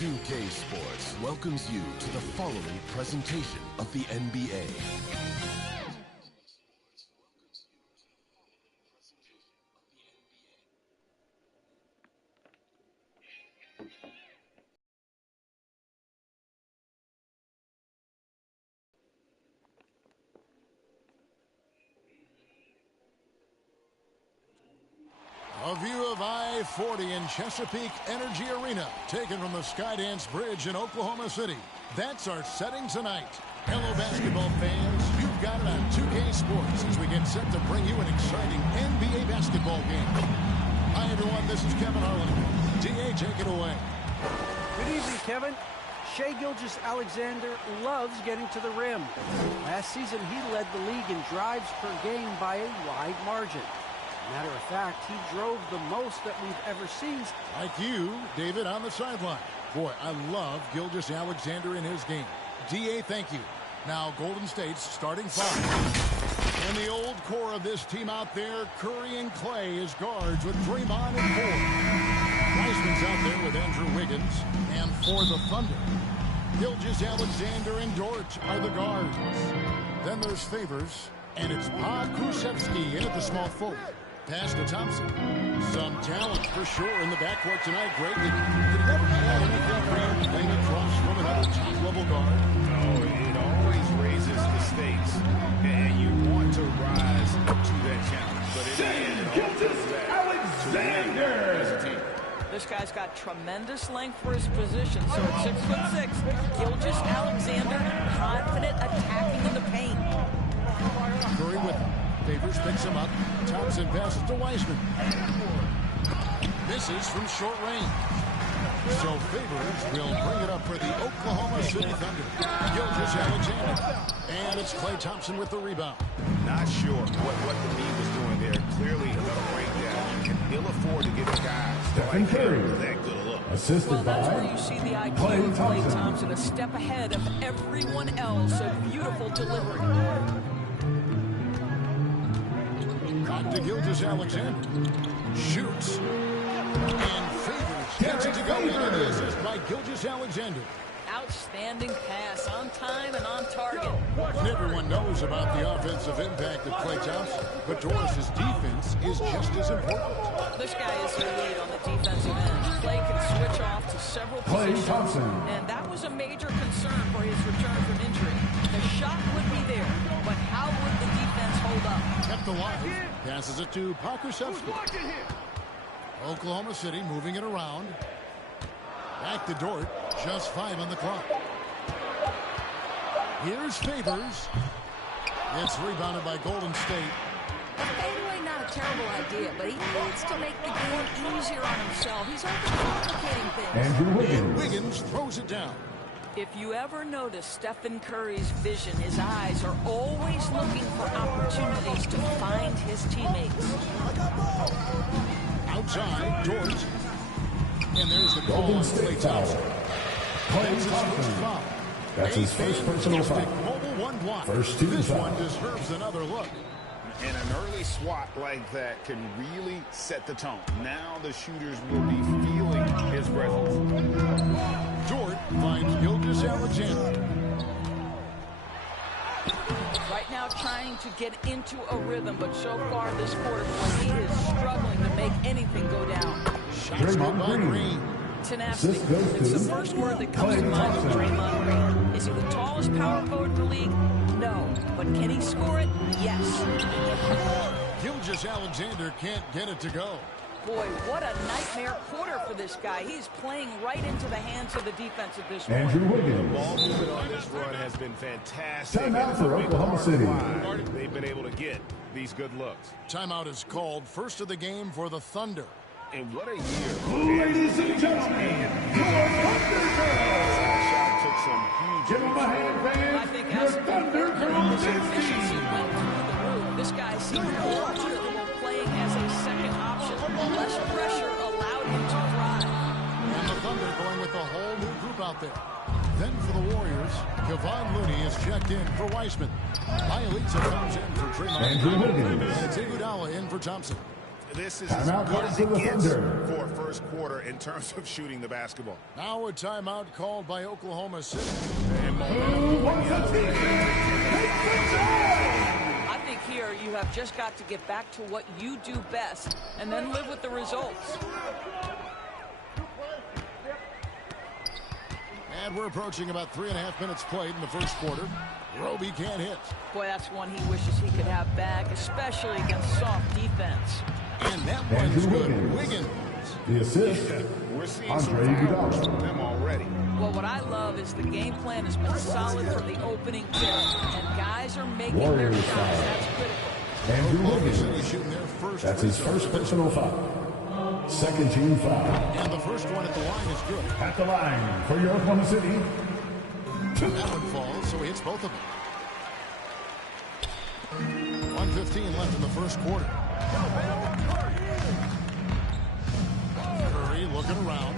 NBA2k Sports welcomes you to the following presentation of the NBA. A view of I-40 in Chesapeake Energy Arena, taken from the Skydance Bridge in Oklahoma City. That's our setting tonight. Hello, basketball fans. You've got it on 2K Sports as we get set to bring you an exciting NBA basketball game. Hi, everyone. This is Kevin Harlan. D.A., take it away. Good evening, Kevin. Shai Gilgeous-Alexander loves getting to the rim. Last season, he led the league in drives per game by a wide margin. Matter of fact, he drove the most that we've ever seen. Like you, David, on the sideline. Boy, I love Gilgeous-Alexander in his game. D.A., thank you. Now, Golden State's starting five. And the old core of this team out there, Curry and Clay as guards with Draymond and Ford. Wiseman's out there with Andrew Wiggins. And for the Thunder, Gilgeous-Alexander and Dort are the guards. Then there's Favors, and it's Ps5 in at the small forward. Pass to Thompson. Some talent for sure in the backcourt tonight. Greg, did it ever add anything for you playing across from another top-level guard? Oh, it always raises the stakes, and you want to rise to that challenge. But in the end, it all comes back to winning as a team. This guy's got tremendous length for his position. So at 6'6", Gilgeous-Alexander confident attacking in the paint. Curry with him. Favors picks him up. Thompson passes to Wiseman. Misses from short range. So Favors will bring it up for the Oklahoma City Thunder. Gilgeous-Alexander. And it's Klay Thompson with the rebound. Not sure what the lead was doing there. Clearly a breakdown. You can ill afford to give a guy like that good a look. Well, that's where you see the IQ of Klay Thompson, a step ahead of everyone else. A beautiful delivery. Back to Gilgeous-Alexander. Shoots. And Favors gets it to go. And the assist by Gilgeous-Alexander. Outstanding pass, on time and on target. And everyone knows about the offensive impact of Klay Thompson, but Doris's defense is just as important. This guy is the lead on the defensive end. Klay can switch off to several positions, and that was a major concern for his return from injury. The shot would be there, but how would the defense hold up? Kept alive. Passes it to Ps5. Oklahoma City moving it around. Back to Dort. Just 5 on the clock. Here's Favors. It's rebounded by Golden State. Fadeaway, not a terrible idea, but he needs to make the game easier on himself. He's overcomplicating things. And Wiggins throws it down. If you ever notice Stephen Curry's vision, his eyes are always looking for opportunities to find his teammates. Outside, Dort. And there's the call on Klay Thompson. That's his first foul. That's his first personal foul. First team This foul. one deserves another look. And an early swat like that can really set the tone. Now the shooters will be feeling his presence. Jordan finds Gilgeous-Alexander. Right now trying to get into a rhythm, but so far this quarter, he is struggling to make anything go down. Shots good by Green. Tenacity. It's the first word that comes to mind with Draymond Green. Is he the tallest power forward in the league? No. But can he score it? Yes. Gilgeous-Alexander can't get it to go. Boy, what a nightmare quarter for this guy. He's playing right into the hands of the defense at this point. Andrew Wiggins. Ball movement on this run has been fantastic. Timeout for Oklahoma City. They've been able to get these good looks. Timeout is called. First of the game for the Thunder. And what a year. Ladies and gentlemen, your Took some huge give him a hand, fans. I think as his efficiency went through the roof, this guy seemed more comfortable playing as a second option. Less pressure allowed him to thrive. And the Thunder going with a whole new group out there. Then for the Warriors, Kevon Looney is checked in for Weissman. Bielitsa comes in for Andrew Draymond. Wiggins. And it's Iguodala in for Thompson. This is Timeout as good as for it the gets Thunder. for a first quarter in terms of shooting the basketball. Now a timeout called by Oklahoma City. Who wants a team? I think here you have just got to get back to what you do best and then live with the results. And we're approaching about 3.5 minutes played in the first quarter. Roby can't hit. Boy, that's one he wishes he could have back, especially against soft defense. And that one's Andrew good. Wiggins. Wiggins. The assist, We're seeing some Andre fouls Iguodala. from them already. Well, what I love is the game plan has been solid from the opening tip, and guys are making their Warriors shots. foul. That's critical. Andrew Oklahoma City Wiggins. shooting their first. That's his first personal foul. Second team foul. And the first one at the line is good. At the line for your Oklahoma City. That one falls, so he hits both of them. 1:15 left in the first quarter. Curry looking around.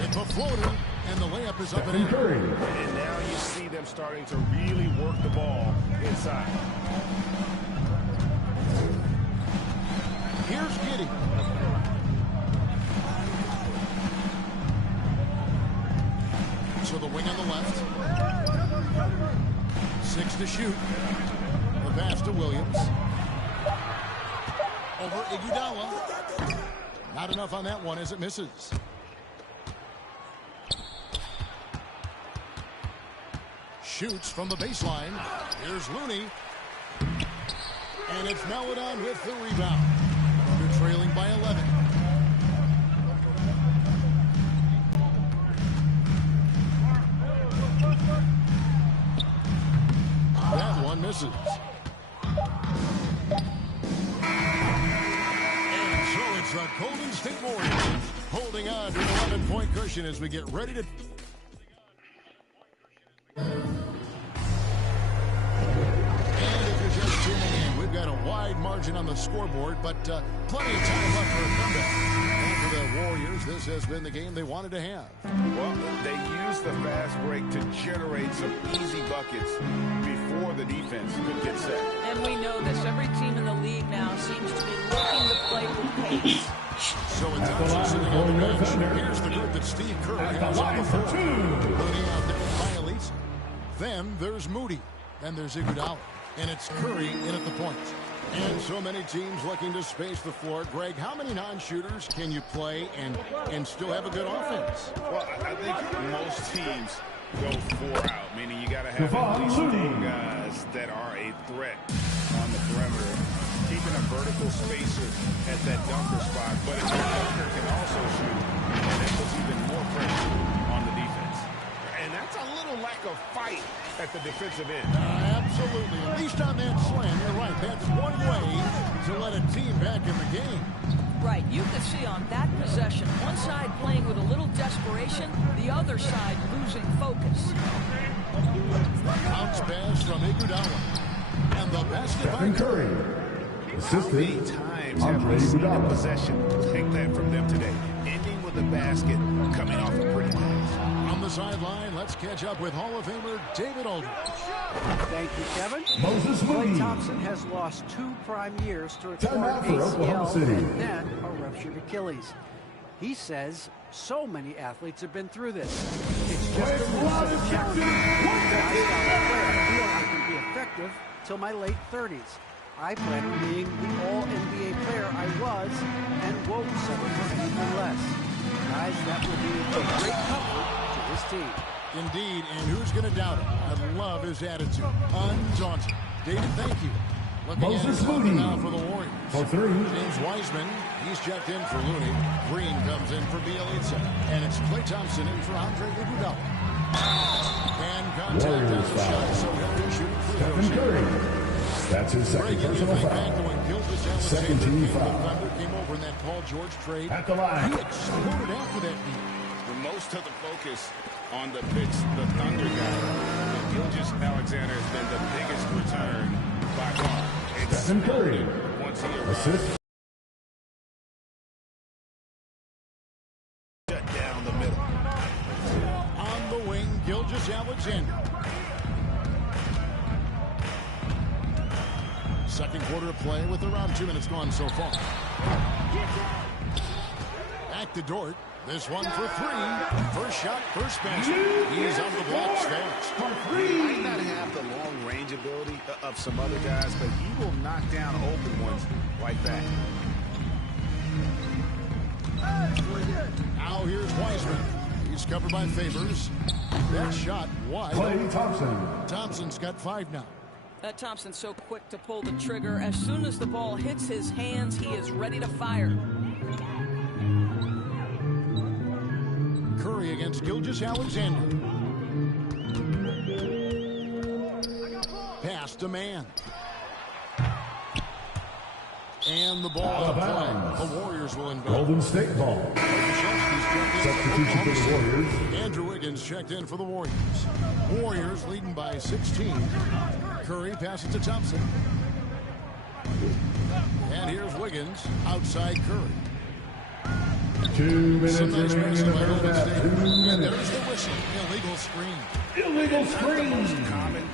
It's a floater, and the layup is up and in. Curry. And now you see them starting to really work the ball inside. Here's Giddey. So the wing on the left. 6 to shoot. The pass to Williams. Over Iguodala. Not enough on that one as it misses. Shoots from the baseline. Here's Looney. And it's Meladon with the rebound. They're trailing by 11. That one misses. And so it's the Golden State Warriors holding on to an 11-point cushion as we get ready to... Got a wide margin on the scoreboard, but plenty of time left for a comeback. And for the Warriors, this has been the game they wanted to have. Well, they used the fast break to generate some easy buckets before the defense could get set. And we know this. Every team in the league now seems to be looking to play with pace. So it's Thompson sitting on the bench. Here's the group that Steve Kerr has on the floor. Loading out there with Bielitsa. Then there's Moody. Then there's Iguodala. And it's Curry in at the point. And so many teams looking to space the floor. Greg, how many non-shooters can you play and still have a good offense? Well, I think most teams go 4 out, meaning you got to have at least 4 guys that are a threat on the perimeter, keeping a vertical spacer at that dunker spot. But if the dunker can also shoot, and that puts even more pressure on the defense. And that's a little lack of fight at the defensive end. Absolutely. At least on that slam, you're right. That's one way to let a team back in the game. Right. You could see on that possession, one side playing with a little desperation, the other side losing focus. Bounce pass from Iguodala. And the basket by Curry. How many Assisted. times have we seen a possession like that from them today? Ending with the basket coming off a pretty pass. On the sideline, let's catch up with Hall of Famer David Aldridge. Thank you, Kevin. Moses Klay Moody. Thompson has lost 2 prime years to a torn Timeout for Oklahoma ACL City. and then a ruptured Achilles. He says so many athletes have been through this. It's just a new set of challenges. I feel I can be effective till my late 30s. I plan on being the all-NBA player I was and won't settle for anything less. Guys, that will be a great comfort to this team. Indeed, and who's going to doubt it? I love his attitude. Undaunted. David, thank you. Looking Moses at Moody now for the Warriors. For 3. James Wiseman, he's checked in for Looney. Green comes in for Bielitsa. And it's Klay Thompson in for Andre Iguodala. And contact on Warriors the shot, foul. so he'll be shooting free Stephen throws. Curry. That's his second personal foul. Second team foul. Thunder came over in that Paul George trade. At the line. He exploded after that beat. The most of the focus on the pitch, the Thunder guy. Gilgeous Alexander has been the biggest return by far. Stephen Curry. Once he arrived, Assist. shut down the middle. On the wing, Gilgeous Alexander. Second quarter of play with around 2 minutes gone so far. Back to Dort. This one for 3. First shot, first basket. He's on the blocks fast. He might not have the long range ability of some other guys, but he will knock down open ones like that. Now here's Wiseman. He's covered by Favors. That shot wide. Klay Thompson. Thompson's got 5 now. Thompson's so quick to pull the trigger. As soon as the ball hits his hands, he is ready to fire. Curry against Gilgeous Alexander. Pass to man. And the ball Out of to bounds. play. The Warriors will inbound. Golden State ball. Substitution for the Warriors. Andrew Wiggins checked in for the Warriors. Warriors leading by 16. Curry passes to Thompson. And here's Wiggins outside Curry. 2 minutes Some nice remaining in passing the by first Golden half. State. 2 And minutes. there's the whistle. Illegal screen. Illegal screen. Common.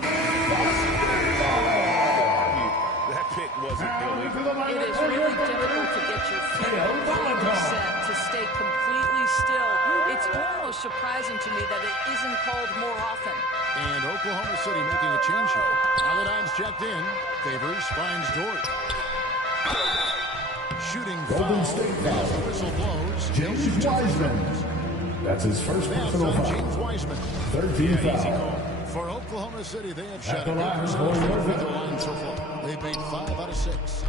That pick wasn't illegal. It is really difficult to get your feet completely set, to stay completely still. It's almost surprising to me that it isn't called more often. And Oklahoma City making a change here. Aladine's checked in. Favors finds Dort. Shooting Golden foul. State As foul. the whistle blows. James Wiseman. That's his first Fouls personal on James foul. Wiseman. 3rd team Easy foul. call. For Oklahoma City, they have shot the a good line, percentage from the Warriors. free throw line so far. They've made 5 out of 6.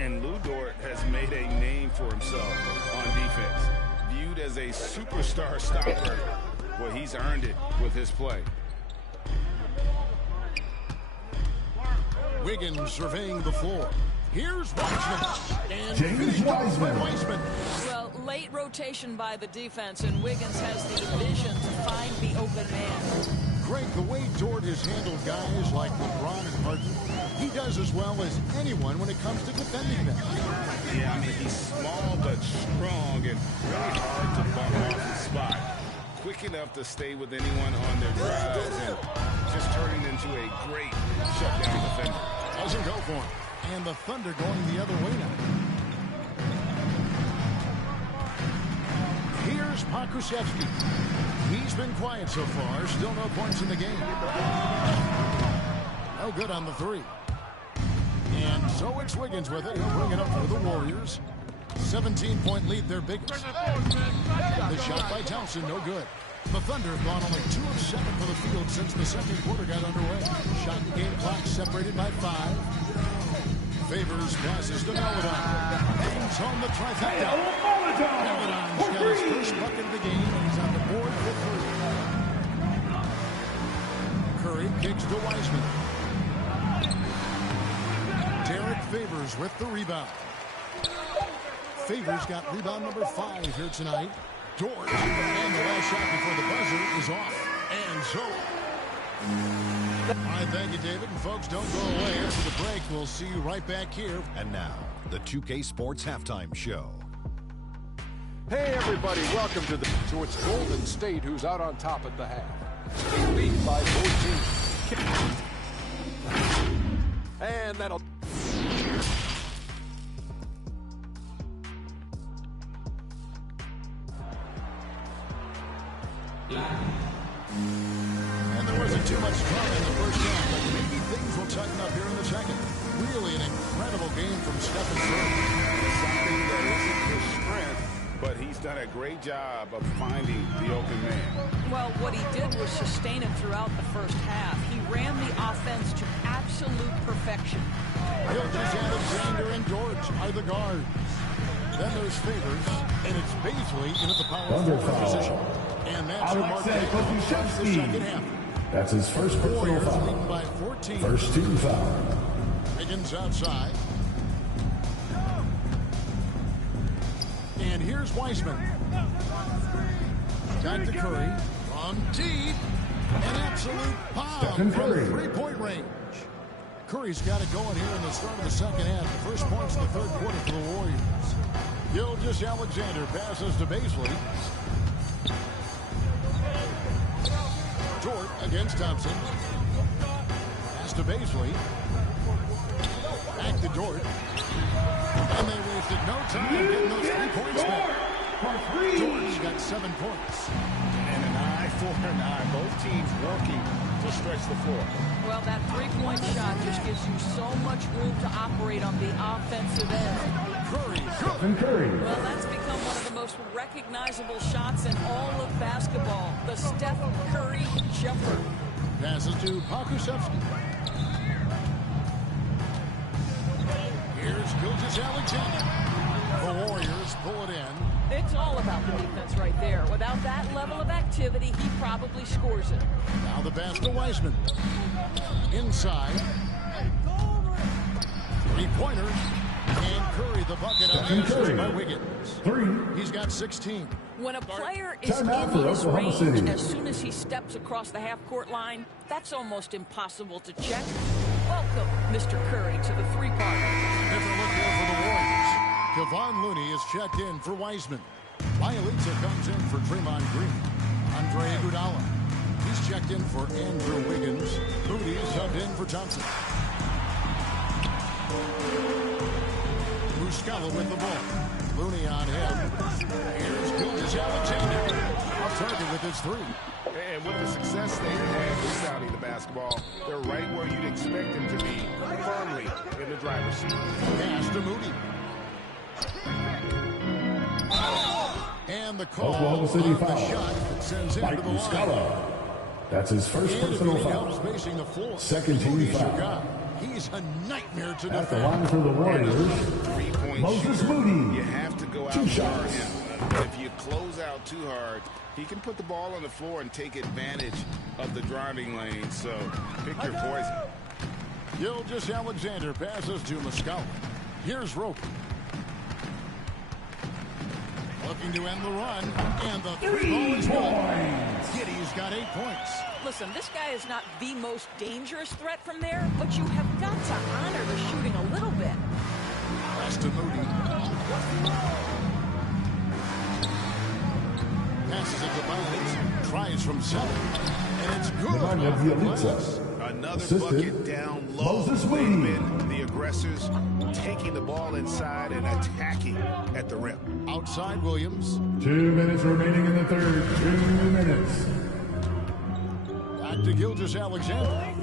And Lou Dort has made a name for himself on defense. Viewed as a superstar stopper. Well, he's earned it with his play. Wiggins surveying the floor. Here's Wiseman. And James finished off by Wiseman. Wiseman. Well, late rotation by the defense, and Wiggins has the vision to find the open man. Greg, the way Dort has handled guys like LeBron and Harden, he does as well as anyone when it comes to defending them. Yeah, I mean, he's small but strong and really hard to bump off his spot. Quick enough to stay with anyone on their drives and just turning into a great shutdown defender. Doesn't go for him. And the Thunder going the other way now. Here's Pokusevski. He's been quiet so far. Still no points in the game. No good on the 3. And so it's Wiggins with it. He'll bring it up for the Warriors. 17-point lead, their biggest. The shot by Thompson, no good. The Thunder have gone only 2 of 7 for the field since the second quarter got underway. Shot and game clock separated by 5. Favors passes to Maladon. Hangs on the trifecta. Maladon's got his first bucket of the game, and he's on the board for 3. Curry kicks to Wiseman. Derek Favors with the rebound. Favors got rebound number 5 here tonight. Dort, and the last shot before the buzzer is off. And so, all right, thank you, David. And folks, don't go away. After the break, we'll see you right back here. And now, the 2K Sports Halftime Show. Hey everybody, welcome to it's Golden State who's out on top at the half. They lead by 14. And that'll... And there wasn't too much drama in the first half, but maybe things will tighten up here in the second. Really an incredible game from Stephen Curry. Something that isn't his strength, but he's done a great job of finding the open man. Well, what he did was sustain him throughout the first half. He ran the offense to absolute perfection. Alexander and George are the guards. Then there's Favors, and it's Baisley in at the power forward position. And that's who Mark starts the second half. That's his first personal foul. By 14. First team foul. Higgins outside. And here's Weissman. Back to Curry. From deep. An absolute bomb from three-point range. Curry's got it going here in the start of the second half. The first points in the third quarter for the Warriors. Gilgeous Alexander passes to Baisley. Dort against Thompson. Pass to Baisley. Back to Dort. And they wasted no time getting those 3 points back. Dort's got 7 points. And an eye for an eye. Both teams working to stretch the floor. Well, that three-point shot just gives you so much room to operate on the offensive end. Curry. Well, that's become one of the most recognizable shots in all of basketball. The Steph Curry jumper. Passes to Pokusevski. Here's Gilgeous Alexander. The Warriors pull it in. It's all about the defense right there. Without that level of activity, he probably scores it. Now the pass to Weissman. Inside. 3-pointers. And Curry the bucket on the assist by Wiggins. He's got 16. When a player is in his range, as soon as he steps across the half-court line, that's almost impossible to check. Welcome, Mr. Curry, to the three-part. Different look here for the Warriors. Kevon Looney is checked in for Weissman. Bielitsa comes in for Draymond Green. Andre Iguodala. He's checked in for Andrew Wiggins. Moody is subbed in for Thompson. Muscala with the ball. Looney on him. Here's Gilgeous Alexander. Off target with his 3. And with the success they've had this outing of the basketball, they're right where you'd expect them to be, firmly in the driver's seat. Pass to Moody. And the call Oklahoma City on foul. the shot that sends him to the line. That's his first personal foul. Second team foul. He's a nightmare to At the defend. line for the Warriors, Three-point Moses shooter. Moody. You have to go out 2 hard. shots. If you close out too hard, he can put the ball on the floor and take advantage of the driving lane. So pick your poison. Gilgeous Alexander passes to Muscala. Here's Roper. Looking to end the run, and the 3-ball is good. Giddy's got 8 points. Listen, this guy is not the most dangerous threat from there, but you have got to honor the shooting a little bit. Pass to Moody. Passes it to Bielitsa. Tries from 7. And it's good. Another bucket down low. Moses They've Moody. been the aggressors taking the ball inside and attacking at the rim. Outside Williams. 2 minutes remaining in the third. 2 minutes. Back to Gilgeous Alexander.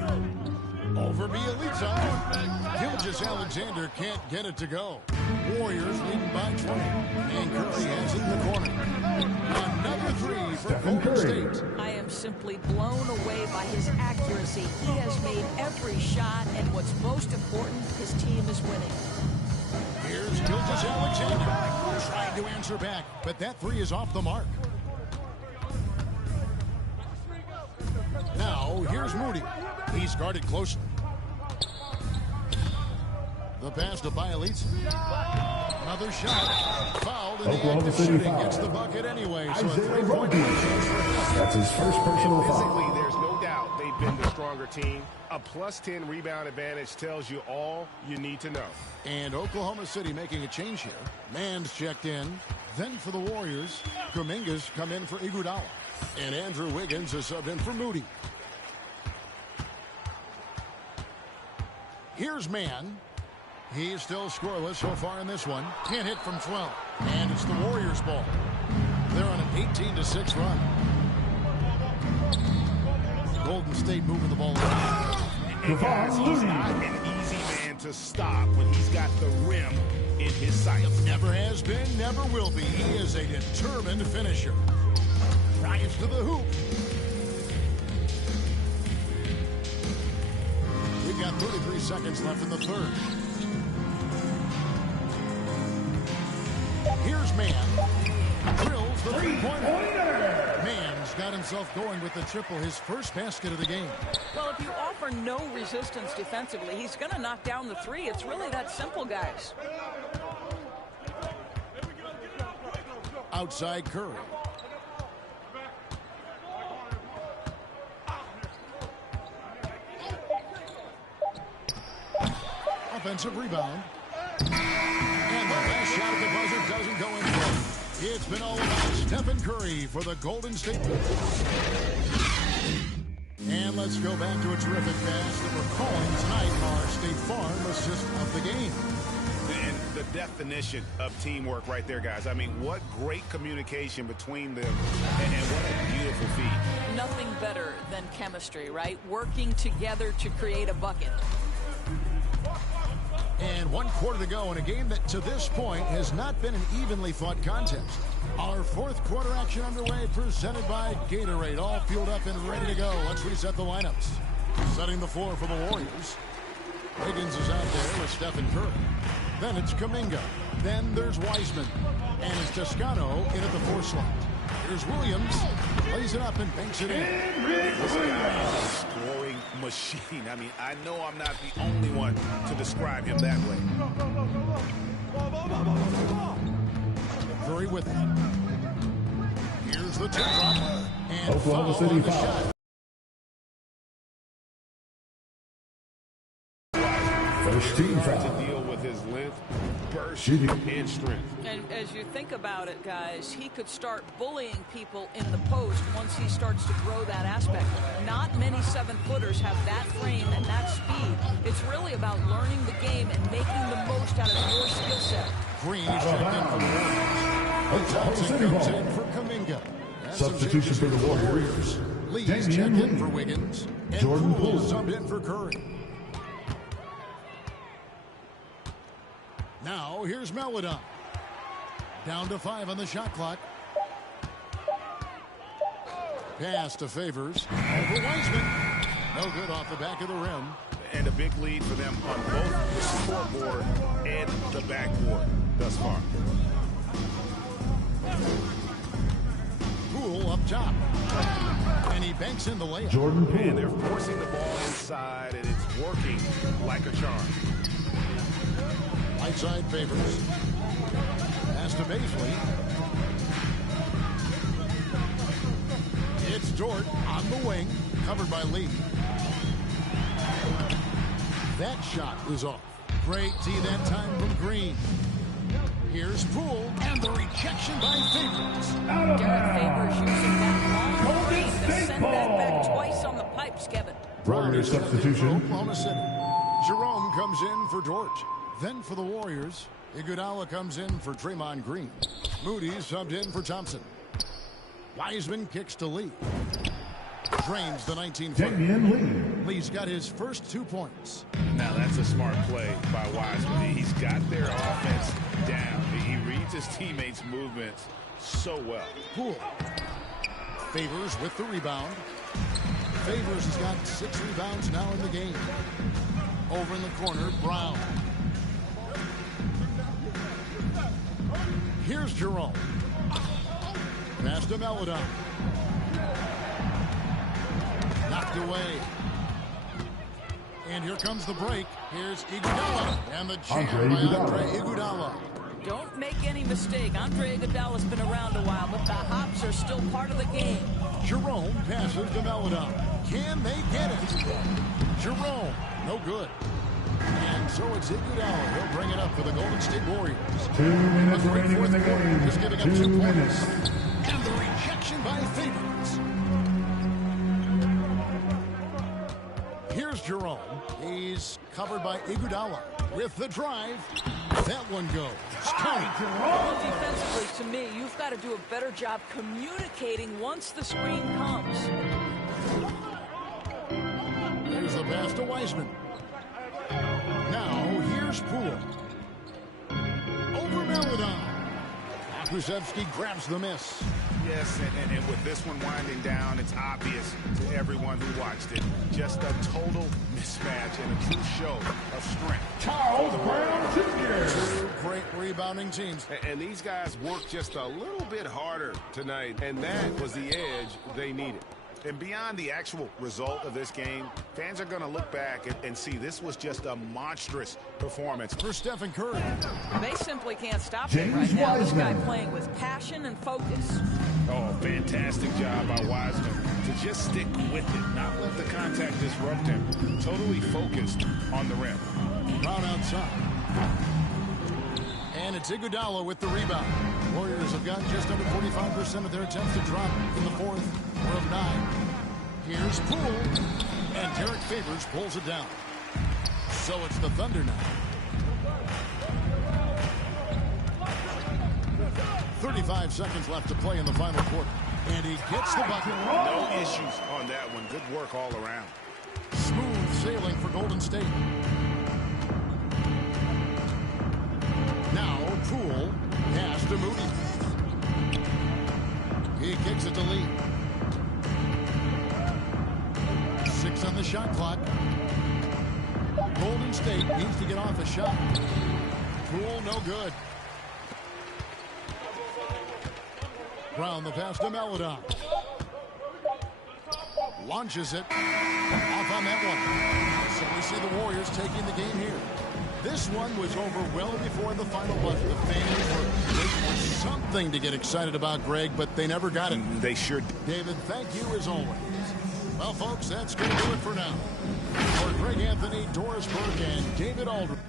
Over Bielitsa. Gilgeous Alexander can't get it to go. Warriors leading by 20. And Curry has it in the corner. Another 3 for Golden State. I am simply blown away by his accuracy. He has made every shot, and what's most important, his team is winning. Here's Gilgeous Alexander. Trying to answer back, but that 3 is off the mark. Now, here's Moody. He's guarded closely. The pass to Bielitsa. Another shot. Fouled, and the active shooting gets the bucket anyway. So a 3-point. That's his first personal foul. Physically, there's no doubt they've been the stronger team. A +10 rebound advantage tells you all you need to know. And Oklahoma City making a change here. Mann's checked in. Then for the Warriors, Kuminga's come in for Iguodala. And Andrew Wiggins is subbed in for Moody. Here's Mann. He's still scoreless so far in this one. Can't hit from 12. And it's the Warriors' ball. They're on an 18-6 run. Golden State moving the ball around. And guys, he's not an easy man to stop when he's got the rim in his sights. Never has been, never will be. He is a determined finisher. Drives to the hoop. We've got 33 seconds left in the third. Here's Mann. Drills the three-pointer. Mann's got himself going with the triple, his first basket of the game. Well, if you offer no resistance defensively, he's going to knock down the three. It's really that simple, guys. Outside Curry. Offensive rebound. And the last shot at the buzzer doesn't go in play. It's been all about Stephen Curry for the Golden State Warriors. And let's go back to a terrific pass that we're calling tonight our State Farm assist of the game. And the definition of teamwork right there, guys. I mean, what great communication between them, and what a beautiful feat. Nothing better than chemistry, right? Working together to create a bucket. And 1 quarter to go in a game that to this point has not been an evenly fought contest. Our fourth quarter action underway, presented by Gatorade. All fueled up and ready to go. Let's reset the lineups. Setting the floor for the Warriors. Wiggins is out there with Stephen Curry. Then it's Kuminga. Then there's Wiseman. And it's Toscano in at the 4 slot. Here's Williams. Lays it up and banks it in. This guy is a scoring machine. I mean, I know I'm not the only one to describe him that way. Curry with it. Here's the tip drop. And Oklahoma foul City on the foul. shot. First team Hard foul. to deal with his length, burst, Shooting. and strength. And as you think about it, guys, he could start bullying people in the post once he starts to grow that aspect. Not many 7-footers have that frame and that speed. It's really about learning the game and making the most out of your skill set. Green is checked in for the Warriors. Johnson comes in for Kuminga. Substitution for the Warriors. Lee's checked in for Wiggins. And Jordan Poole Poole. subbed in for Curry. Now here's Melodon. Down to 5 on the shot clock. Pass to Favors. Over Wiseman. No good off the back of the rim. And a big lead for them on both the scoreboard and the backboard thus far. Poole up top. And he banks in the layup. Jordan And they're Poole. forcing the ball inside, and it's working like a charm. Right side Favors. Pass to Baisley. It's Dort on the wing. Covered by Lee. That shot is off. Great tee that time from Green. Here's Poole. And the rejection by Favors. Derek Favors using that long frame to send that back twice on the pipes, Kevin. Warriors substitution. Oklahoma City. Jerome comes in for Dort. Then for the Warriors, Iguodala comes in for Draymond Green. Moody subbed in for Thompson. Wiseman kicks to Lee. Drains the 19-footer. Damian Lee. Lee's got his first 2 points. Now that's a smart play by Wiseman. He's got their offense down. He reads his teammates' movements so well. Poole. Favors with the rebound. Favors has got 6 rebounds now in the game. Over in the corner, Brown. Here's Jerome. Pass to Melodon. Knocked away. And here comes the break. Here's Iguodala. And the jam by Andre Iguodala. Don't make any mistake. Andre Iguodala's been around a while, but the hops are still part of the game. Jerome passes to Melodon. Can they get it? Jerome, no good. And so it's Iguodala. He'll bring it up for the Golden State Warriors. 2 minutes remaining in the game. Just giving up 2 minutes. And the rejection by Favors. Here's Jerome. He's covered by Iguodala. With the drive, that one goes. Well, defensively, to me, you've got to do a better job communicating once the screen comes. There's the pass to Wiseman. Now, here's Poole. Over Melodon. Krzyzewski grabs the miss. Yes, and with this one winding down, it's obvious to everyone who watched it. Just a total mismatch and a true show of strength. Charles Brown Jr. Two great rebounding teams. And these guys worked just a little bit harder tonight, and that was the edge they needed. And beyond the actual result of this game, fans are going to look back and see this was just a monstrous performance. For Stephen Curry. They simply can't stop him right now. This guy playing with passion and focus. Oh, fantastic job by Wiseman to just stick with it, not let the contact disrupt him. Totally focused on the rim. Brown outside. And it's Iguodala with the rebound. Warriors have gotten just under 45% of their attempts to drop in the fourth. We're up 9. Here's Poole. And Derek Favors pulls it down. So it's the Thunder now. 35 seconds left to play in the final quarter. And he gets the bucket. No issues on that one. Good work all around. Smooth sailing for Golden State. Now Poole pass to Moody. He kicks it to Lee. 6 on the shot clock. Golden State needs to get off a shot. Poole no good. Brown the pass to Melodon. Launches it. Off on that one. So we see the Warriors taking the game here. This one was over well before the final buzzer. The fans were waiting for something to get excited about, Greg, but they never got it. They sure did. David, thank you as always. Well, folks, that's going to do it for now. For Greg Anthony, Doris Burke, and David Aldridge.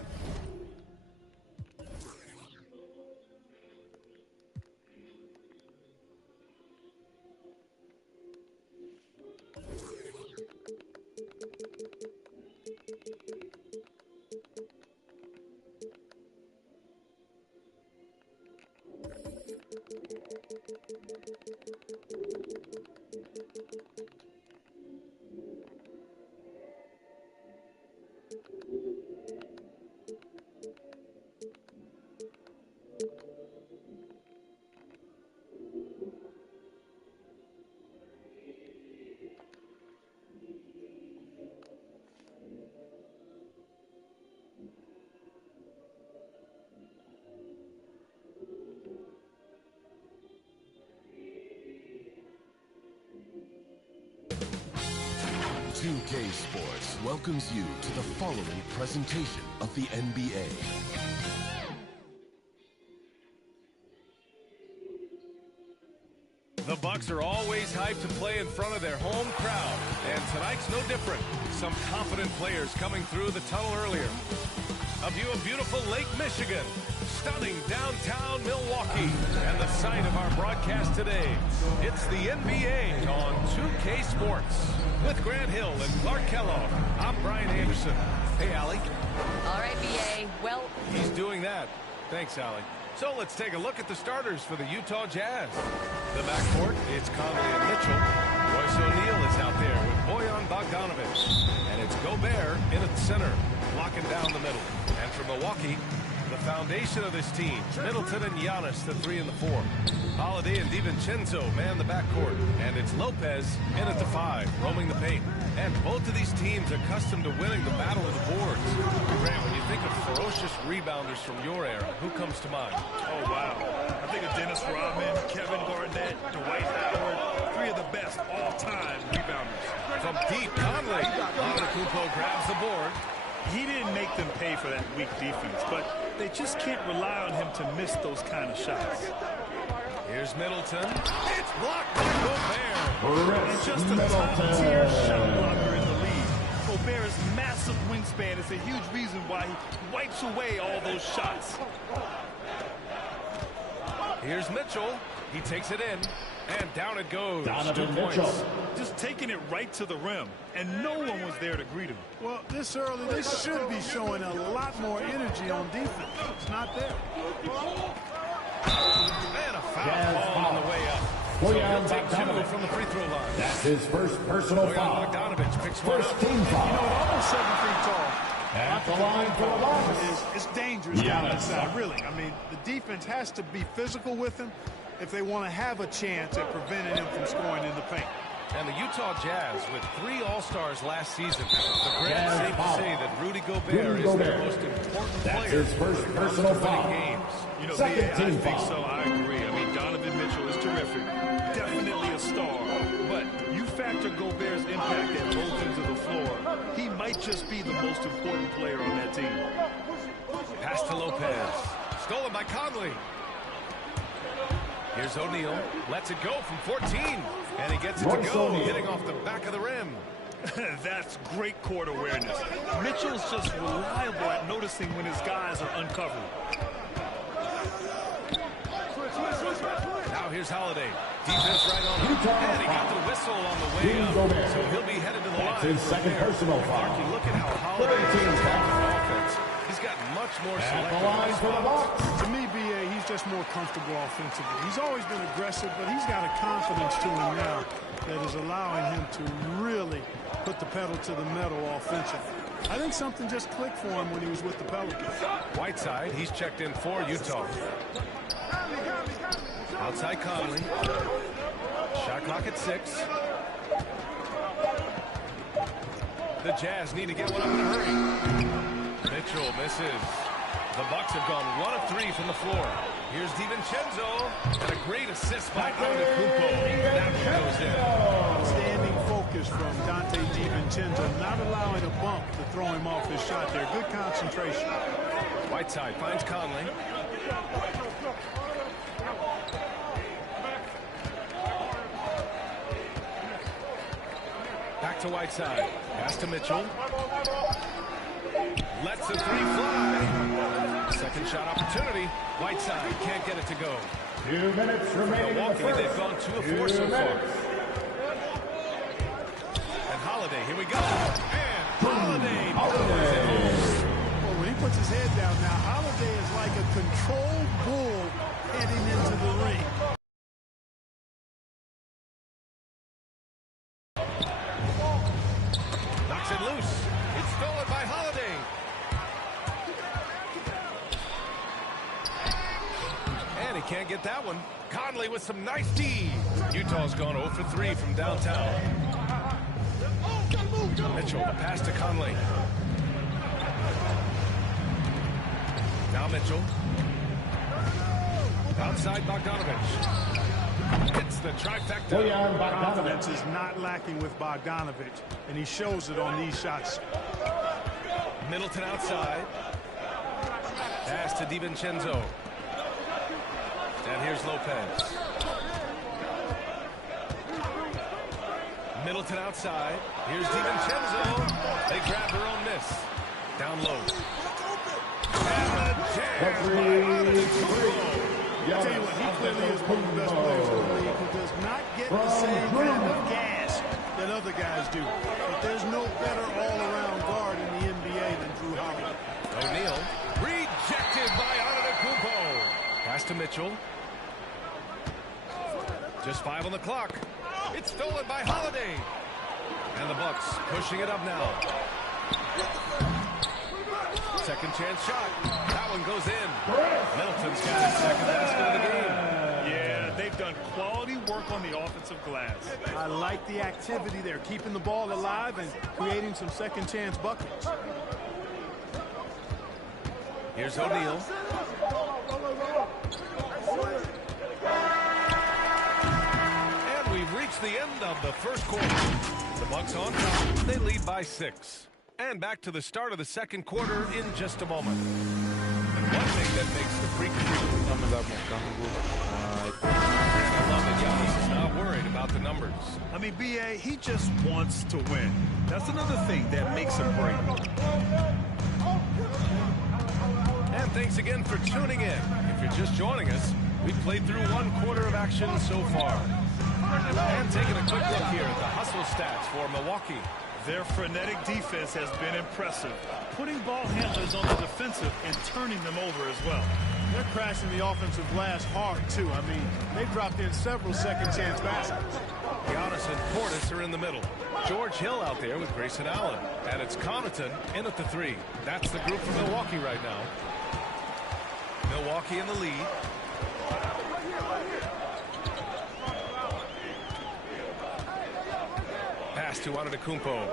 2K Sports welcomes you to the following presentation of the NBA. The Bucks are always hyped to play in front of their home crowd, and tonight's no different. Some confident players coming through the tunnel earlier. A view of beautiful Lake Michigan, stunning downtown Milwaukee, and the site of our broadcast today. It's the NBA on 2K Sports. With Grant Hill and Clark Kellogg, I'm Brian Anderson. Hey, Allie. All right, BA. Well, He's doing that. Thanks, Allie. So let's take a look at the starters for the Utah Jazz. The backcourt, it's Conley and Mitchell. Royce O'Neal is out there with Bojan Bogdanovic. And it's Gobert in at the center, locking down the middle. And for Milwaukee, the foundation of this team, Middleton and Giannis, the 3 and the 4. Holiday and DiVincenzo man the backcourt. And it's Lopez in at the 5, roaming the paint. And both of these teams accustomed to winning the battle of the boards. Grant, when you think of ferocious rebounders from your era, who comes to mind? Oh, wow. I think of Dennis Rodman, Kevin Garnett, Dwight Howard, 3 of the best all-time rebounders. From deep, Conley. Antetokounmpo grabs the board. He didn't make them pay for that weak defense, but they just can't rely on him to miss those kind of shots. Here's Middleton. It's blocked by Gobert. And just a top-tier shot blocker in the league. Gobert's massive wingspan is a huge reason why he wipes away all those shots. Here's Mitchell. He takes it in. And down it goes. 2 Mitchell. points. Just taking it right to the rim. And no one was there to greet him. Well, this early, they should be showing a lot more energy on defense. It's not there. And a foul ball on the way up. So he'll take 2 from the free throw line. That's his first personal foul. Bogdanovich picks one First up. team foul. You know, at almost 7 feet tall. At the line for the Bucks. It's dangerous down that side, really. I mean, the defense has to be physical with him if they want to have a chance at preventing him from scoring in the paint. And the Utah Jazz with 3 All-Stars last season. The Grand safe to say that Rudy Gobert is their most important That's player his first personal foul. games. You know, Second I team think foul. so. I agree. I mean, Donovan Mitchell is terrific. Definitely a star. But you factor Gobert's impact at both ends of the floor, he might just be the most important player on that team. Pass to Lopez. Stolen by Conley. Here's O'Neal. Lets it go from 14. And he gets it to go, hitting off the back of the rim. That's great court awareness. Mitchell's just reliable at noticing when his guys are uncovered. Now here's Holiday. Defense right on him. And he got the whistle on the way up. So he'll be headed to the line. That's his second personal foul. Marky, look at how Holiday is offense. He's got much more At the line for the Bucks. To me, B.A., he's just more comfortable offensively. He's always been aggressive, but he's got a confidence to him now that is allowing him to really put the pedal to the metal offensively. I think something just clicked for him when he was with the Pelicans. Whiteside, he's checked in for Utah. Outside Conley. Shot clock at 6. The Jazz need to get one up in a hurry. Mitchell misses. The Bucks have gone 1 of 3 from the floor. Here's DiVincenzo. And a great assist by Antetokounmpo. That one goes in. Outstanding focus from Dante DiVincenzo, not allowing a bump to throw him off his shot there. Good concentration. Whiteside finds Conley. Back to Whiteside. Pass to Mitchell. Lets the 3 fly. Second shot opportunity. Whiteside can't get it to go. 2 minutes remaining. Milwaukee, they've gone 2 of 4 so far. And Holiday, here we go. And Holiday. Well, when he puts his head down now, Holiday is like a controlled bull heading into the ring. Knocks it loose. It's stolen by Holiday. And he can't get that one. Conley with some nice D. Utah's gone 0 for 3 from downtown. Mitchell, the pass to Conley. Now Mitchell. Outside Bogdanovich. It's the trifecta. Confidence is not lacking with Bogdanovich, and he shows it on these shots. Middleton outside. Pass to DiVincenzo. And here's Lopez. Middleton outside. Here's DiVincenzo. They grab their own miss. Down low. And the jam by Antetokounmpo. I tell you what, he clearly is one of the best players in the league who does not get the same kind of gas that other guys do. But there's no better all-around guard in the NBA than Drew Holiday. O'Neal rejected by Antetokounmpo. Pass to Mitchell. Just 5 on the clock. It's stolen by Holiday. And the Bucks pushing it up now. Second chance shot. That one goes in. Middleton's got his second basket of the game. Yeah, they've done quality work on the offensive glass. I like the activity there, keeping the ball alive and creating some second chance buckets. Here's O'Neal. And we've reached the end of the first quarter. The Bucks on top. They lead by 6. And back to the start of the second quarter in just a moment. One thing that makes the freaking I love it, Giannis is not worried about the numbers. I mean, B.A., he just wants to win. That's another thing that makes him great. And thanks again for tuning in. If you're just joining us, we played through 1/4 of action so far. And taking a quick look here at the hustle stats for Milwaukee. Their frenetic defense has been impressive, putting ball handlers on the defensive and turning them over as well. They're crashing the offensive glass hard, too. I mean, they've dropped in several second-chance baskets. Giannis and Portis are in the middle. George Hill out there with Grayson Allen. And it's Connaughton in at the 3. That's the group for Milwaukee right now. Milwaukee in the lead. Pass to Antetokounmpo.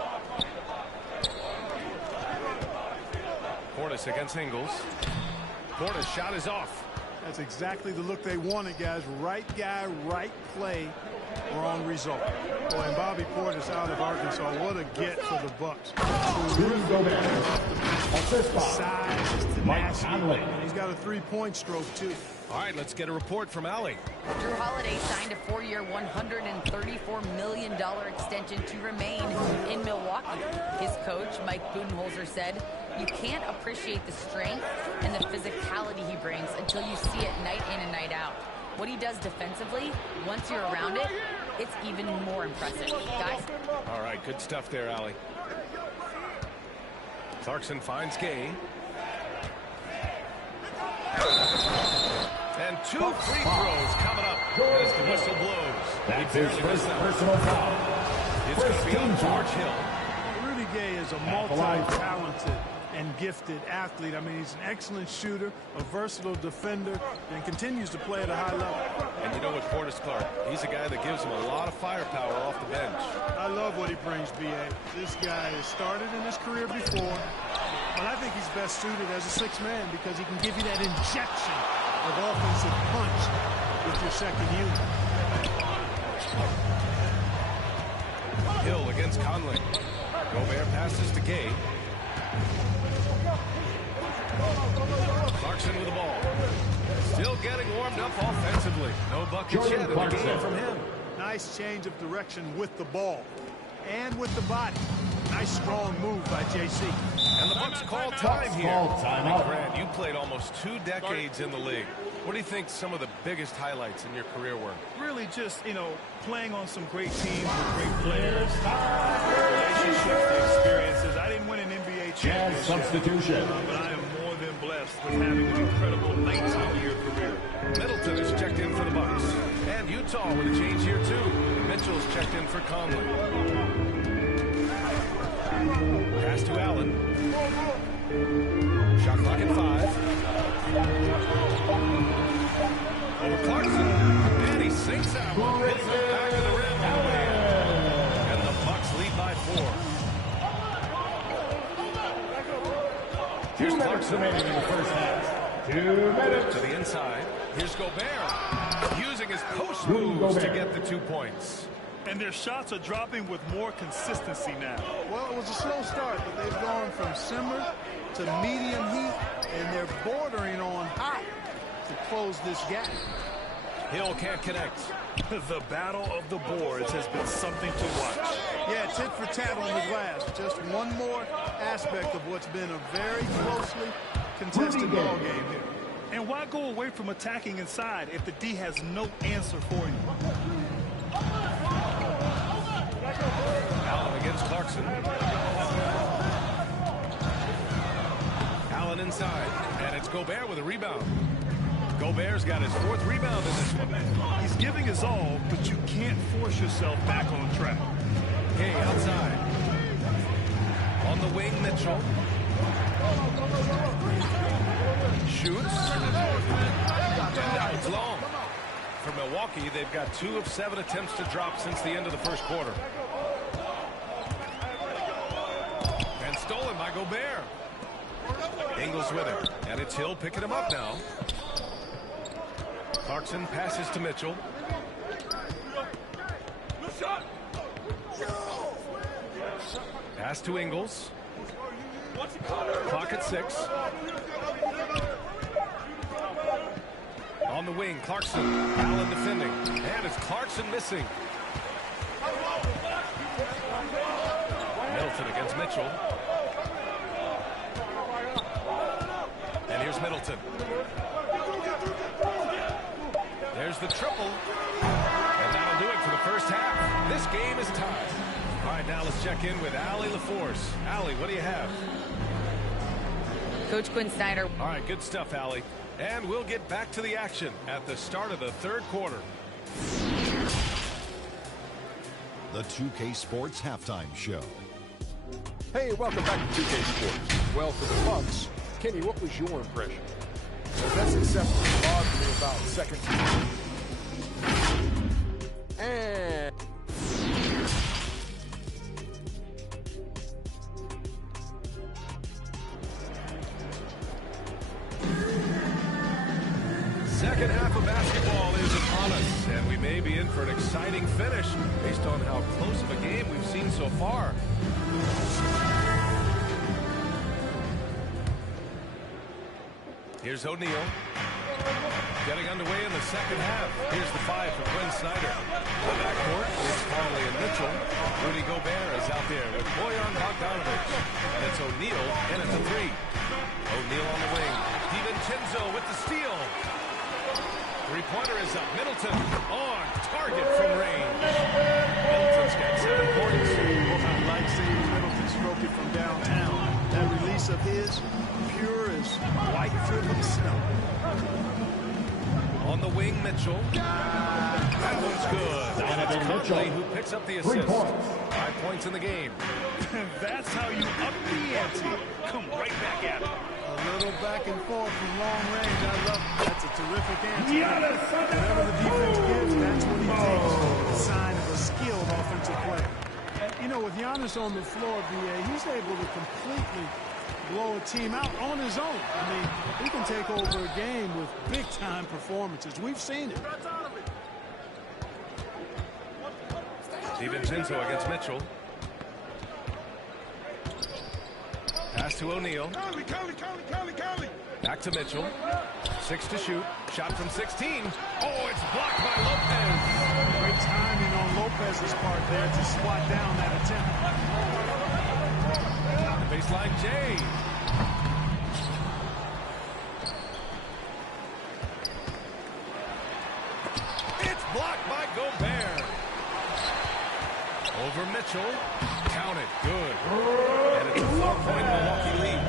Portis against Ingles. Portis shot is off. That's exactly the look they wanted, guys. Right guy, right play, wrong result. Boy, and Bobby Portis out of Arkansas. What a get for the Bucks. Size, his tenacity, and he's got a three-point stroke, too. All right, let's get a report from Allie. Drew Holiday signed a 4-year, $134 million extension to remain in Milwaukee. His coach, Mike Budenholzer, said, "You can't appreciate the strength and the physicality he brings until you see it night in and night out. What he does defensively, once you're around it, it's even more impressive." Guys? All right, good stuff there, Allie. Clarkson finds Gay. And 2 free throws coming up as the whistle blows. That's his first personal foul. It's going to be on George Hill. Rudy Gay is a multi-talented and gifted athlete. I mean, he's an excellent shooter, a versatile defender, and continues to play at a high level. And you know what, Portis Clark, he's a guy that gives him a lot of firepower off the bench. I love what he brings, B.A. This guy has started in his career before, but I think he's best suited as a sixth man because he can give you that injection of offensive punch with your second unit. Hill against Conley. Gobert passes to Gay. Clarkson with the ball. Still getting warmed up offensively. No buckets yet in the game from him. Nice change of direction with the ball and with the body. Nice strong move by JC. And the Bucks call time here. Grant, you played almost 2 decades in the league. What do you think some of the biggest highlights in your career were? Really just, playing on some great teams with great players, relationships, the experiences. I didn't win an NBA championship, substitution. But I am more than blessed with having an incredible 19-year career. Middleton is checked in for the Bucks. And Utah with a change here, too. Mitchell's checked in for Conley. Pass to Allen. Shot clock at 5. Over Clarkson. And he sinks out. Hits the back of the rim. And the Bucks lead by 4. Here's Clarkson remaining in the first half. 2 minutes. To the inside. Here's Gobert. Using his post moves to get the 2 points. And their shots are dropping with more consistency now. Well, it was a slow start, but they've gone from simmer to medium heat, and they're bordering on hot to close this gap. Hill can't connect. The battle of the boards has been something to watch. Yeah, tit for tat on the glass. Just one more aspect of what's been a very closely contested ball game here. And why go away from attacking inside if the D has no answer for you? Allen against Clarkson. Allen inside. And it's Gobert with a rebound. Gobert's got his 4th rebound in this one. He's giving his all, but you can't force yourself back on track. Gay outside. On the wing, Mitchell. Shoots. It's long. For Milwaukee, they've got 2 of 7 attempts to drop since the end of the first quarter. And stolen by Gobert. Ingles with him. And it's Hill picking him up now. Clarkson passes to Mitchell. Pass to Ingles. Clock at 6. On the wing, Clarkson. Allen defending. And it's Clarkson missing. Middleton against Mitchell. And here's Middleton. There's the triple. And that'll do it for the first half. This game is tied. All right, now let's check in with Allie LaForce. Allie, what do you have? Coach Quinn Snyder. All right, good stuff, Allie. And we'll get back to the action at the start of the third quarter. The 2K Sports Halftime Show. Hey, welcome back to 2K Sports. Well, for the Bucks, Kenny, what was your impression? Well, that success was bothered me about second. And second half of basketball is upon us, and we may be in for an exciting finish based on how close of a game we've seen so far. Here's O'Neal. Getting underway in the second half. Here's the 5 for Quinn Snyder. The backcourt is Conley and Mitchell. Rudy Gobert is out there with Bojan Bogdanovic. And it's O'Neal in at the 3. O'Neal on the wing. DiVincenzo with the steal. Three-pointer is up. Middleton on target from range. Middleton's got 7 points. I like seeing Middleton stroke it from downtown. That release of his, pure as white-driven snow. On the wing, Mitchell. That one's good. And it's Conley who picks up the assist. 5 points in the game. That's how you up the ante. Come right back at it. A little back and forth from long range. I love it. That's a terrific answer. Whatever the defense gives, that's what he takes. A sign of a skilled offensive player. And, you know, with Giannis on the floor, BA, he's able to completely blow a team out on his own. I mean, he can take over a game with big-time performances. We've seen it. DiVincenzo against Mitchell. Pass to O'Neal. Back to Mitchell. 6 to shoot. Shot from 16. Oh, it's blocked by Lopez. Great timing on Lopez's part there to swat down that attempt. Baseline Jay. It's blocked by Gobert. Over Mitchell. Count it. Good. And it's a 4-point Milwaukee lead.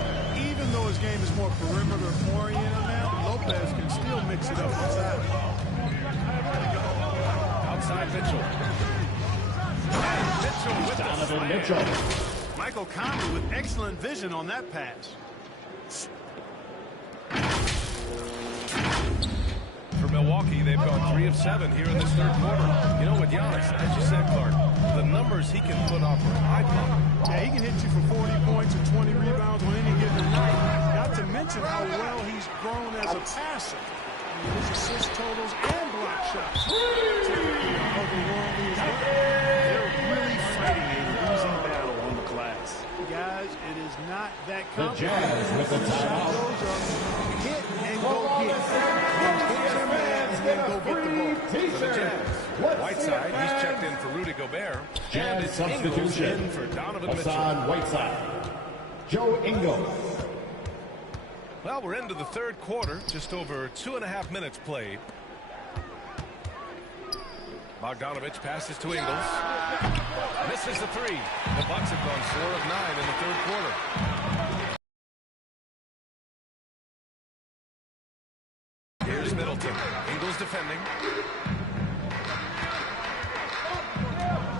Even though his game is more perimeter-oriented now, Lopez can still mix it up inside. Outside Mitchell. And Mitchell with the slam. Mitchell. Michael Conley with excellent vision on that pass. For Milwaukee, they've gone 3 of 7 here in this third quarter. You know, with Giannis, as you said, Clark, the numbers he can put off are eye-popping. Yeah, he can hit you for 40 points and 20 rebounds on any given night. Not to mention how well he's grown as a passer. His assist totals and block shots. They're really fighting a losing battle on the glass. Guys, it is not that complicated. The Jazz with the timeout. Hit and go get it. Hit your man and then go get the ball. For the Jazz. Whiteside, he's checked in for Rudy Gobert. And it's Ingles in for Donovan Mitchell. Whiteside. Joe Ingles. Well, we're into the third quarter. Just over 2.5 minutes played. Bogdanovic passes to Ingles. Misses the 3. The Bucks have gone 4 of 9 in the third quarter. Here's Middleton. Ingles defending.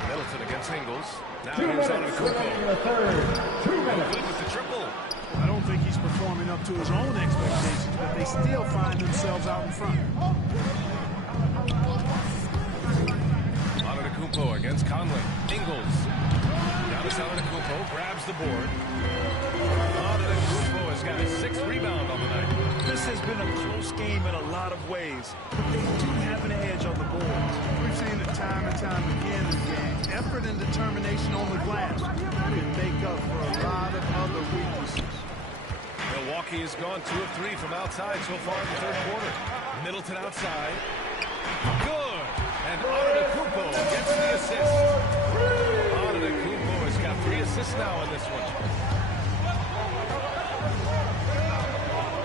Middleton against Ingles. Now here's Antetokounmpo. Good with the triple. I don't think he's performing up to his own expectations, but they still find themselves out in front. Antetokounmpo against Conley. Ingles. Giannis Antetokounmpo grabs the board. Antetokounmpo has got his 6th rebound on the night. This has been a close game in a lot of ways, but they do have an edge on the boards. We've seen it time and time again in games. Effort and determination on the glass can make up for a lot of other weaknesses. Milwaukee has gone 2 of 3 from outside so far in the third quarter. Middleton outside. Good. And Antetokounmpo gets the assist. Antetokounmpo has got 3 assists now in this one.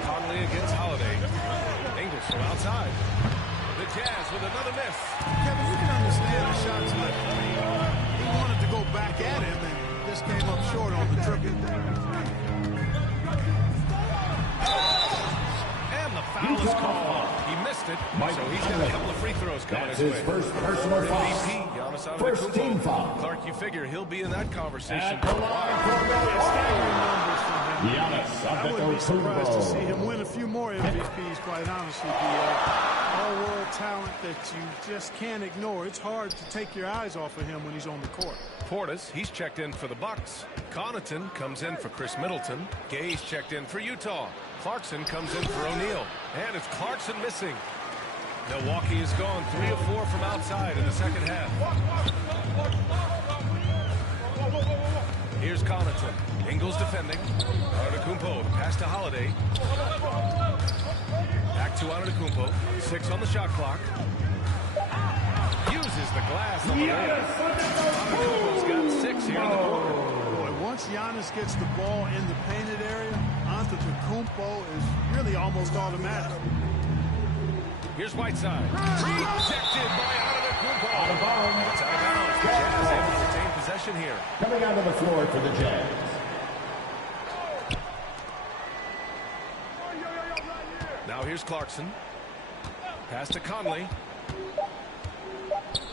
Conley against Holiday. Ingles from outside. The Jazz with another miss. Kevin, you can understand the shots left. I mean, he wanted to go back at him, and just came up short on the triple. And the foul is called. He missed it, so he's got a couple of free throws coming his way. That's his first personal foul. First team foul. Clark, you figure he'll be in that conversation. I wouldn't be surprised to see him win a few more MVPs, quite honestly. All-world talent that you just can't ignore. It's hard to take your eyes off of him when he's on the court. Portis, he's checked in for the Bucks. Connaughton comes in for Chris Middleton. Gay's checked in for Utah. Clarkson comes in for O'Neal. And it's Clarkson missing. Milwaukee has gone 3 of 4 from outside in the second half. Here's Connaughton. Ingles defending. Antetokounmpo, pass to Holiday. Back to Antetokounmpo. 6 on the shot clock. Uses the glass on the layup. Antetokounmpo's got 6 here in the quarter. Boy, once Giannis gets the ball in the painted area, Antetokounmpo is really almost automatic. Here's Whiteside. Rejected by Antetokounmpo. It's out of bounds. The Jazz able to retain possession here. Coming onto the floor for the Jazz. Now here's Clarkson. Pass to Conley.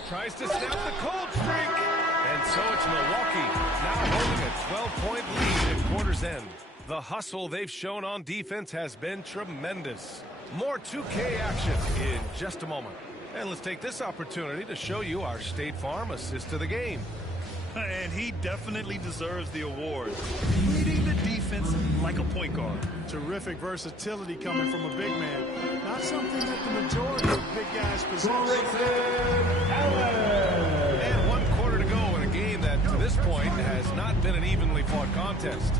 Tries to snap the cold streak. And so it's Milwaukee now holding a 12-point lead at quarter's end. The hustle they've shown on defense has been tremendous. More 2K action in just a moment. And let's take this opportunity to show you our State Farm assist to the game. And he definitely deserves the award. Leading the defense like a point guard. Terrific versatility coming from a big man. Not something that the majority of big guys possess. And 1 quarter to go in a game that, to this point, has not been an evenly fought contest.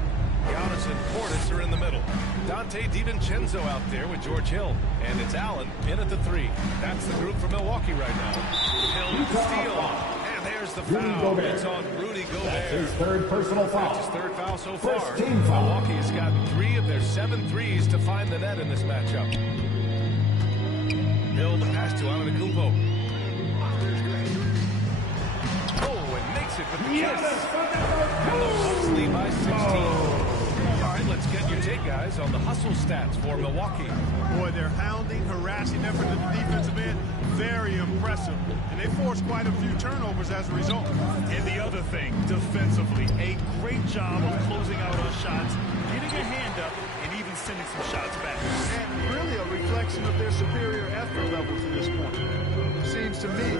Giannis and Portis are in the middle. Dante DiVincenzo out there with George Hill. And it's Allen in at the 3. That's the group for Milwaukee right now. Hill with the steal. And there's the foul. It's on Rudy Gobert. That's his third personal foul. That's his 3rd foul so far. First team foul. Milwaukee has got 3 of their 7 threes to find the net in this matchup. Hill the pass to Antetokounmpo. Oh, and makes it with the kiss. And the Bucks lead by 16. All right, let's get your take, guys, on the hustle stats for Milwaukee. Boy, their hounding, harassing effort at the defensive end, very impressive. And they forced quite a few turnovers as a result. And the other thing, defensively, a great job of closing out on shots, getting a hand up, and even sending some shots back. And really a reflection of their superior effort level to this point. Seems to me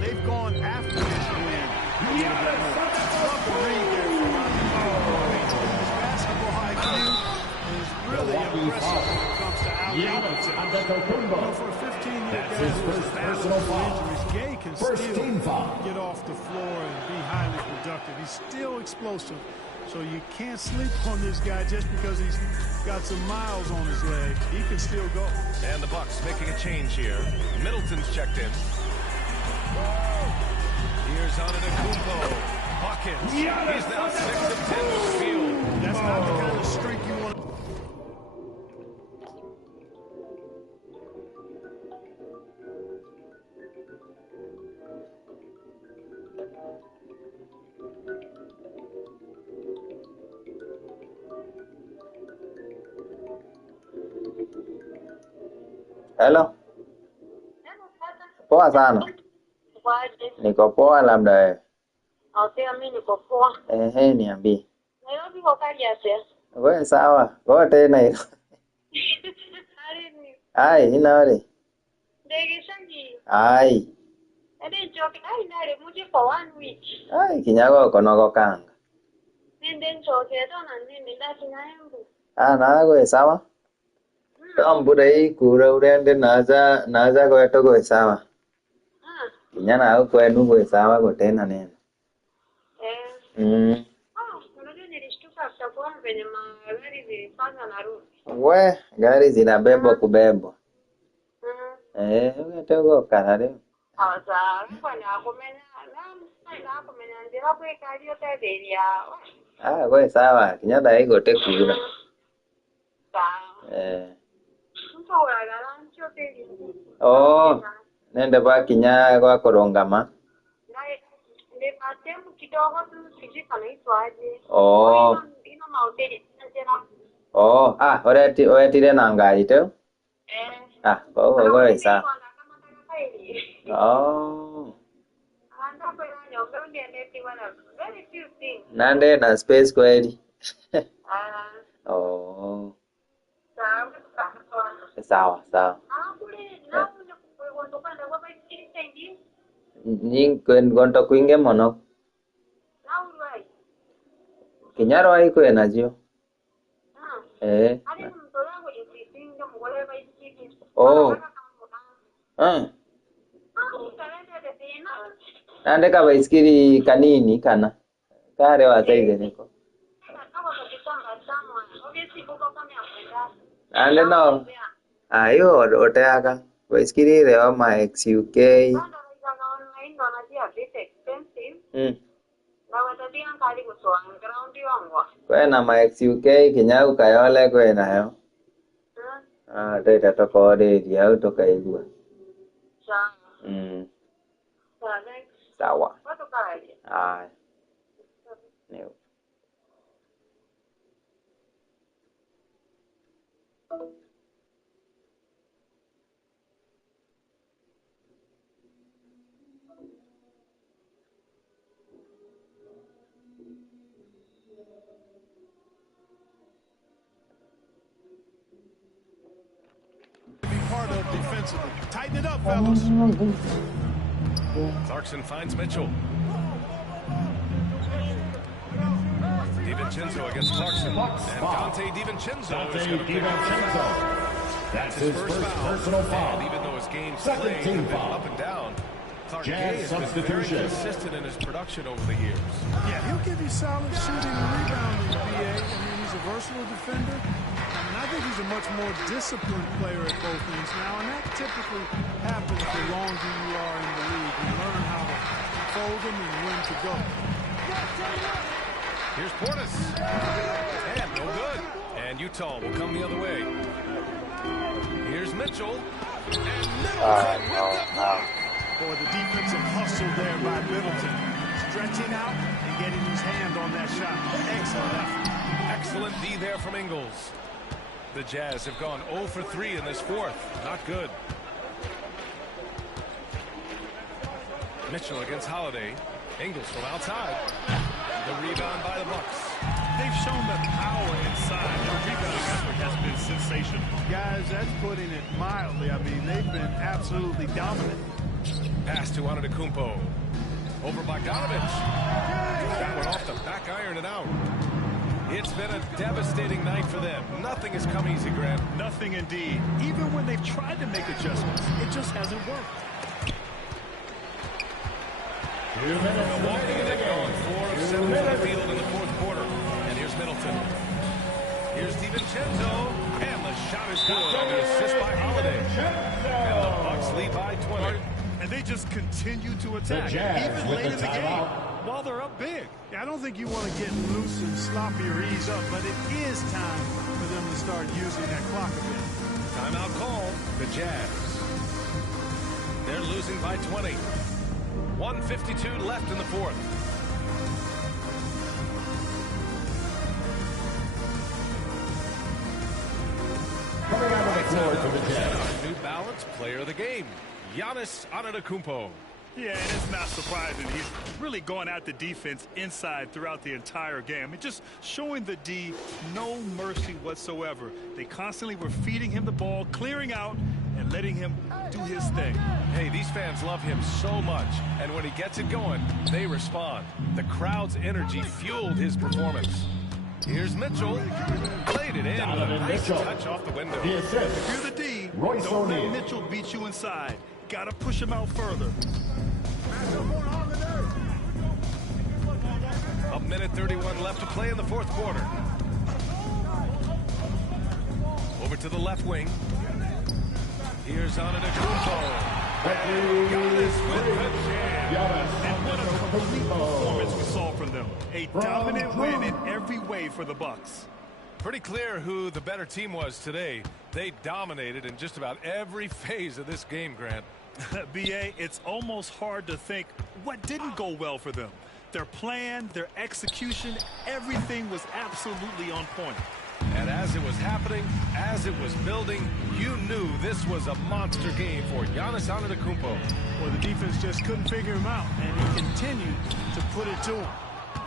they've gone after this win a little bit more. Love to read there from his basketball IQ is really impressive when it comes to out-defense. For a 15-year guy who's battling injuries, Gay can still get off the floor and be highly productive. He's still explosive. So you can't sleep on this guy just because he's got some miles on his leg. He can still go. And the Bucks making a change here. Middleton's checked in. Here's Antetokounmpo. Buckets. He's now 6 of 10 to the field. That's not the kind of streak you want. Hello. Poa sana. Niko poa labda. Niambie. Wewe sawa. Wewe tena hiyo. Ai, inaore. Ai. Ai, kinyago konogo kanga. Nago sawa. Ông bữa đấy cú đâu đen đến naza gọi tôi gọi sao à? Nhà nào quen nó gọi sao à gọi tên anh em. We gari zinabebwa kubebwa. Unataka karare. Kwa sawa kinyada iko tekura. Nende ba kinya kwa korongama. Oretire na ngari tu? Kwa sawa. Nande na space kweli. Sawa. Ni kwenda kuingia mono. Kinyaro haiko enajio. Nande ka baiskeli kanini kana. Kare wa saize niko. Nande no. Ayo oteaka. Baiskeli leo ma XUK. Kwena ma XUK kinyau kayole kwena yo. Data tokode dia utokaigua. Sawa. No. Part of defensively. Tighten it up, fellas. Clarkson finds Mitchell. DiVincenzo against Clarkson. And Dante DiVincenzo is going to pick up. That's his first personal foul. And even though his game's played have been up and down, Clark Gay has been very consistent in his production over the years. Yeah, he'll give you solid shooting and rebounding, BA. He's a versatile defender. I think he's a much more disciplined player at both ends now, and that typically happens the longer you are in the league. You learn how to fold them and when to go. Here's Portis. And no good. And Utah will come the other way. Here's Mitchell. And Middleton Boy, the defensive hustle there by Middleton. Stretching out and getting his hand on that shot. Excellent effort. Excellent D there from Ingles. The Jazz have gone 0 for 3 in this fourth. Not good. Mitchell against Holiday. Ingles from outside. The rebound by the Bucks. They've shown the power inside. Their rebounding effort has been sensational. Guys, that's putting it mildly. I mean, they've been absolutely dominant. Pass to Antetokounmpo. Over Bogdanovich. That one off the back iron and out. It's been a devastating night for them. Nothing has come easy, Grant. Nothing indeed. Even when they've tried to make adjustments, it just hasn't worked. Milwaukee, they've gone 4 of 7 from the field in the fourth quarter. And here's Middleton. Here's DiVincenzo. And the shot is good on the assist by Holiday. And the Bucks lead by 20. And they just continue to attack, even late in the game, while they're up big. I don't think you want to get loose and sloppy or ease up, but it is time for them to start using that clock a bit. Timeout call, the Jazz. They're losing by 20. 1:52 left in the fourth. Coming out of the floor for the Jazz. New Balance player of the game, Giannis Antetokounmpo. Yeah, and it's not surprising. He's really going at the defense inside throughout the entire game. I mean, just showing the D no mercy whatsoever. They constantly were feeding him the ball, clearing out, and letting him do his thing. Hey, these fans love him so much, and when he gets it going, they respond. The crowd's energy fueled his performance. Here's Mitchell. Played it in. Nice touch off the window. If you're the D, don't let Mitchell beat you inside. Got to push him out further. A minute 31 left to play in the fourth quarter. Over to the left wing. Here's Antetokounmpo. And what a complete performance we saw from them. A dominant win in every way for the Bucks. Pretty clear who the better team was today. They dominated in just about every phase of this game, Grant. B.A., it's almost hard to think what didn't go well for them. Their plan, their execution, everything was absolutely on point. And as it was happening, as it was building, you knew this was a monster game for Giannis Antetokounmpo. Well, the defense just couldn't figure him out, and he continued to put it to him.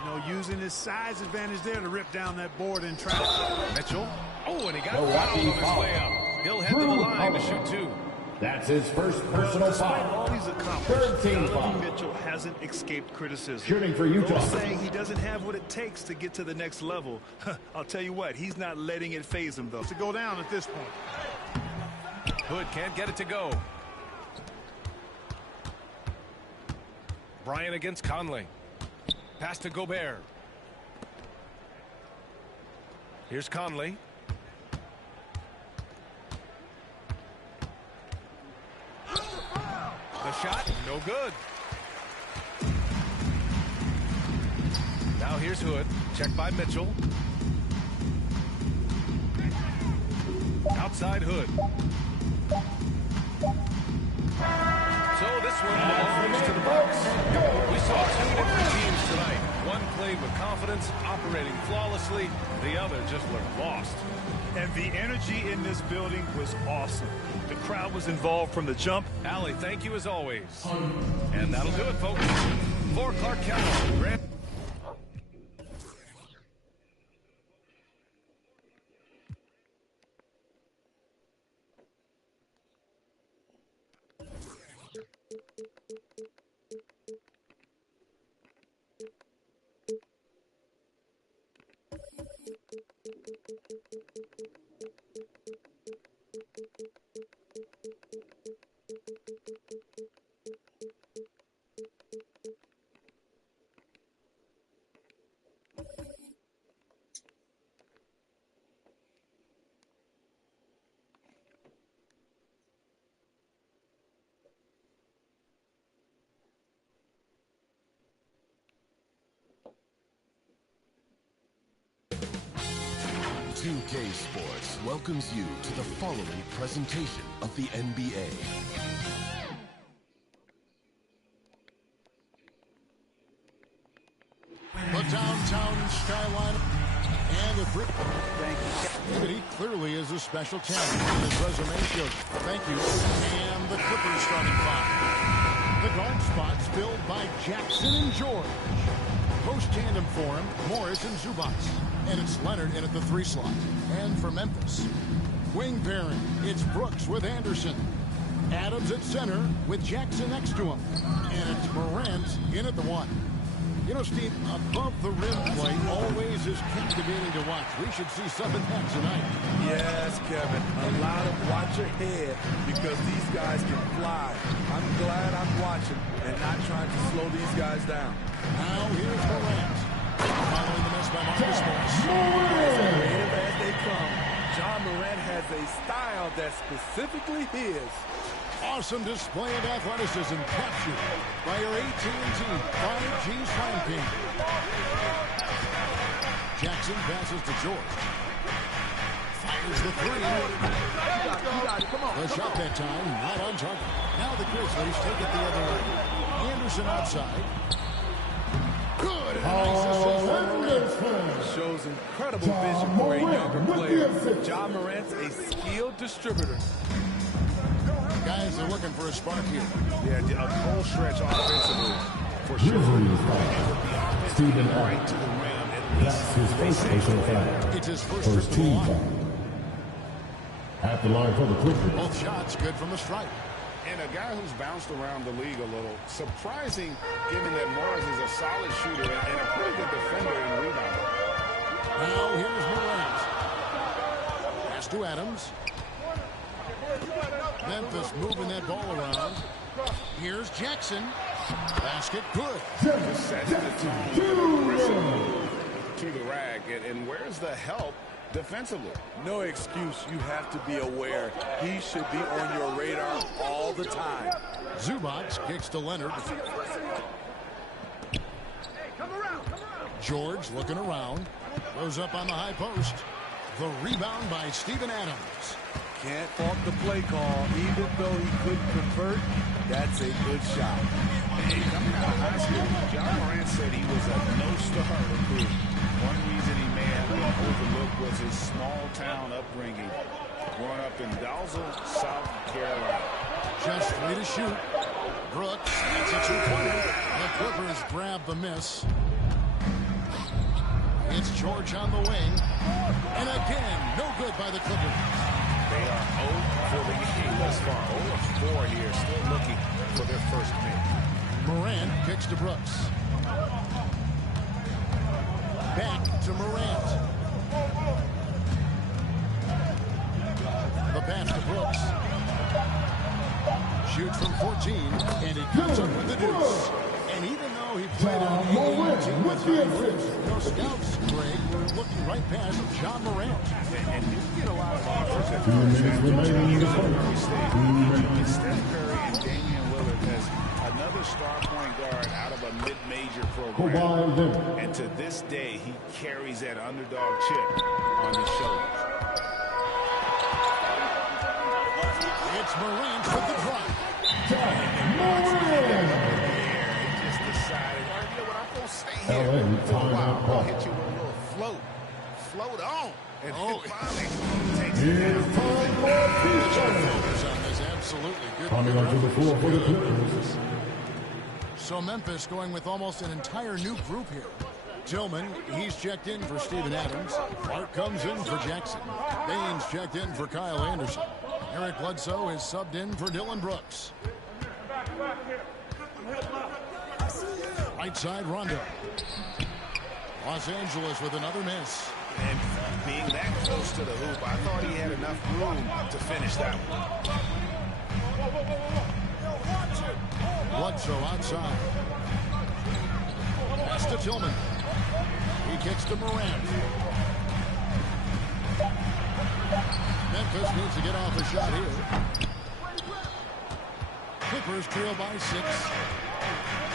You know, using his size advantage there to rip down that board in traffic. Mitchell. Oh, and he got fouled on his way up. He'll head to the line to shoot two. That's his first personal Despite foul. all he's accomplished, 13 foul. Donovan Mitchell hasn't escaped criticism. Shooting for Utah. Those saying he doesn't have what it takes to get to the next level. I'll tell you what, he's not letting it faze him, though. To go down at this point. Hood can't get it to go. Bryant against Conley. Pass to Gobert. Here's Conley. The shot, no good. Now here's Hood. Checked by Mitchell. Outside Hood. So this one belongs to the Bucks. We saw two different teams tonight. One played with confidence, operating flawlessly. The other just looked lost. And the energy in this building was awesome. The crowd was involved from the jump. Allie, thank you as always. And that'll do it, folks. For Clark County, Grant. .2k Sports welcomes you to the following presentation of the NBA. The downtown skyline and the three. Thank you. He clearly is a special talent. His resume shows. Thank you. And the Clippers starting five. The guard spots filled by Jackson and George. Post tandem for him, Morris and Zubac. And it's Leonard in at the 3 slot. And for Memphis, wing pairing, it's Brooks with Anderson. Adams at center with Jackson next to him. And it's Morant in at the 1. You know, Steve, above the rim play always is captivating to watch. We should see some of that tonight. Yes, Kevin. A lot of watch ahead because these guys can fly. I'm glad I'm watching and not trying to slow these guys down. Now here's Morant. Following the miss by Marcus Morris. As creative as they come, John Morant has a style that's specifically his. Awesome display of athleticism captured by your AT&T 5G Slam King. Jackson passes to George. Fires the 3. You got it. Come on. The shot that time, not on target. Now the Grizzlies take it the other way. Anderson outside. Good. Shows incredible vision for a younger player. John Morant's a skilled distributor. Guys are looking for a spark here. Yeah, a cold stretch offensively for sure. Stephen Right to the rim. At least that's his first personal foul. It's his First team foul. At the line for the Clippers. Both shots good from the stripe. And a guy who's bounced around the league a little. Surprising, given that Morris is a solid shooter and a pretty good defender and rebounder. Now here's Morant. Pass to Adams. Memphis moving that ball around. Here's Jackson. Basket good. Just sets the tone to the rack. And where's the help defensively. No excuse. You have to be aware. He should be on your radar all the time. Zubac kicks to Leonard. George looking around. Goes up on the high post. The rebound by Steven Adams. Can't fault the play call. Even though he couldn't convert, that's a good shot. Hey, coming out of high school, John Morant said he was a no-star recruit. One reason he may have been overlooked was his small-town upbringing. Growing up in Dalzell, South Carolina. Just 3 to shoot. Brooks, that's a two-pointer. The Clippers grab the miss. It's George on the wing. And again, no good by the Clippers. They are 0 for the game thus far. 0 4 here, still looking for their first win. Morant kicks to Brooks. Back to Morant. The pass to Brooks. Shoots from 14, and it comes up with the deuce. And even though he played on the AAU team with 5 rings, no scouts, Greg, were looking right past John Morant. And you get a lot of offers at first. Steph Curry and Damian Lillard as another star point guard out of a mid-major program. And to this day, he carries that underdog chip on his shoulders. It's Morant with the drop. I'll hit you with a little float. Float on. And finally takes it down. Absolutely good. Coming onto the floor for the Clippers. So Memphis going with almost an entire new group here. Tillman, he's checked in for Steven Adams. Clark comes in for Jackson. Baines checked in for Kyle Anderson. Eric Bledsoe is subbed in for Dylan Brooks. Right side, Rondo. Los Angeles with another miss. And being that close to the hoop, I thought he had enough room to finish that one. Bledsoe outside. Pass to Tillman. He kicks to Morant. Memphis needs to get off a shot here. Clippers trail by 6.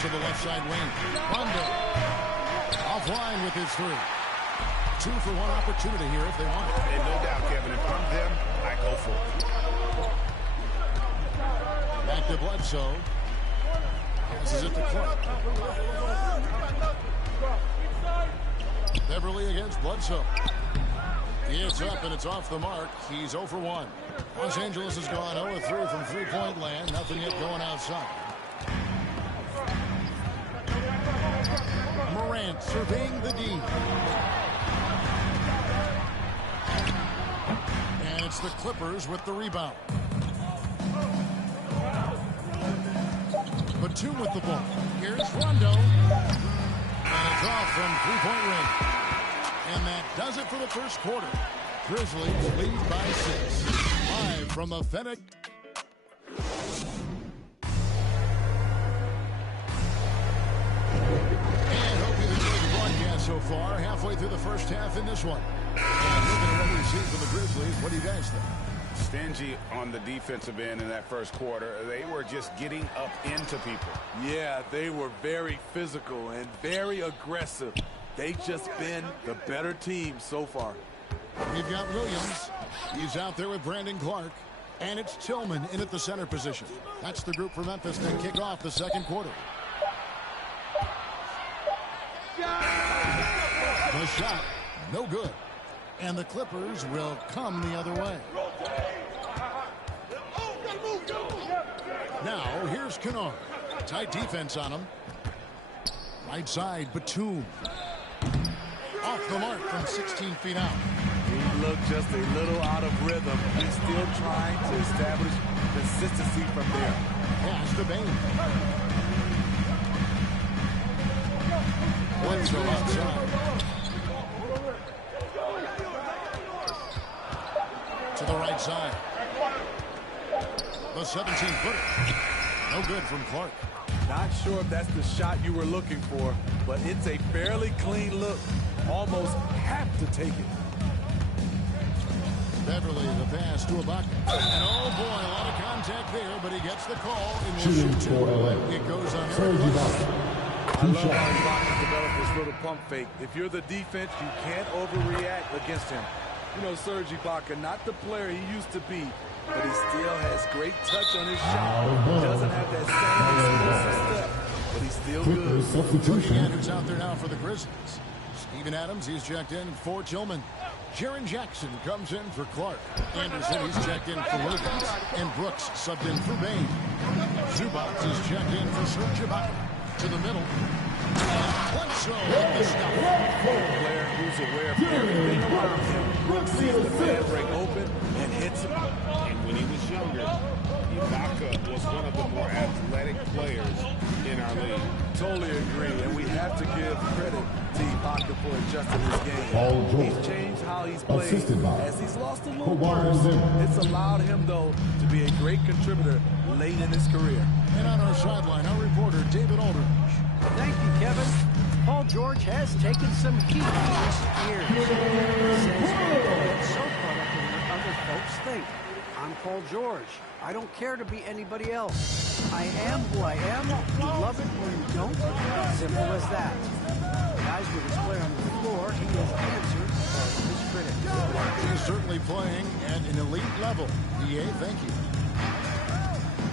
To the left side wing. Rondo. Offline with his 3. 2 for 1 opportunity here if they want it. And no doubt, Kevin, if I'm them, I go for it. Back to Bledsoe. Passes it to Clark. Beverly against Bledsoe. It's up and it's off the mark. He's 0 for 1. Los Angeles has gone 0 for 3 from three-point land. Nothing yet going outside. Morant surveying the D. And it's the Clippers with the rebound. Batum with the ball. Here's Rondo. And it's off from three-point range. And that does it for the first quarter. Grizzlies lead by 6. Live from the Fennec. And hope you've enjoyed the broadcast so far. Halfway through the first half in this one. And looking at what we've seen from the Grizzlies, what do you guys think? Stingy on the defensive end in that first quarter. They were just getting up into people. Yeah, they were very physical and very aggressive. They've just been the better team so far. We've got Williams. He's out there with Brandon Clark. And it's Tillman in at the center position. That's the group for Memphis to kick off the second quarter. The shot, no good. And the Clippers will come the other way. Now, here's Kennard. Tight defense on him. Right side, Batum. Off the mark from 16 feet out. He looked just a little out of rhythm. He's still trying to establish consistency from there. Pass to Baines. Bledsoe outside. To the right side. The 17-footer. No good from Clark. Not sure if that's the shot you were looking for, but it's a fairly clean look. Almost have to take it. Beverly, the pass to Ibaka. And oh boy, a lot of contact there, but he gets the call. And Shooting for LA. It goes on Serge Ibaka. I love how Ibaka developed this little pump fake. If you're the defense, you can't overreact against him. You know, Serge Ibaka, not the player he used to be, but he still has great touch on his shot. He doesn't have that same explosive step, but he's still good. Substitution. Who's out there now for the Grizzlies? Steven Adams, he's checked in for Tillman. Jaren Jackson comes in for Clark. Anderson, he's checked in for Williams. And Brooks subbed in for Bain. Zubac is checked in for Serge Ibaka. To the middle. Bledsoe with the stop. Player who's aware of everything around him. Brooks sees the man break open and hits him. And when he was younger, Ibaka was one of the more athletic players in our league. Totally agree, and we have to give credit to Ibaka for adjusting his game. He's changed how he's played as he's lost a little burst. It's allowed him, though, to be a great contributor late in his career. And on our sideline, our reporter, David Aldridge. Thank you, Kevin. Paul George has taken some heat in recent years. He says people get so caught up in what other folks think. I'm Paul George. I don't care to be anybody else. I am who I am. You love it or you don't. Simple as that. Guys, with his play on the floor, he has answered all of his critics. He's certainly playing at an elite level. EA, thank you.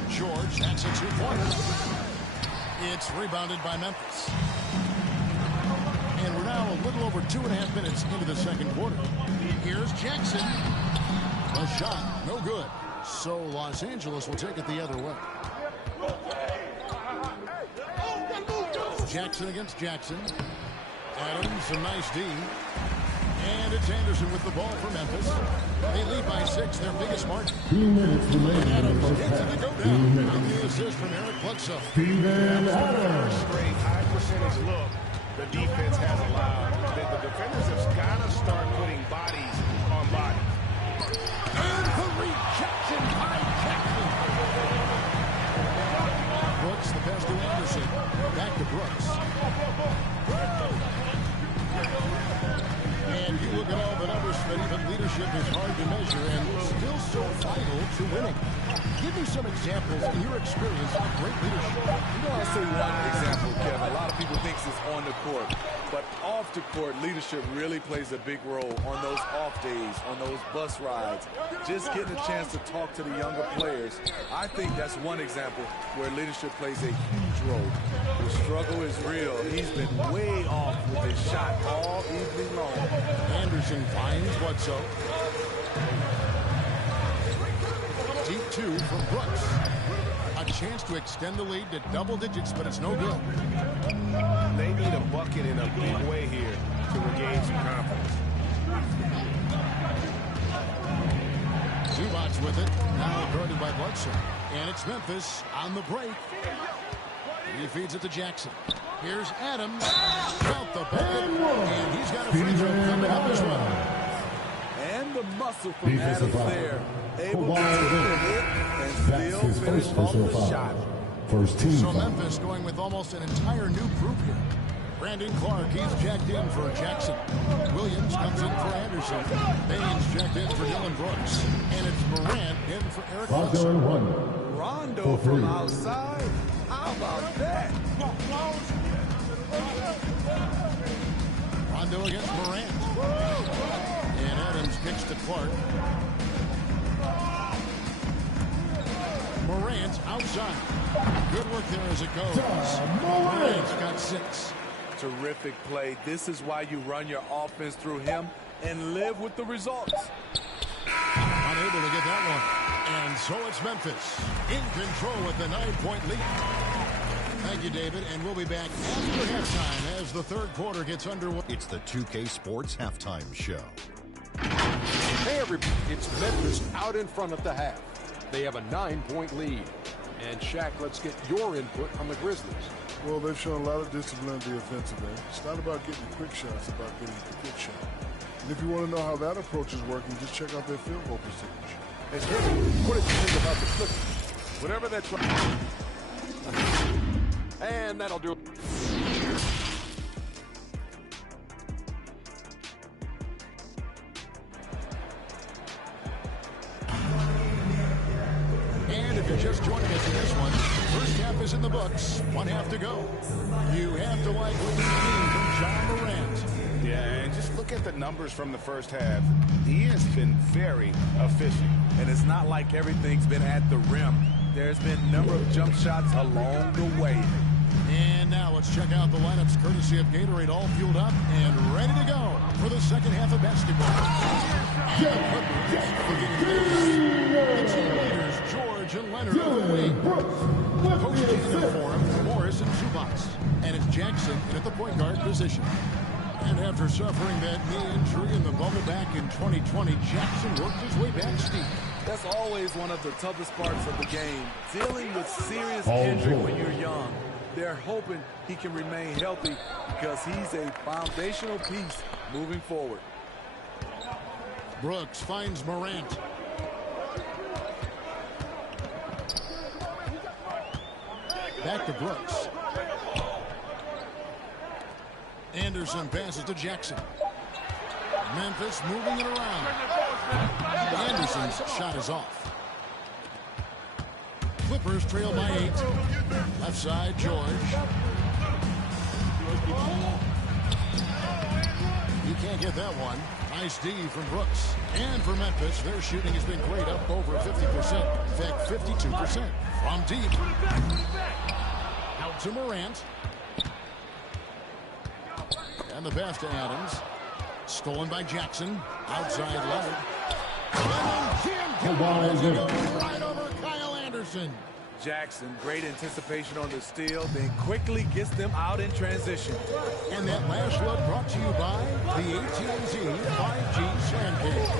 George, that's a two-pointer. It's rebounded by Memphis. And we're now a little over 2.5 minutes into the second quarter. Here's Jackson. A shot, no good. So Los Angeles will take it the other way. Jackson against Jackson. Adams, a nice D. And it's Anderson with the ball for Memphis. They lead by 6, their biggest margin. 2 minutes remaining in the first Into the half. go-down. And the assist from Eric Bledsoe. Steven Adams. Straight high percentage look the defense has allowed. The defenders have got to start putting bodies on bodies. And the rejection by Jackson. Brooks, the pass to Anderson. Back to Brooks. And you look at all the numbers, but even leadership is hard to measure and still so vital to winning. Give me some examples in your experience of great leadership. You know, I'll say one example, Kevin. A lot of people think it's on the court. But off the court, leadership really plays a big role on those off days, on those bus rides. Just getting a chance to talk to the younger players. I think that's one example where leadership plays a huge role. The struggle is real. He's been way off with his shot all evening long. Anderson finds Bledsoe. Deep 2 from Brooks. A chance to extend the lead to double digits, but it's no good. They need a bucket in a big way here to regain some confidence. Zubac with it. Now guarded by Bledsoe. And it's Memphis on the break. He feeds it to Jackson. Here's Adams. Out the bucket. And he's got a free throw coming up as well. And the muscle from Adams there. Able to take the hit and still finish off the shot. First team. So Memphis going with almost an entire new group here. Brandon Clark, he's checked in for Jackson. Williams comes in for Anderson. Baines checked in for Dylan Brooks. And it's Morant in for Eric Bledsoe. Rondo from outside. How about that? Rondo against Morant. And Adams kicks to Clark. Morant outside. Good work there as it goes. Morant's got 6. Terrific play. This is why you run your offense through him and live with the results. Unable to get that one. And so it's Memphis in control with the 9-point lead. Thank you, David. And we'll be back after halftime as the third quarter gets underway. It's the 2K Sports Halftime Show. Hey, everybody. It's Memphis out in front at the half. They have a 9-point lead. And Shaq, let's get your input on the Grizzlies. Well, they've shown a lot of discipline at the offensive end. It's not about getting quick shots, it's about getting the quick shot. And if you want to know how that approach is working, just check out their field goal percentage. And Kenny, what did you think about the Clippers? Whatever that's right. And that'll do it. joining us in this one. First half is in the books. 1 half to go. You have to like what you've seen from John Morant. Yeah, and just look at the numbers from the first half. He has been very efficient. And it's not like everything's been at the rim. There's been a number of jump shots along the way. And now let's check out the lineups courtesy of Gatorade, all fueled up and ready to go for the second half of basketball. The team leaders, George and Leonard on the wing. Post-game uniform, Morris and Zubac. And it's Jackson in at the point guard position. And after suffering that knee injury in the bubble back in 2020, Jackson worked his way back steep. That's always one of the toughest parts of the game, dealing with serious injury when you're young. They're hoping he can remain healthy because he's a foundational piece moving forward. Brooks finds Morant. Back to Brooks. Anderson passes to Jackson. Memphis moving it around. Anderson's shot is off. Clippers trail by 8. Left side, George. You can't get that one. Nice D from Brooks. And for Memphis, their shooting has been great, up over 50%. In fact, 52% from deep. Out to Morant. And the pass to Adams. Stolen by Jackson. Outside Leonard. Right over Kyle Anderson. Jackson, great anticipation on the steal, then quickly gets them out in transition. And that last look brought to you by the AT&T 5G Slam Cake.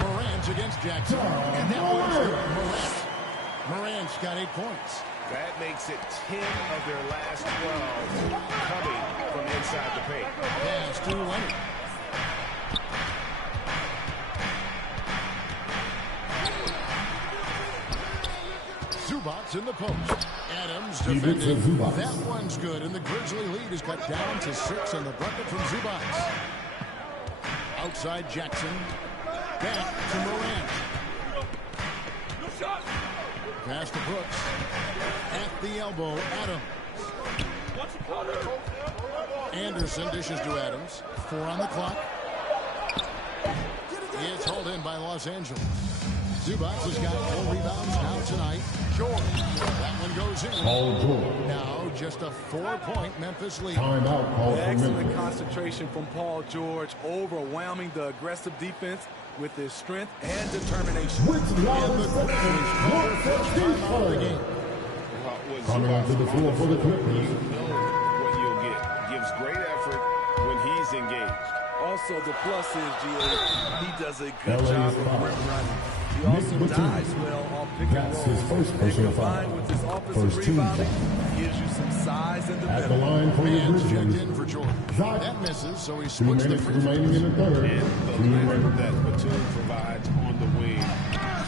Morant against Jackson. And that one's good. Morant's got 8 points. That makes it 10 of their last 12 coming from inside the paint. Pass to Leonard. Zubac's in the post. Adams defending. That one's good, and the Grizzly lead is cut down to 6 on the bucket from Zubac. Outside Jackson. Back to Morant. Pass to Brooks. At the elbow, Adams. Anderson dishes to Adams. 4 on the clock. It's hauled in by Los Angeles. Zubac has got 4 rebounds now tonight. George. That one goes in. Now just a 4-point Memphis lead. Excellent concentration from Paul George, overwhelming the aggressive defense with his strength and determination. Coming onto the floor for the Clippers. You know what you'll get. Gives great effort when he's engaged. Also, the plus is, GA, he does a good job of rim running. He also dies well off pick and roll. His first personal foul. With his offensive rebounding, gives you some size in the middle. At the line for the Grizzlies. Checked in for George. That misses, so he splits the free remaining in the third. And the length that Batum provides on the wing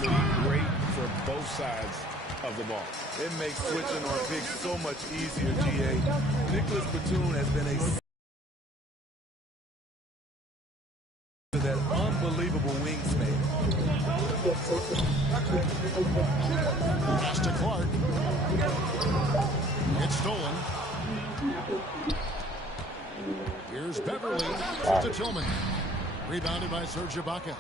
will be great for both sides of the ball. It makes switching on picks so much easier, GA. Nicholas Batum has been a that unbelievable wingspan. Pass to Clark. It's stolen. Here's Beverly to Tillman. Rebounded by Serge Ibaka.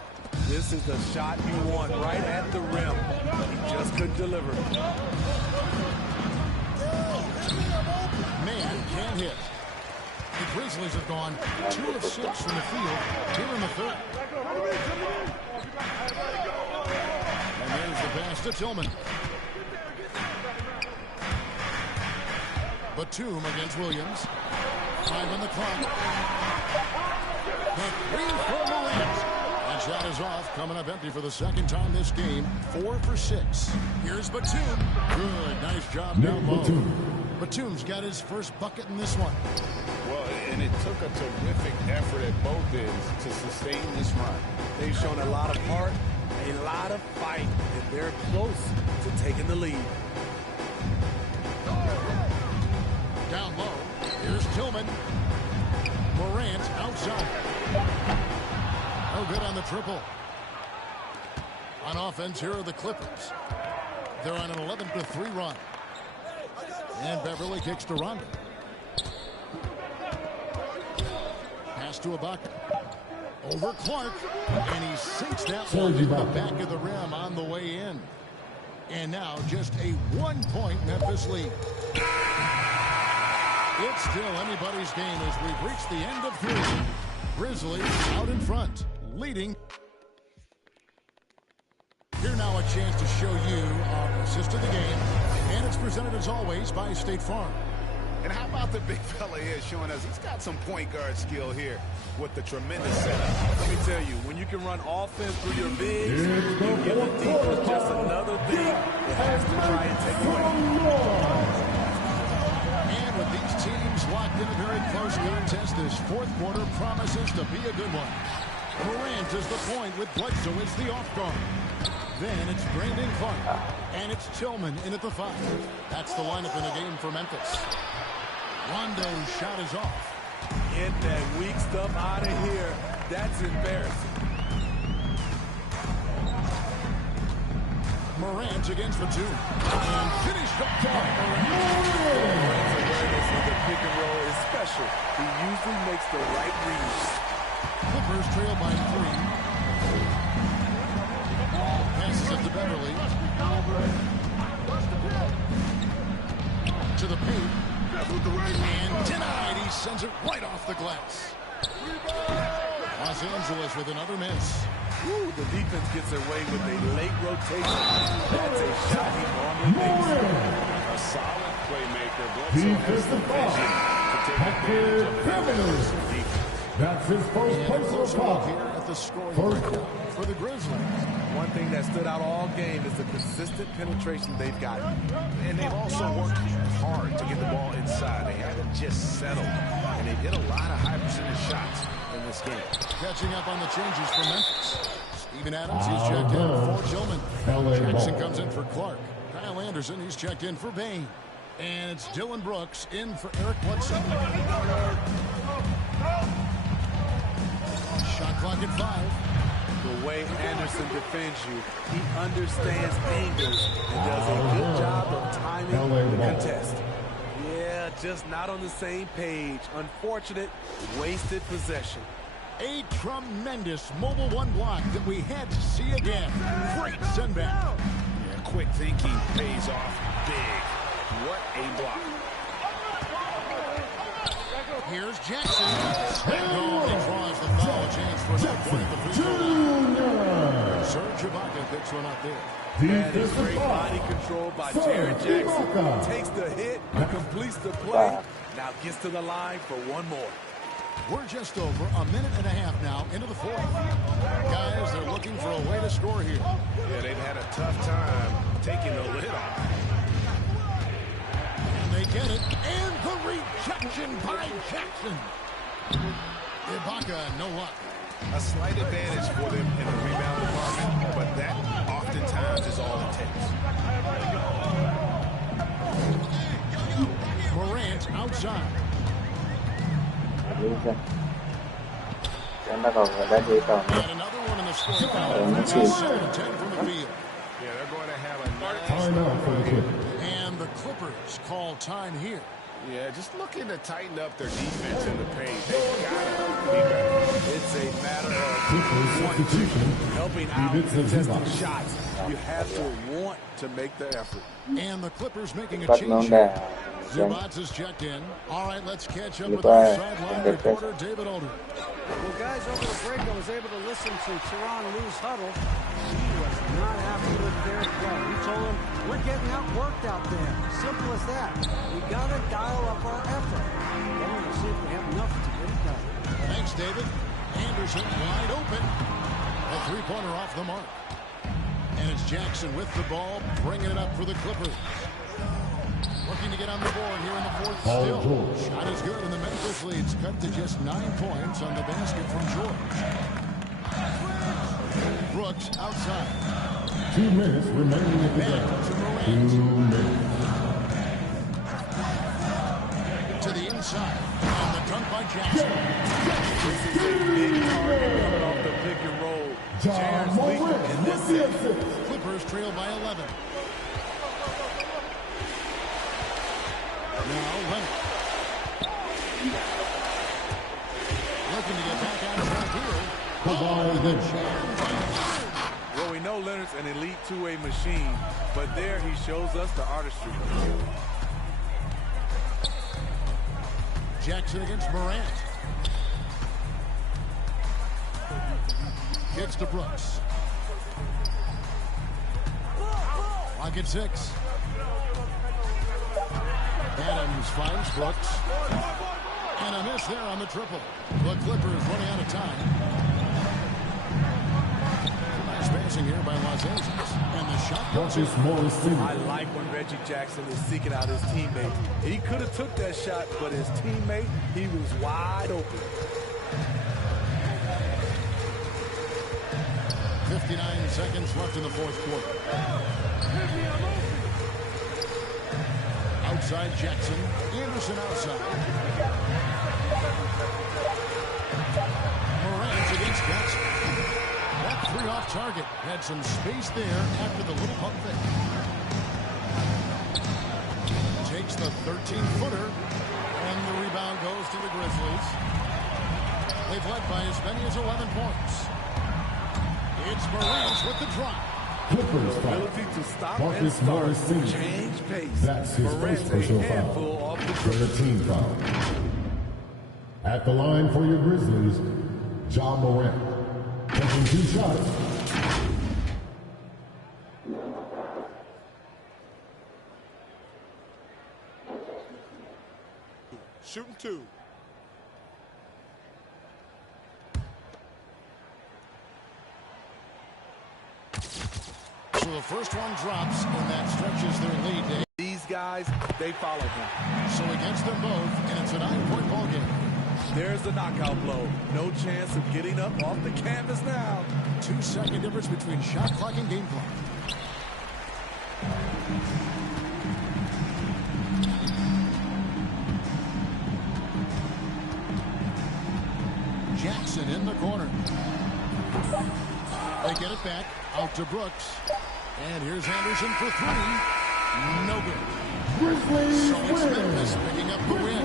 This is the shot you want right at the rim. He just couldn't deliver. Man can't hit. The Grizzlies have gone 2 of 6 from the field here in the third. And there's the pass to Tillman. Batum against Williams. 5 on the clock. The 3 for Morant. That shot is off, coming up empty for the second time this game. 4 for 6. Here's Batum. Good, nice job down low. Batum's got his first bucket in this one. Well, and it took a terrific effort at both ends to sustain this run. They've shown a lot of heart, a lot of fight, and they're close to taking the lead. Down low, here's Tillman. Morant outside. No good on the triple. On offense, here are the Clippers. They're on an 11-3 run. And Beverly kicks to Rondo. Pass to Ibaka. Over Clark. And he sinks that one in the back of the rim on the way in. And now just a 1-point Memphis lead. It's still anybody's game as we've reached the end of 3. Grizzlies out in front, leading. Here now a chance to show you our assist of the game. And it's presented as always by State Farm. And how about the big fella here showing us he's got some point guard skill here with the tremendous setup. Let me tell you, when you can run offense through your bigs, you give the defense just another thing it has to try and take away. And with these teams locked in a very close contest, this fourth quarter promises to be a good one. Morant is the point with Bledsoe as the off guard. Then it's Brandon Clark, and it's Tillman in at the 5. That's the lineup in a game for Memphis. Rondo's shot is off. Get that weak stuff out of here. That's embarrassing. Morant against the 2. And finished up by Morant. Morant's awareness of the pick and roll is special. He usually makes the right reads. Clippers trail by 3. Passes up to Beverly. To the paint. And denied. He sends it right off the glass. Los Angeles with another miss. Ooh, the defense gets away with a late rotation. That's a shot he normally makes. A solid playmaker. Bledsoe has the vision to take advantage of the defense. That's his first personal foul here at the scoring for the Grizzlies. One thing that stood out all game is the consistent penetration they've gotten. And they've also worked hard to get the ball inside. They haven't just settled. And they've hit a lot of high percentage shots in this game. Catching up on the changes for Memphis. Steven Adams, he's checked in for Tillman. Jackson comes in for Clark. Kyle Anderson, he's checked in for Bain. And it's Dylan Brooks in for Eric Bledsoe. Shot clock at 5. The way Anderson defends you, he understands angles and does a good job of timing the contest. Yeah, just not on the same page. Unfortunate, wasted possession. A tremendous mobile 1 block that we had to see again. Great send back. Yeah, quick thinking pays off big. What a block. Here's Jackson. No, he draws the foul chance for another point at the free throw. Serge Ibaka picks one up there. That is great body control by Jared Jackson. Takes the hit, completes the play, now gets to the line for one more. We're just over a minute and a half now into the 4th. Guys, they're looking for a way to score here. Yeah, they've had a tough time taking the lid off. And they get it. And the rejection by Jackson. Ibaka, no luck. A slight advantage for them in the rebound department, but that oftentimes is all it takes. Morant outside. Nó còn đã chỉ còn 7-10 from the field. Yeah, they're going to have a timeout for the Clippers. And the Clippers call time here. Yeah, just looking to tighten up their defense in the paint. They've got to be better. It's a matter of helping out contesting shots. You have to want to make the effort. And the Clippers making a change here. Zubats is checked in. All right, let's catch up with our sideline reporter, David Older. Well, guys, over the break, I was able to listen to Teron Lue's huddle. He was not happy with their play. He told him, we're getting outworked out there. Simple as that. We got to dial up our effort. Then we'll see if we have enough to get it done. Thanks, David. Anderson wide open. A three-pointer off the mark. And it's Jackson with the ball, bringing it up for the Clippers. Looking to get on the board here in the 4th still. Shot is good, and the Memphis lead's cut to just 9 points on the basket from George. Brooks outside. 2 minutes remaining in the game. 2 minutes. To the inside. And the dunk by Jackson. This is a big target coming off the pick and roll. Jared's weak in this Clippers trail by 11. Now Leonard. Looking to get back out of track here. Well, we know Leonard's an elite two-way machine, but there he shows us the artistry. Jackson against Morant. Kicks to Brooks. Lock at 6. Adams finds Brooks. And a miss there on the triple. The Clippers running out of time. Nice passing here by Los Angeles. And the shot goes in. I like when Reggie Jackson is seeking out his teammate. He could have took that shot, but his teammate, he was wide open. 59 seconds left in the fourth quarter. Outside Jackson. Anderson outside. Morant against Jackson. That three off target. Had some space there after the little pump fake. Takes the 13-footer. And the rebound goes to the Grizzlies. They've led by as many as 11 points. It's Morant with the drop. Clippers ability to stop and Marcus start, Morris Sr. change pace. That's his Morant's first personal a handful foul. off the For dribble. the team foul. At the line for your Grizzlies, Ja Morant. Taking 2 shots. Shooting 2. So the first one drops, and that stretches their lead. These guys, they follow him. So against them both, and it's a 9-point ball game. There's the knockout blow. No chance of getting up off the canvas now. 2-second difference between shot clock and game clock. Jackson in the corner. They get it back. Out to Brooks. And here's Anderson for 3. No good. Grizzlies So it's Memphis picking up the win.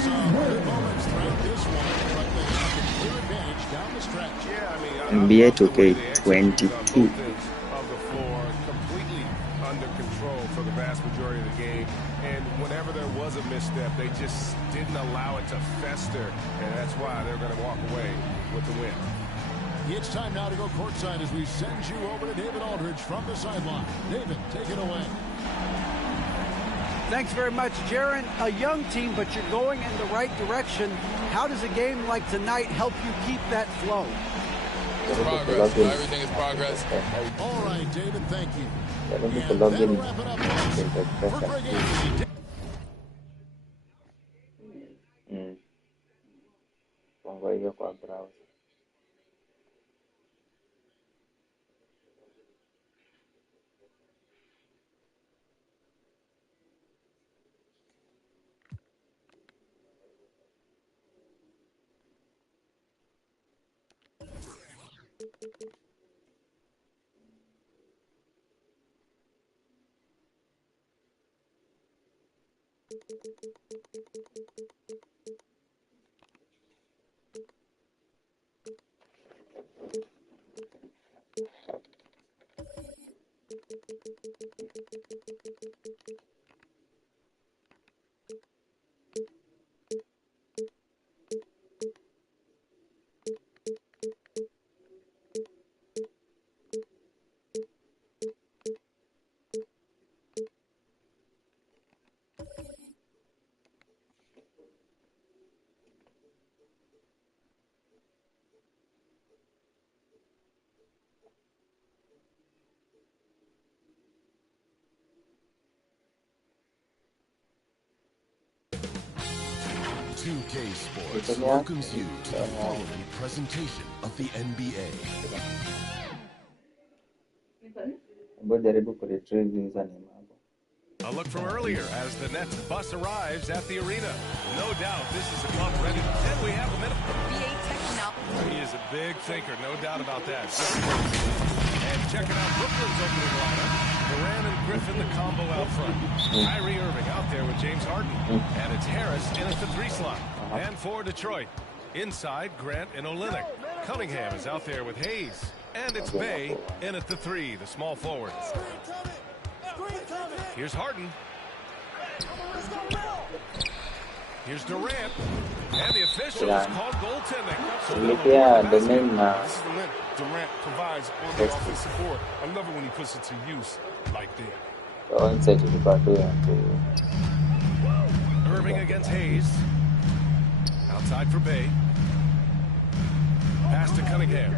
Some good moments throughout this one, but they have a clear advantage down the stretch. Yeah, I mean, NBA2k22. of the floor, completely under control for the vast majority of the game. And whenever there was a misstep, they just didn't allow it to fester. And that's why they're going to walk away with the win. It's time now to go courtside as we send you over to David Aldridge from the sideline. David, take it away. Thanks very much, Jaron. A young team, but you're going in the right direction. How does a game like tonight help you keep that flow? It's progress. Everything is progress. All right, David, thank you. And that'll wrap it up for Greg Anthony. Pongo hiyo kwa browser. .2k Sports welcomes you to the following presentation of the NBA. A look from earlier as the Nets bus arrives at the arena. No doubt this is a club ready. And we have a minute. NBA technology. He is a big thinker, no doubt about that. And checking out Brooklyn's opening lineup. Durant and Griffin, the combo out front. Kyrie Irving out there with James Harden. And it's Harris in at the 3 slot. And for Detroit, inside, Grant and Olynyk. Cunningham is out there with Hayes. And it's Bay in at the 3, the small forward. Here's Harden. Here's Durant. And the officials called goaltending. So the main Durant provides on the offensive board. I love it when he puts it to use like that. Irving against Hayes. Outside for Bay. Pass to Cunningham.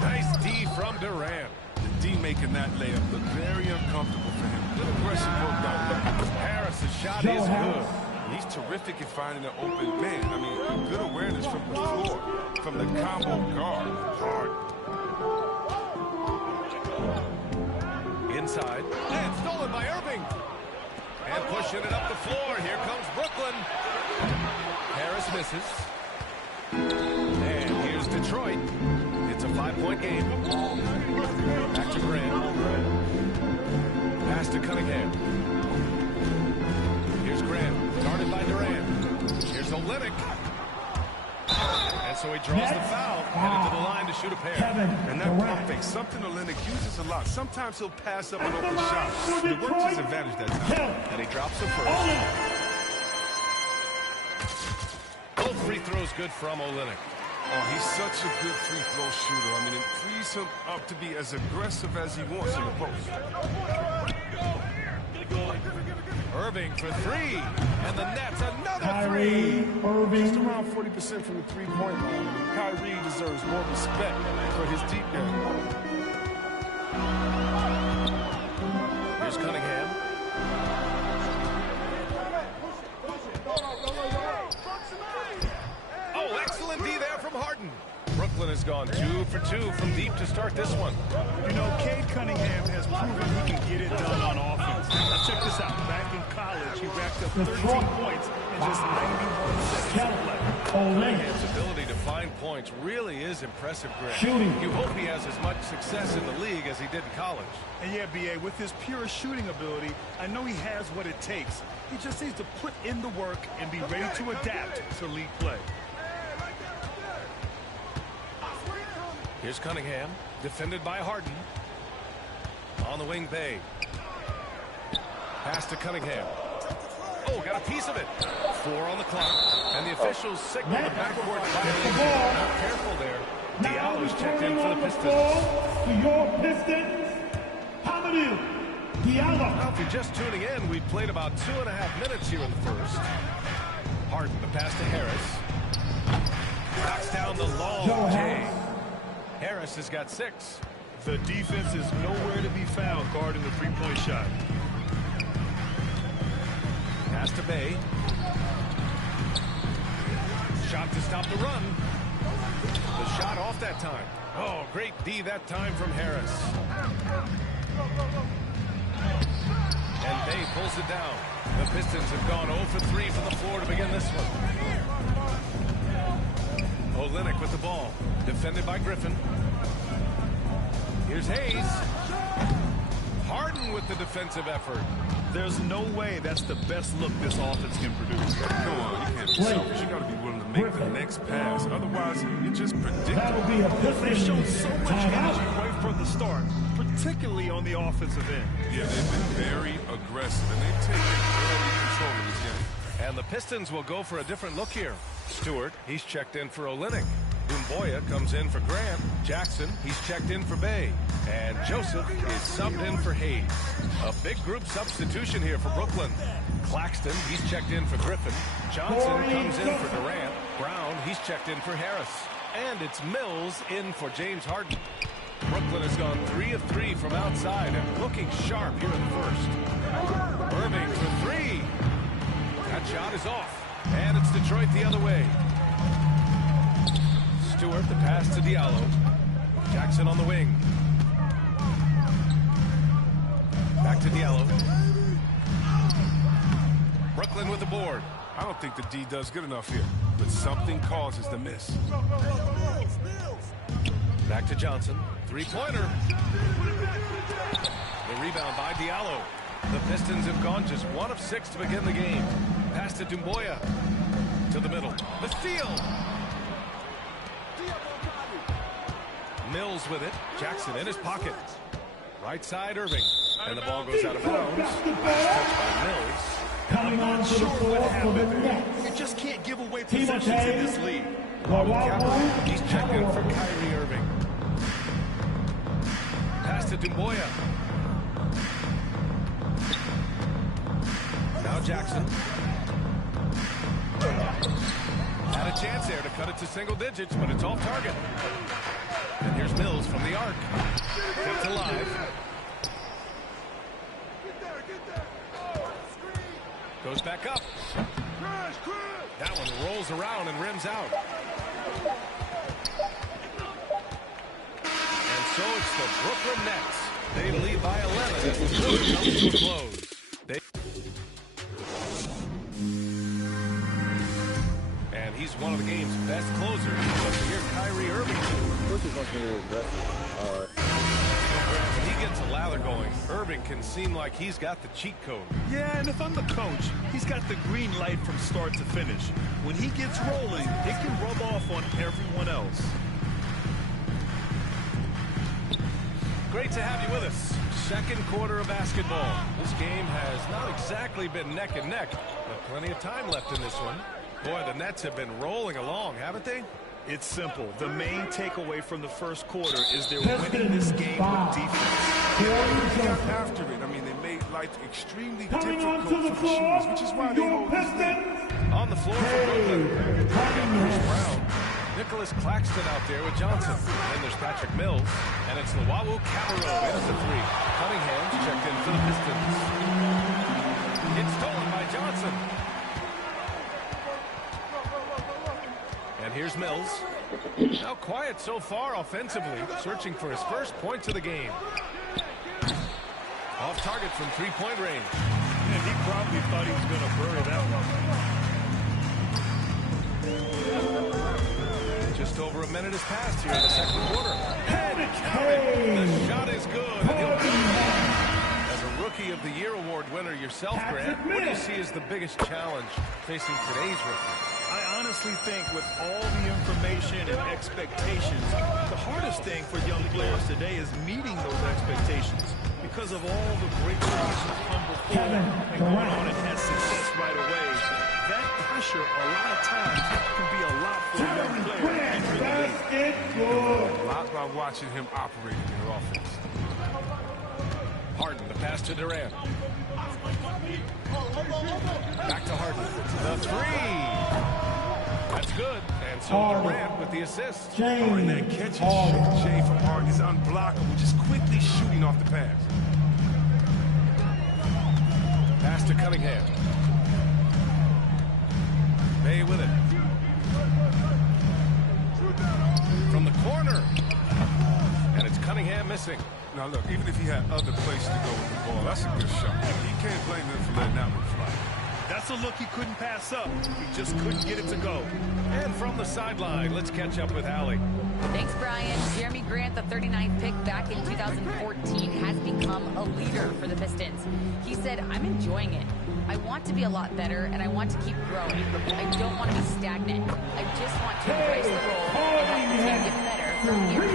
Nice D from Durant. The D making that layup look very uncomfortable for him. Good aggressive work out. Harris's shot is good. He's terrific at finding an open man. I mean, good awareness from the floor, from the combo guard. Hard. Inside. And stolen by Irving. And pushing it up the floor. Here comes Brooklyn. Harris misses. And here's Detroit. It's a 5-point game. Back to Grant. Pass to Cunningham. Here's Grant. Guarded by Durant. Here's Olynyk. And so he draws the foul. Headed to the line to shoot a pair. And that pump fake, something Olynyk uses a lot. Sometimes he'll pass up an open shot. It worked to his advantage that time. And he drops the first. Both free throws good from Olynyk. Oh, he's such a good free throw shooter. I mean, it frees him up to be as aggressive as he wants in the post. Irving for 3. And the net's another 3. Irving. Just around 40% from the three-point line. Kyrie deserves more respect for his deep game. Here's Cunningham. Oh, excellent D there from Harden. Brooklyn has gone 2 for 2 from deep to start this one. You know, Cade Cunningham has proven he can get it done on offense. Now check this out. Back in college, he racked up 13 points in just 91 seconds of play. Cunningham's ability to find points really is impressive, Grant. You hope he has as much success in the league as he did in college. And yeah, B.A., with his pure shooting ability, I know he has what it takes. He just needs to put in the work and be ready to adapt to league play. Here's Cunningham, defended by Harden. On the wing, Bay. Pass to Cunningham. Oh, got a piece of it. 4 on the clock. And the officials signal the backcourt violation. Not careful there. Diallo's checked in for the Pistons. To your Pistons, Hamidou Diallo. Now, if you're just tuning in, we've played about 2.5 minutes here in the first. Harden, the pass to Harris. Knocks down the long J. Harris has got 6. The defense is nowhere to be found guarding the three-point shot. Pass to Bay. Shot to stop the run. The shot off that time. Oh, great D that time from Harris. And Bay pulls it down. The Pistons have gone 0 for 3 from the floor to begin this one. Olynyk with the ball. Defended by Griffin. Here's Hayes. Harden with the defensive effort. There's no way that's the best look this offense can produce. Come on, you can't be selfish. You got to be willing to make the next pass. Otherwise, you're just predictable. They've shown so much energy right from the start, particularly on the offensive end. Yeah, they've been very aggressive, and they've taken early control of this game. And the Pistons will go for a different look here. Stewart, he's checked in for Olynyk. Dumboya comes in for Grant. Jackson, he's checked in for Bay. And Joseph is subbed in for Hayes. A big group substitution here for Brooklyn. Claxton, he's checked in for Griffin. Johnson comes in for Durant. Brown, he's checked in for Harris. And it's Mills in for James Harden. Brooklyn has gone 3 of 3 from outside and looking sharp here in the first. Irving for 3. That shot is off. And it's Detroit the other way. Stewart, the pass to Diallo. Jackson on the wing. Back to Diallo. Brooklyn with the board. I don't think the D does good enough here. but something causes the miss. Back to Johnson. Three-pointer. The rebound by Diallo. The Pistons have gone just 1 of 6 to begin the game. Pass to Dumboya. To the middle. The steal. Mills with it. Jackson in his pocket. Right side, Irving. And the ball goes out of bounds. Last touch by Mills. Coming on to the floor for the Nets. You just can't give away possessions in this league. He's checked in for Kyrie Irving. Pass to Dumboya. Now Jackson. Had a chance there to cut it to single digits, but it's off target. And here's Mills from the arc. Kept alive. Goes back up. That one rolls around and rims out. And so it's the Brooklyn Nets. They lead by 11 as the quarter comes to a close. And he's one of the game's best closers. But here Kyrie Irving. When he gets a lather going, Irving can seem like he's got the cheat code. Yeah, and if I'm the coach, he's got the green light from start to finish. When he gets rolling, it can rub off on everyone else. Great to have you with us. Second quarter of basketball. This game has not exactly been neck and neck, but plenty of time left in this one. Boy, the Nets have been rolling along, haven't they? It's simple. The main takeaway from the first quarter is they're winning this game with defense. They got after it. I mean, they made life extremely difficult for the shooters, which is why they hold this lead. On the floor for Brooklyn. Bruce Brown. Nicholas Claxton out there with Johnson. Then there's Patrick Mills. And it's Luwawu Cabarrot in at the three. Cunningham's checked in for the Pistons. It's stolen by Johnson. And here's Mills. Now quiet so far offensively, searching for his first points of the game. Off target from three-point range. And he probably thought he was going to bury that one. Just over a minute has passed here in the second quarter. And count it. The shot is good. And he'll go. As a Rookie of the Year award winner yourself, Grant, what do you see as the biggest challenge facing today's rookie? I honestly think with all the information and expectations, the hardest thing for young players today is meeting those expectations because of all the great players who come before and go on and had success right away. That pressure, a lot of times, can be a lot for a young player entering the league. A lot by watching him operate in their offense. Harden, the pass to Durant. Back to Harden. The three. That's good. And so Durant with the assist. And that catch and shoot Jay from Harden is unblockable, just quickly shooting off the pass. Pass to Cunningham. Bay with it. From the corner. And it's Cunningham missing. Now look, even if he had other places to go with the ball, that's a good shot. You can't blame him for letting that one fly. That's a look he couldn't pass up. He just couldn't get it to go. And from the sideline, let's catch up with Allie. Thanks, Brian. Jeremy Grant, the 39th pick back in 2014, has become a leader for the Pistons. He said, I'm enjoying it. I want to be a lot better, and I want to keep growing. I don't want to be stagnant. I just want to embrace the role and help the team get better from here.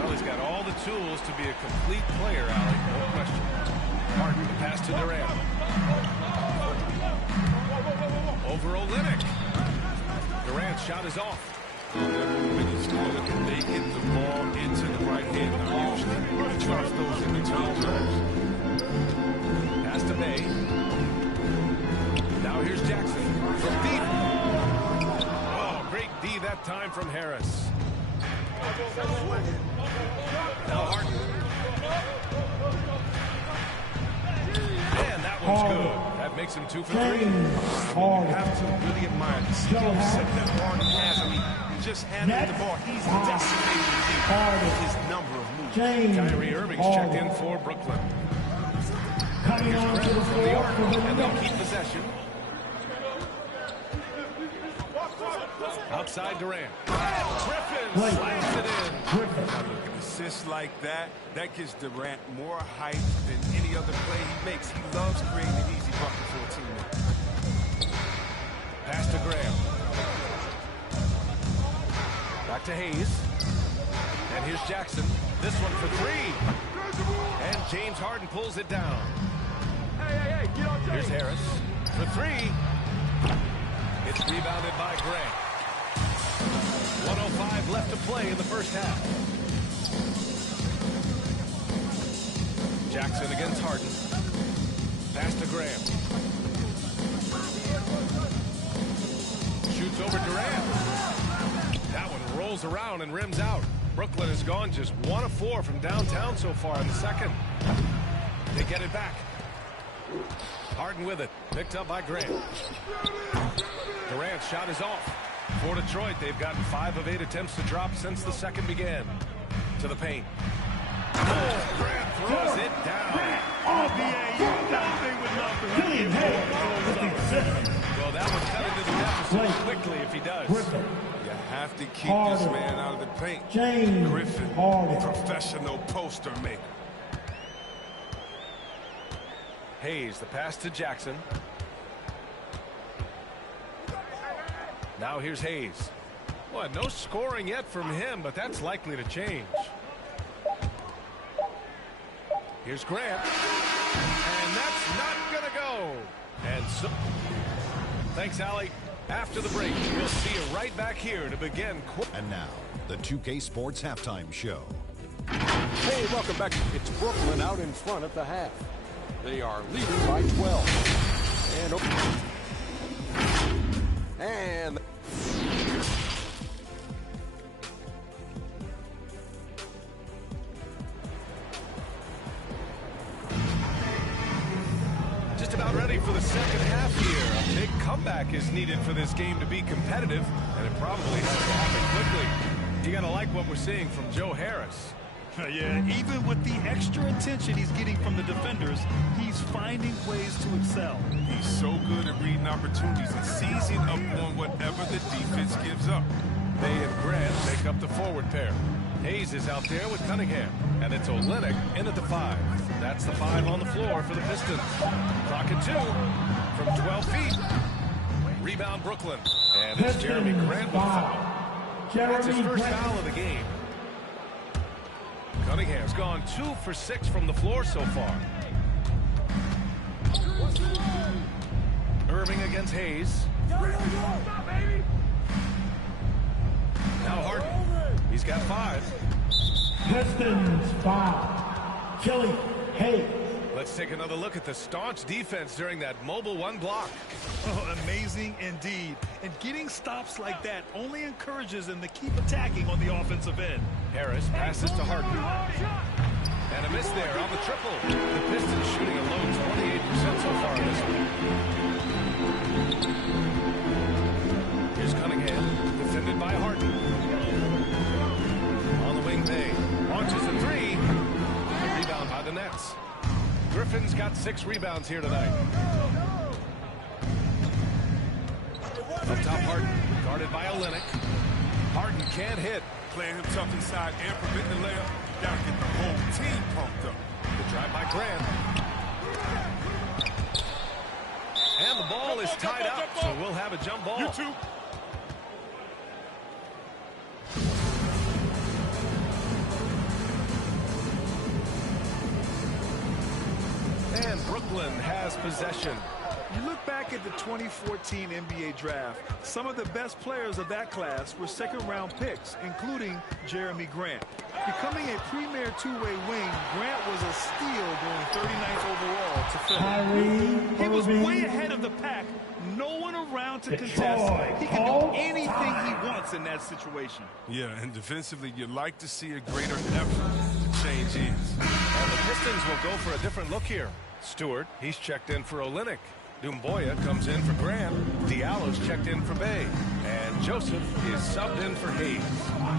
Well, he's got all the tools to be a complete player, Allie. No question. Harden, the pass to Durant. Over Olynyk. Durant's shot is off. They hit the ball into the right hand. Now, usually, he drops those in between drives. Pass to Bay. Now here's Jackson from deep. Oh, great D that time from Harris. Now Harden. And that one's good. That makes him 2 for 3. You have to really admire the skill set that Harden has. I mean, just handling the ball. He's decimating with his number of moves. Kyrie Irving's checked in for Brooklyn. Here's Grant from the arc, and they'll keep possession. Outside Durant. Griffin slams it in. An assist like that gives Durant more hype than any other play he makes. He loves creating an easy bucket for a teammate. Pass to Graham. Back to Hayes. And here's Jackson. This one for three. And James Harden pulls it down. Hey, get on Here's Harris for three. It's rebounded by Grant. 1:05 left to play in the first half. Jackson against Harden. Pass to Graham. Shoots over Durant. That one rolls around and rims out. Brooklyn has gone just 1 of 4 from downtown so far in the second. They get it back. Harden with it. Picked up by Grant. Durant's shot is off. For Detroit, they've gotten 5 of 8 attempts to drop since the second began. To the paint. Oh, Grant throws it down. Well, that would cut into the deficit quickly if he does. You have to keep this man out of the paint. Griffin, professional poster maker. Hayes, the pass to Jackson. Now here's Hayes. Well, no scoring yet from him, but that's likely to change. Here's Grant. And that's not going to go. And so, thanks, Allie. After the break, we'll see you right back here to begin. And now, the 2K Sports Halftime Show. Hey, welcome back. It's Brooklyn out in front at the half. They are leading by 12. And just about ready for the second half here. A big comeback is needed for this game to be competitive, and it probably has to happen quickly. You got to like what we're seeing from Joe Harris. Yeah, even with the extra attention he's getting from the defenders, he's finding ways to excel. He's so good at reading opportunities and seizing up on whatever the defense gives up. Bay and Grant make up the forward pair. Hayes is out there with Cunningham, and it's Olynyk in at the 5. That's the 5 on the floor for the Pistons. Clock at 2 from 12 feet. Rebound Brooklyn, and it's Jeremy Grant with foul. That's his first foul of the game. Cunningham's gone 2 for 6 from the floor so far. Irving against Hayes. Now Harden. He's got 5. Pistons foul. Killian Hayes. Let's take another look at the staunch defense during that mobile 1 block. Oh, amazing indeed. And getting stops like that only encourages them to keep attacking on the offensive end. Harris passes to Harden. And a miss there on the triple. The Pistons shooting a low 28% so far in this one. Here's Cunningham, defended by Harden. On the wing, Bay launches a 3. The rebound by the Nets. Griffin's got 6 rebounds here tonight. Up top, Harden, guarded by Olynyk. Harden can't hit. Playing him tough inside and prevent the layup. Gotta get the whole team pumped up. The drive by Grant. And the ball is tied up, so we'll have a jump ball. You too. And Brooklyn has possession. You look back at the 2014 NBA draft, some of the best players of that class were second-round picks, including Jeremy Grant. Becoming a premier two-way wing, Grant was a steal going 39th overall to Philly. He was way ahead of the pack, no one around to contest. He can do anything he wants in that situation. Yeah, and defensively, you'd like to see a greater effort to change ends. And the Pistons will go for a different look here. Stewart, he's checked in for Olynyk. Dumboya comes in for Grant. Diallo's checked in for Bay. And Joseph is subbed in for Hayes.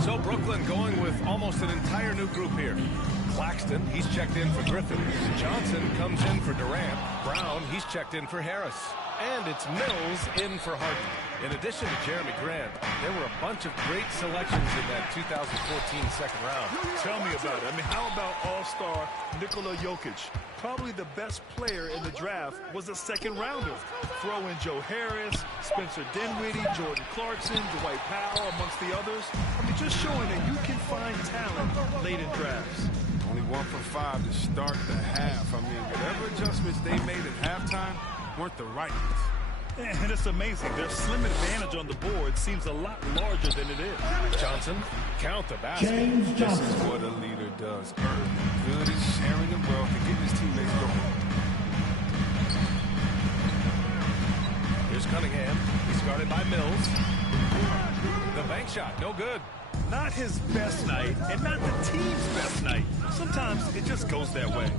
So Brooklyn going with almost an entire new group here. Claxton, he's checked in for Griffin. Johnson comes in for Durant. Brown, he's checked in for Harris. And it's Mills in for Harden. In addition to Jeremy Grant, there were a bunch of great selections in that 2014 second round. Tell me about it. I mean, how about all-star Nikola Jokic? Probably the best player in the draft was a second rounder. Throw in Joe Harris, Spencer Dinwiddie, Jordan Clarkson, Dwight Powell, amongst the others. I mean, just showing that you can find talent late in drafts. Only 1 for 5 to start the half. I mean, whatever adjustments they made at halftime weren't the right ones. And it's amazing. Their slim advantage on the board seems a lot larger than it is. Johnson, count the basket. This is what a leader does. Good at sharing the wealth and getting his teammates going. Here's Cunningham. He's guarded by Mills. The bank shot, no good. Not his best night, and not the team's best night. Sometimes it just goes that way.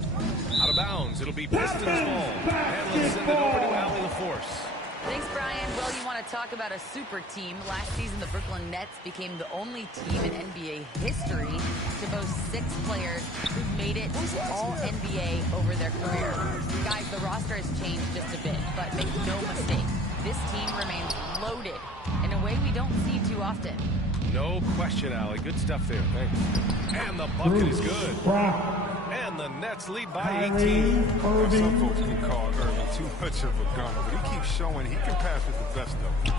Out of bounds, it'll be Pistons ball. And let's send it over to Allie LaForce. Thanks, Brian. Well, you want to talk about a super team. Last season, the Brooklyn Nets became the only team in NBA history to boast 6 players who've made it to All-NBA over their career. Guys, the roster has changed just a bit, but make no mistake, this team remains loaded in a way we don't see too often. No question, Allie. Good stuff there. Thanks. And the bucket is good. And the Nets lead by 18. Some folks can call Irving too much of a gunner, but he keeps showing he can pass with the best of them.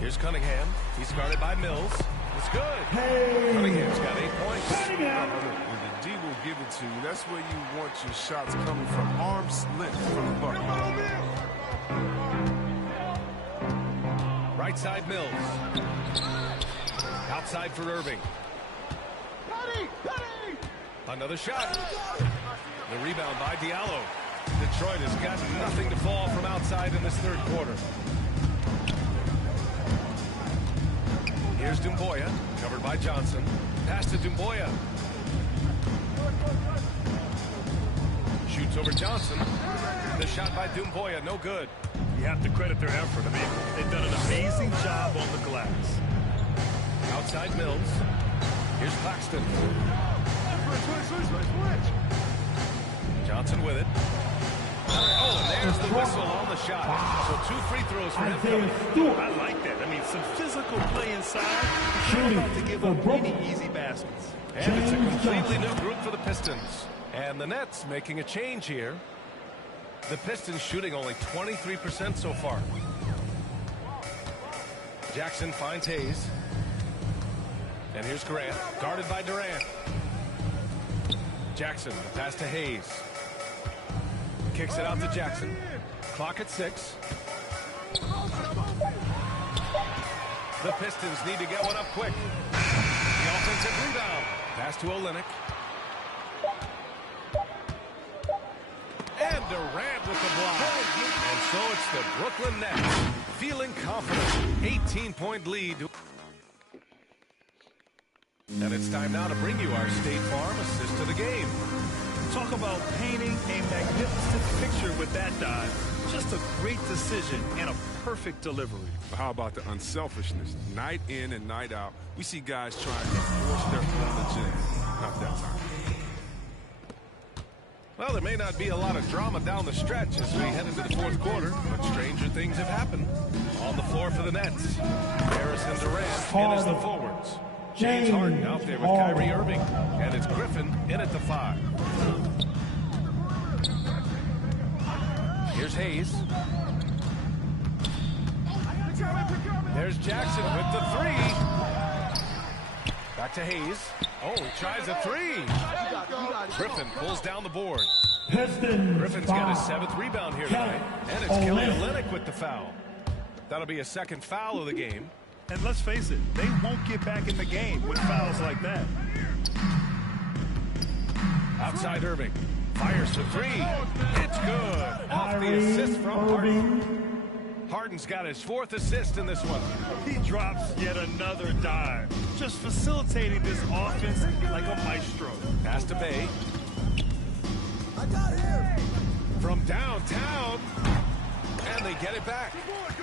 Here's Cunningham. He's guarded by Mills. It's good. Cunningham's got 8 points. When the D will give it to you, that's where you want your shots coming from. Arms length from the bucket. Right side Mills. Outside for Irving. Another shot. The rebound by Diallo. Detroit has got nothing to fall from outside in this third quarter. Here's Dumboya, covered by Johnson. Pass to Dumboya. Shoots over Johnson. The shot by Dumboya, no good. You have to credit their effort. I mean, they've done an amazing job on the glass. Outside Mills. Here's Claxton. Johnson with it. Oh, and there's the whistle on the shot. So 2 free throws for him coming. I like that. I mean, some physical play inside. Shooting to give up any easy baskets. And it's a completely new group for the Pistons. And the Nets making a change here. The Pistons shooting only 23% so far. Jackson finds Hayes. And here's Grant, guarded by Durant. Jackson, the pass to Hayes. Kicks it out to Jackson. Clock at 6. The Pistons need to get one up quick. The offensive rebound. Pass to Olynyk. And Durant with the block. And so it's the Brooklyn Nets feeling confident. 18-point lead. And it's time now to bring you our State Farm assist to the game. Talk about painting a magnificent picture with that dive. Just a great decision and a perfect delivery. How about the unselfishness? Night in and night out, we see guys trying to force their own agenda. Not that time. Well, there may not be a lot of drama down the stretch as we head into the fourth quarter, but stranger things have happened. On the floor for the Nets, Harris and Durant in as the forwards. James Harden out there with Kyrie Irving, and it's Griffin in at the 5. Here's Hayes. There's Jackson with the 3. Back to Hayes. Oh, he tries a 3. Griffin pulls down the board. Griffin's got his 7th rebound here tonight. And it's Kelly Olynyk with the foul. That'll be a second foul of the game. And let's face it, they won't get back in the game with fouls like that. Outside Irving. Fires for 3. It's good. Off the assist from Harden. Harden's got his 4th assist in this one. He drops yet another dive. Just facilitating this offense like a maestro. Pass to Bay. From downtown. And they get it back.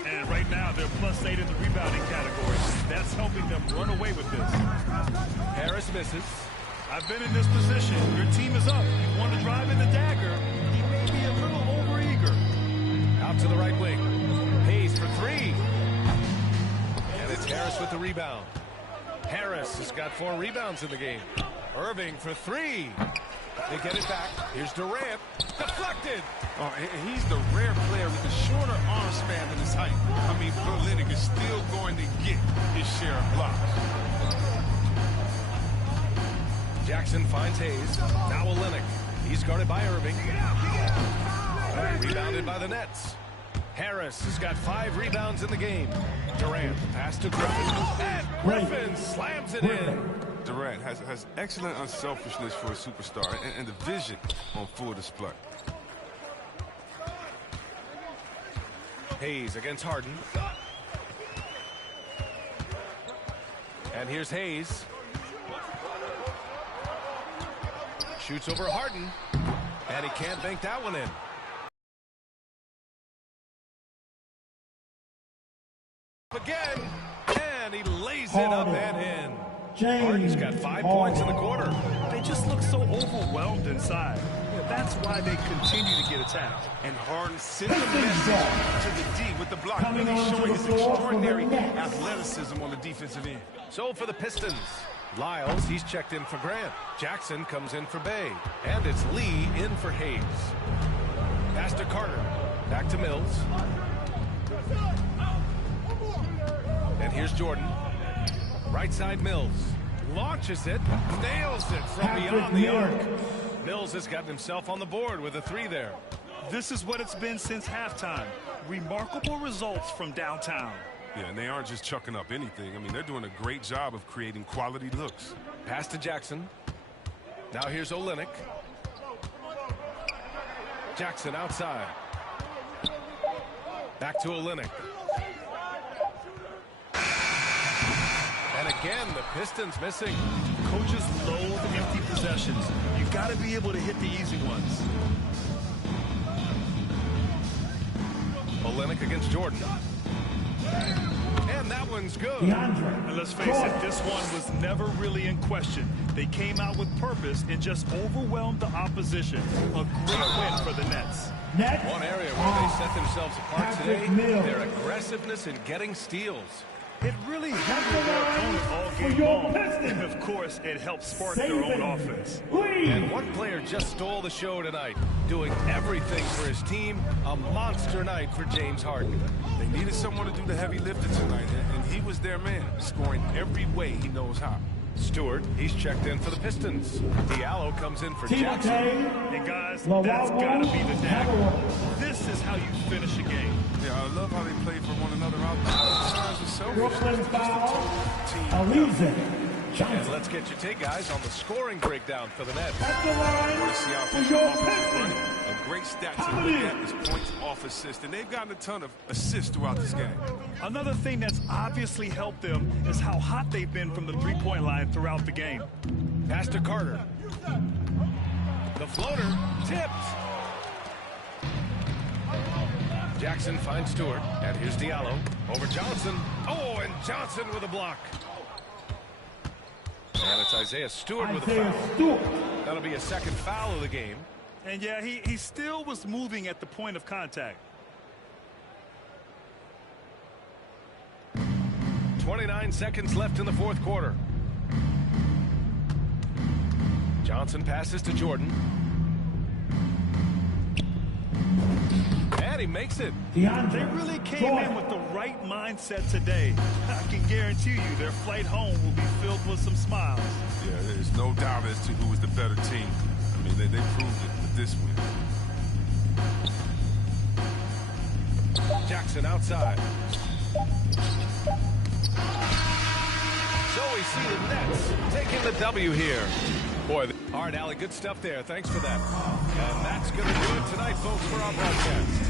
And right now, they're +8 in the rebounding category. That's helping them run away with this. Harris misses. I've been in this position. Your team is up. You want to drive in the dagger. He may be Out to the right wing. Hayes for three. And it's Harris with the rebound. Harris has got 4 rebounds in the game. Irving for three. They get it back. Here's Durant. Deflected. Oh, he's the rare player with the shorter arm span than his height. I mean, Olynyk is still going to get his share of blocks. Jackson finds Hayes. Now Olynyk. He's guarded by Irving. Rebounded by the Nets. Harris has got 5 rebounds in the game. Durant pass to Griffin. And Griffin slams it in. Durant has excellent unselfishness for a superstar and the vision on full display. Hayes against Harden. And here's Hayes. Shoots over Harden. And he can't bank that one in. Again. And he lays it up and in. Harden's got 5 points in the quarter. They just look so overwhelmed inside. That's why they continue to get attacked. And Harden sends a message to the D with the block, really showing his extraordinary athleticism on the defensive end. So for the Pistons, Lyles, he's checked in for Grant. Jackson comes in for Bay. And it's Lee in for Hayes. Pass to Carter. Back to Mills. And here's Jordan. Right side Mills. Launches it. Nails it from beyond the arc. Mills has gotten himself on the board with a 3 there. This is what it's been since halftime. Remarkable results from downtown. Yeah, and they aren't just chucking up anything. I mean, they're doing a great job of creating quality looks. Pass to Jackson. Now here's Olynyk. Jackson outside. Back to Olynyk. And again, the Pistons missing. Coaches loathe empty possessions. You got to be able to hit the easy ones. Olynyk against Jordan. And that one's good. And let's face it, this one was never really in question. They came out with purpose and just overwhelmed the opposition. A great win for the Nets. One area where they set themselves apart today, their aggressiveness in getting steals. It really hampered their opponent all game long. And of course, it helped spark their own offense. And one player just stole the show tonight, doing everything for his team. A monster night for James Harden. They needed someone to do the heavy lifting tonight, and he was their man, scoring every way he knows how. Stewart, he's checked in for the Pistons. Diallo comes in for Jackson. And guys, that's got to be the dagger. This is how you finish a game. Yeah, I love how they play for one another out there. Brooklyn foul. Alize. And let's get your take, guys, on the scoring breakdown for the Nets. At the line Want to see how offensive is running? A great stat to look at is points off assist, and they've gotten a ton of assists throughout this game. Another thing that's obviously helped them is how hot they've been from the three-point line throughout the game. Pass to Carter. The floater tipped. Jackson finds Stewart, and here's Diallo over Johnson. Oh, and Johnson with a block. And it's Isaiah Stewart with a foul. That'll be a second foul of the game. And yeah, he still was moving at the point of contact. 29 seconds left in the fourth quarter. Johnson passes to Jordan. And he makes it. They really came in with the right mindset today. I can guarantee you their flight home will be filled with some smiles. Yeah, there's no doubt as to who was the better team. I mean, they proved it with this win. Jackson outside. So we see the Nets taking the W here. Boy, all right, Allie, good stuff there. Thanks for that. And that's going to do it tonight, folks, for our broadcast.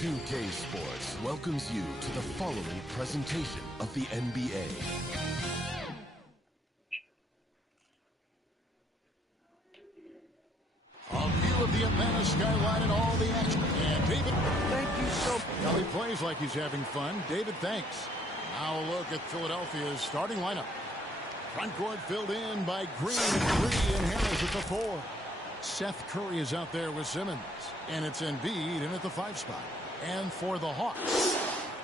2K Sports welcomes you to the following presentation of the NBA. A view of the Atlanta skyline and all the action. And David, thank you so much. Now he plays like he's having fun. David, thanks. Now a look at Philadelphia's starting lineup. Front court filled in by Green at 3 and Harris at the 4. Seth Curry is out there with Simmons. And it's Embiid in at the 5 spot. And for the Hawks,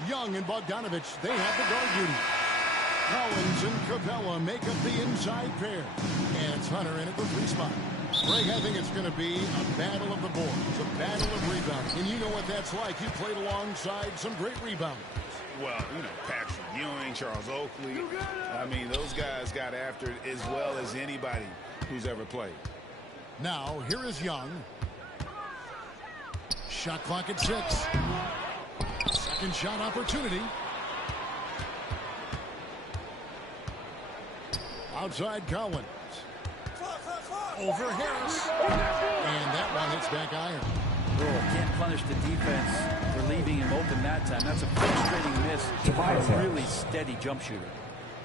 Young and Bogdanovich, they have the guard duty. Collins and Capella make up the inside pair. And it's Hunter in at the 3 spot. Greg, I think it's going to be a battle of the boards, a battle of rebounding. And you know what that's like. You played alongside some great rebounders. Well, you know, Patrick Ewing, Charles Oakley. I mean, those guys got after it as well as anybody who's ever played. Now, here is Young. Shot clock at 6. Second shot opportunity. Outside Collins. Over Harris. And that one hits back iron. Can't punish the defense for leaving him open that time. That's a frustrating miss. A really steady jump shooter.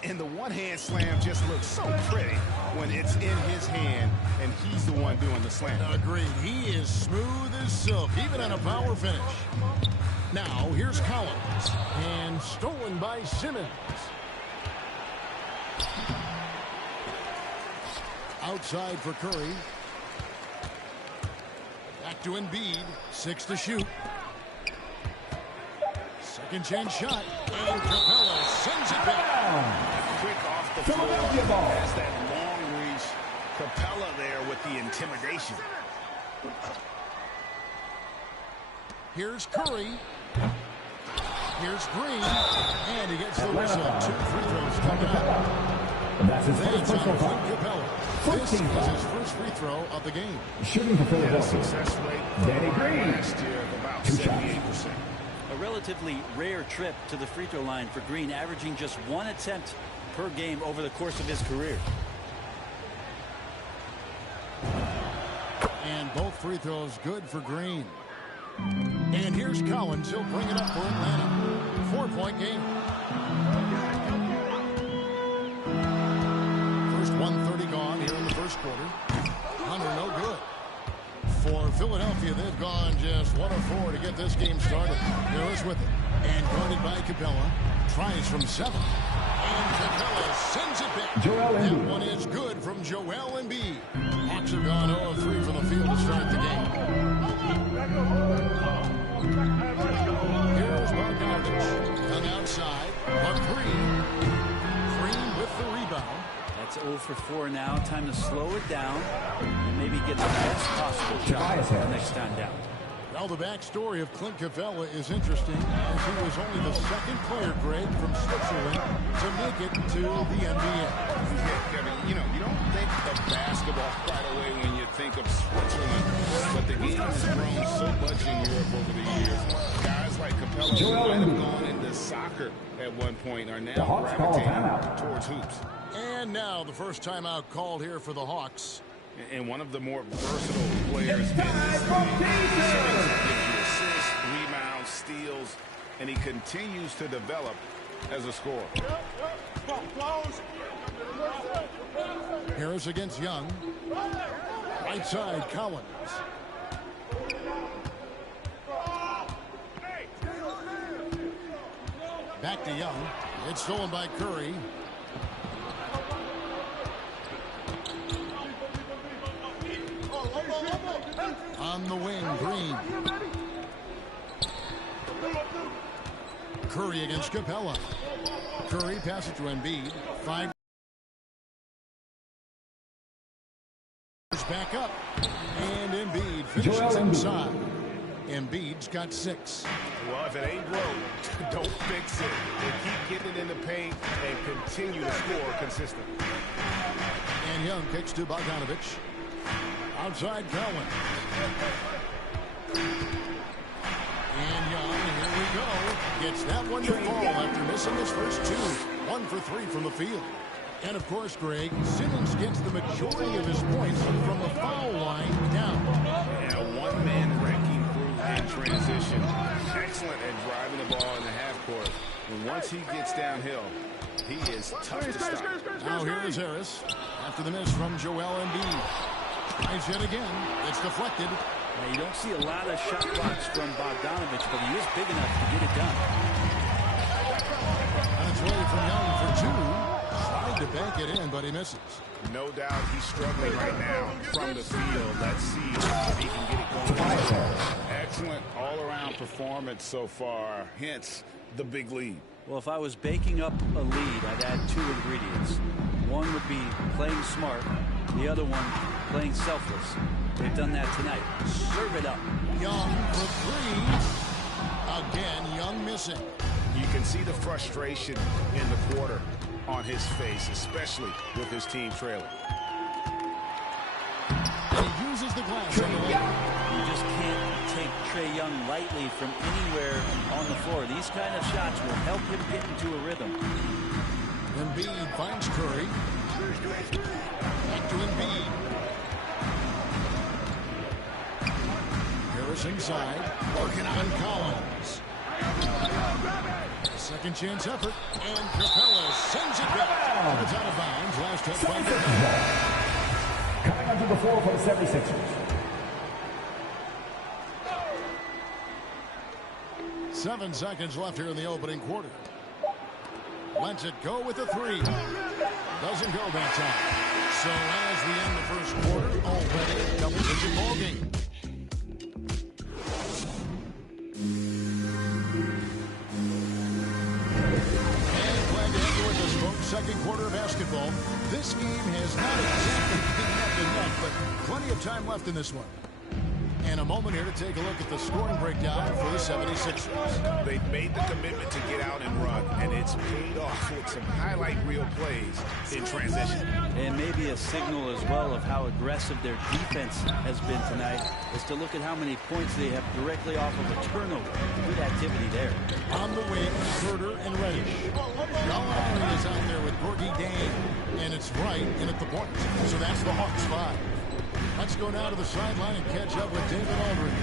And the one-hand slam just looks so pretty when it's in his hand and he's the one doing the slam. Agreed. He is smooth as silk, even on a power finish. Now, here's Collins. And stolen by Simmons. Outside for Curry. Back to Embiid. 6 to shoot. Second chance shot. And Capella sends it back. Quick off the floor. Has that long reach. Capella there with the intimidation. Here's Curry. Here's Green. And he gets the whistle. 2 free throws coming up. That's his first personal foul. Capella. This is his first free throw of the game. Shooting for Philadelphia. Success rate Danny Green. last year of about 2 78%. A relatively rare trip to the free throw line for Green, averaging just 1 attempt per game over the course of his career. And both free throws good for Green. And here's Collins. He'll bring it up for Atlanta. 4-point game. First 1:30 gone here in the first quarter. Hunter no good. For Philadelphia, they've gone just 1 of 4 to get this game started. Harris with it. And guarded by Capella. Tries from 7. And Capella sends it back. That one is good from Joel Embiid. Hawks have gone 0 of 3 from the field to start the game. Here's Bogdanovich. Young outside. A 3. Green with the rebound. That's 0 for 4 now. Time to slow it down and maybe get the best possible shot the next time down. Well, the backstory of Clint Capella is interesting, as he was only the second player, Greg, from Switzerland to make it to the NBA. Kevin, you know, you don't think of basketball right away when you think of Switzerland, but the game has grown so much in Europe over the years. Guys like Capella, who might have gone into soccer at one point, are now gravitating towards hoops. And now the first timeout called here for the Hawks. And one of the more versatile players in this league. Simmons gives you assists, rebounds, steals, and he continues to develop as a scorer. Harris against Young. Right side, Collins. Back to Young. It's stolen by Curry. On the wing, Green. Curry against Capella. Curry passes to Embiid. 5. Back up. And Embiid finishes inside. Embiid's got 6. Well, if it ain't broke, don't fix it. And keep getting it in the paint and continue to score consistently. And Young kicks to Bogdanovich. Outside Cowan. And Young, here we go. Gets that one to fall after missing his first 2. 1 for 3 from the field. And of course, Greg, Simmons gets the majority of his points from the foul line down. And a one-man wrecking crew in transition. Excellent at driving the ball in the half court. And once he gets downhill, he is tough to stop. Now here is Harris after the miss from Joel Embiid. Tries yet again. It's deflected. Now, you don't see a lot of shot blocks from Bogdanovich, but he is big enough to get it done. On its way from Young for 2. Tried to bank it in, but he misses. No doubt he's struggling right now from the field. Let's see if he can get it going. Excellent all-around performance so far, hence the big lead. Well, if I was baking up a lead, I'd add 2 ingredients. One would be playing smart. The other one, playing selfless. They've done that tonight. Serve it up. Young for 3. Again, Young missing. You can see the frustration in the quarter on his face, especially with his team trailing. And he uses the glass on the way. You just can't take Trae Young lightly from anywhere on the floor. These kind of shots will help him get into a rhythm. Embiid finds Curry. Back to Embiid. Harris inside. Working on Collins. Second chance effort. And Capella sends it back. It's out of bounds. Last touch by Capella. Coming onto the floor for the 76ers. 7 seconds left here in the opening quarter. Lets it go with a 3. Doesn't go that time. So as we end the first quarter, already a double-digit ball game. Second quarter of basketball. This game has not exactly been up and up, but plenty of time left in this one. And a moment here to take a look at the scoring breakdown for the 76ers. They've made the commitment to get out and run, and it's paid off with some highlight reel plays in transition. And maybe a signal as well of how aggressive their defense has been tonight is to look at how many points they have directly off of a turnover. Good activity there. On the wing, Herter and Reddish. Gallinari is out there with Gorgie Dane, and it's right in at the point. So that's the Hawks 5. Let's go now to the sideline and catch up with David Aldridge.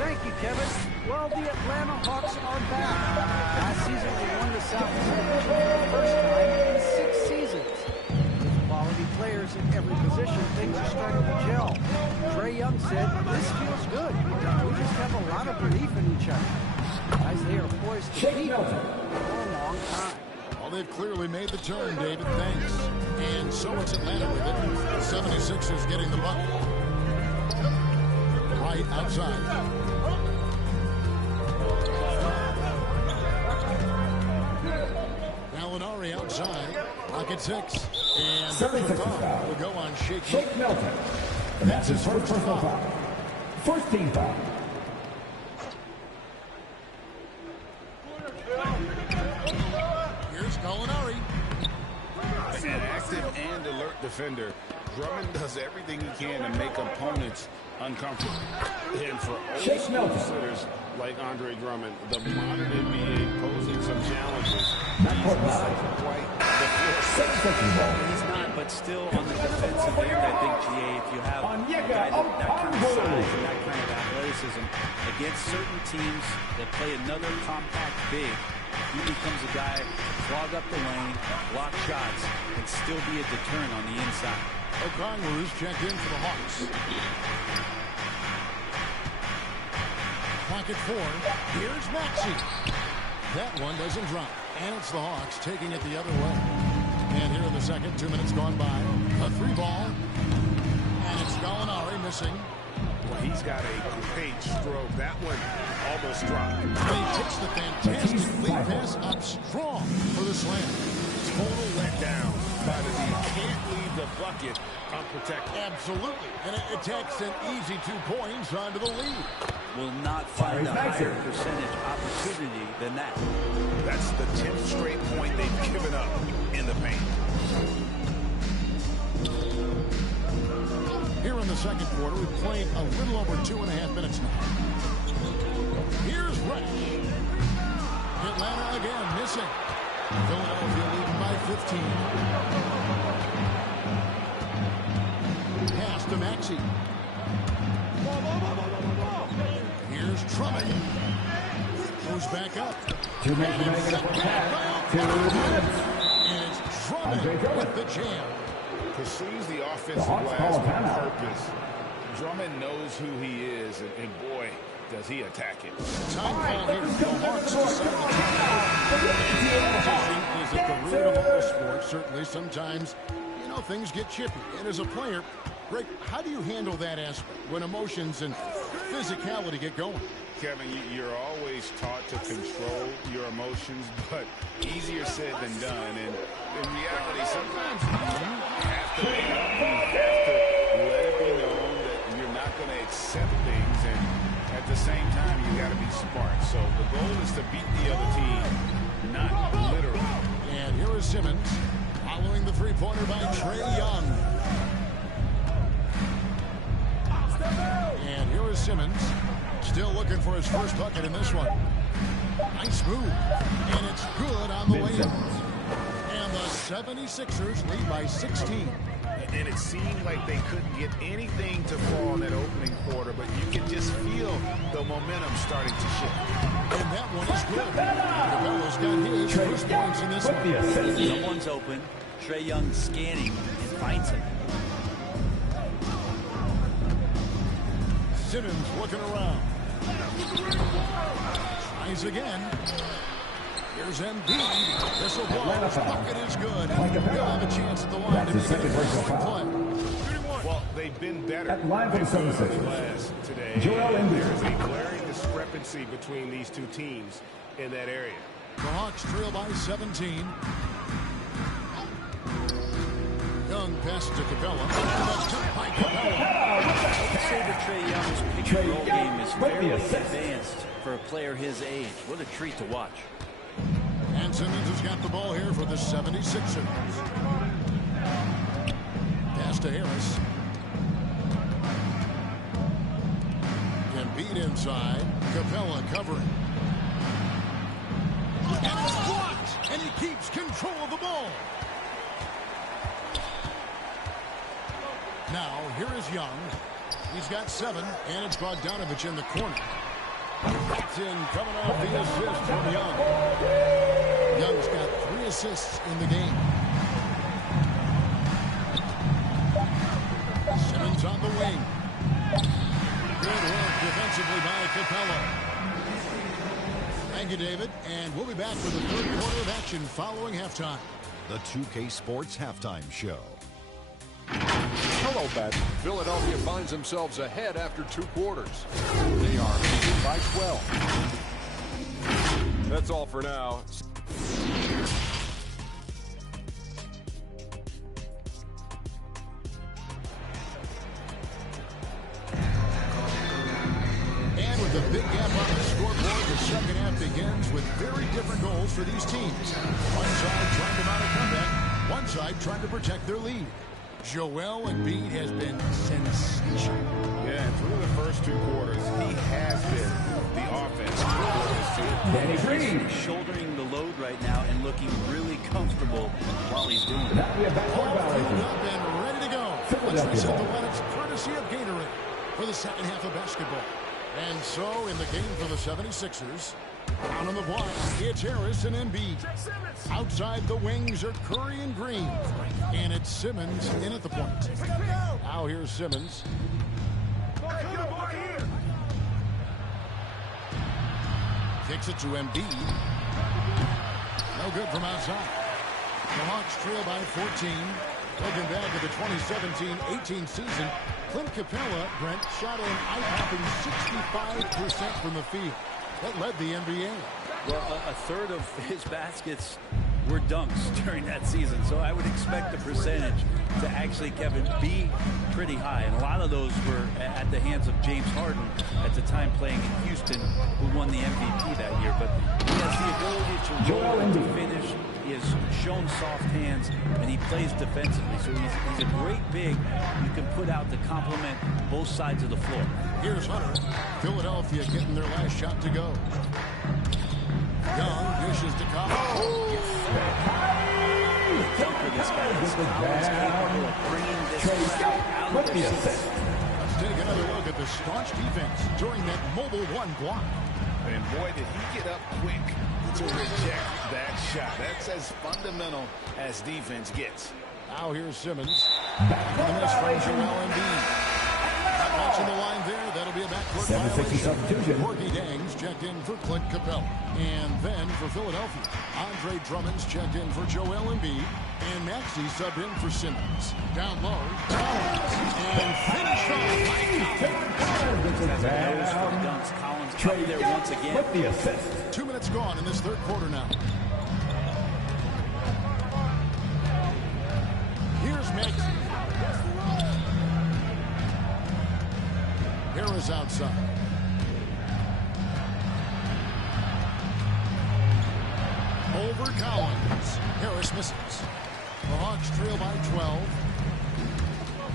Thank you, Kevin. Well, the Atlanta Hawks are back. Last season, they won the Southeast Division for the first time in 6 seasons. With quality players in every position, things are starting to gel. Trae Young said, "This feels good. We just have a lot of belief in each other." Guys, they are poised to beat them for a long time. Well, they've clearly made the turn, David. Thanks. And so it's Atlanta with it. The 76ers getting the buck. Right outside. Gallinari outside. Rocket 6. And the foul will go on Shake Milton. That's his first personal foul. First team foul. Here's Gallinari. An active and alert defender. Drummond does everything he can to make opponents uncomfortable. And for old considers like Andre Drummond, the modern NBA posing some challenges. Not quite. He's not, but still on the defensive end, I think, GA, if you have a guy that kind of size and that kind of athleticism against certain teams that play another compact big, he becomes a guy to clog up the lane, block shots, and still be a deterrent on the inside. Okongwu's checked in for the Hawks. Pocket 4. Here's Maxey. That one doesn't drop. And it's the Hawks taking it the other way. And here in the second, 2 minutes gone by. A 3-ball. And it's Gallinari missing. Well, he's got a great stroke. That one almost dropped. He takes the fantastic lead pass up strong for the slam. Total letdown by the D. Can't leave the bucket unprotected. Absolutely. And it takes an easy 2 points onto the lead. Will not find a higher percentage opportunity than that. That's the 10th straight point they've given up in the paint. Here in the second quarter, we've played a little over 2.5 minutes now. Here's Resch. Atlanta again missing. Philadelphia leading by 15. Pass to Maxey. Here's Drummond. Goes back up. 2 minutes remaining in the first half. 2 minutes. And it's Drummond with the jam. Pursues the offensive glass with purpose. Drummond knows who he is, and boy, does he attack it. Time call here. The Hawks competition is at the root of all sports. Certainly, sometimes, things get chippy. And as a player, Greg, how do you handle that aspect when emotions and physicality get going? Kevin, you're always taught to control your emotions, but easier said than done. And in reality, sometimes you have to let it be known that you're not going to accept things. And at the same time, you got to be smart. So the goal is to beat the other team, not literally. And here is Simmons following the three-pointer by Trae Young. And here is Simmons. Still looking for his first bucket in this one. Nice move. And it's good on the way in. And the 76ers lead by 16. And it seemed like they couldn't get anything to fall in that opening quarter, but you can just feel the momentum starting to shift. And that one is good. Cabello's got his first points in this one. Someone's open. Trae Young scanning and finds him. Simmons looking around. Tries again. Here's Embiid. This will blow. His bucket is good. He'll have a chance at the line to make it a first-point play. Well, they've been better. At the line for the 76ers. Today. Joel Embiid. There's a glaring discrepancy between these two teams in that area. The Hawks trail by 17. Young pass to Capella. By Capella. I'd say that Trae Young's pick-and-roll game is fairly advanced for a player his age. What a treat to watch. And Simmons has got the ball here for the 76ers. Pass to Harris. Embiid inside. Capella covering. And it's blocked. And he keeps control of the ball. Now, here is Young. He's got 7, and it's Bogdanovich in the corner. That's in, coming off the assist from Young. Young's got 3 assists in the game. Simmons on the wing. Good work defensively by Capella. Thank you, David. And we'll be back for the third quarter of action following halftime. The 2K Sports Halftime Show. Hello, Pat. Philadelphia finds themselves ahead after 2 quarters. They are leading by 12. That's all for now. And with a big gap on the scoreboard, the second half begins with very different goals for these teams. One side trying to mount a comeback, one side trying to protect their lead. Joel Embiid has been sensational. Yeah, through the first 2 quarters, he has been the offense. Danny Green shouldering the load right now and looking really comfortable while he's doing it. All fired up and ready to go. Let's reset the lineups courtesy of Gatorade for the second half of basketball. And so in the game for the 76ers, down on the block, it's Harris and Embiid. Outside the wings are Curry and Green. And it's Simmons in at the point. Now here's Simmons. Kicks it to Embiid. No good from outside. The Hawks trail by 14. Looking back at the 2017-18 season, Clint Capella, Brent, shot an eye-popping 65% from the field. That led the NBA. Well, a third of his baskets were dunks during that season, so I would expect the percentage to actually, Kevin, be pretty high. And a lot of those were at the hands of James Harden at the time playing in Houston, who won the MVP that year. But he has the ability to roll and to finish. He has shown soft hands, and he plays defensively. So he's a great big you can put out to complement both sides of the floor. Here's Hunter. Philadelphia getting their last shot to go. Young dishes to Collins. For this guy, Collins capable of bringing this crowd out of their seats. Let's take another look at the staunch defense during that mobile one block. And boy, did he get up quick to reject that shot. That's as fundamental as defense gets. Now here's Simmons. For the miss from Joel Embiid. Not much in the line there. That'll be a backcourt violation. Gorgie Dangs checked in for Clint Capella. And then for Philadelphia, Andre Drummond's checked in for Joel Embiid. And Maxey subbed in for Simmons. Down low, Collins. And finished off by Collins. Collins up there once again. With the assist. 2 minutes gone in this third quarter now. Here's Maxey. Harris outside. Over Collins. Harris misses. The Hawks trail by 12.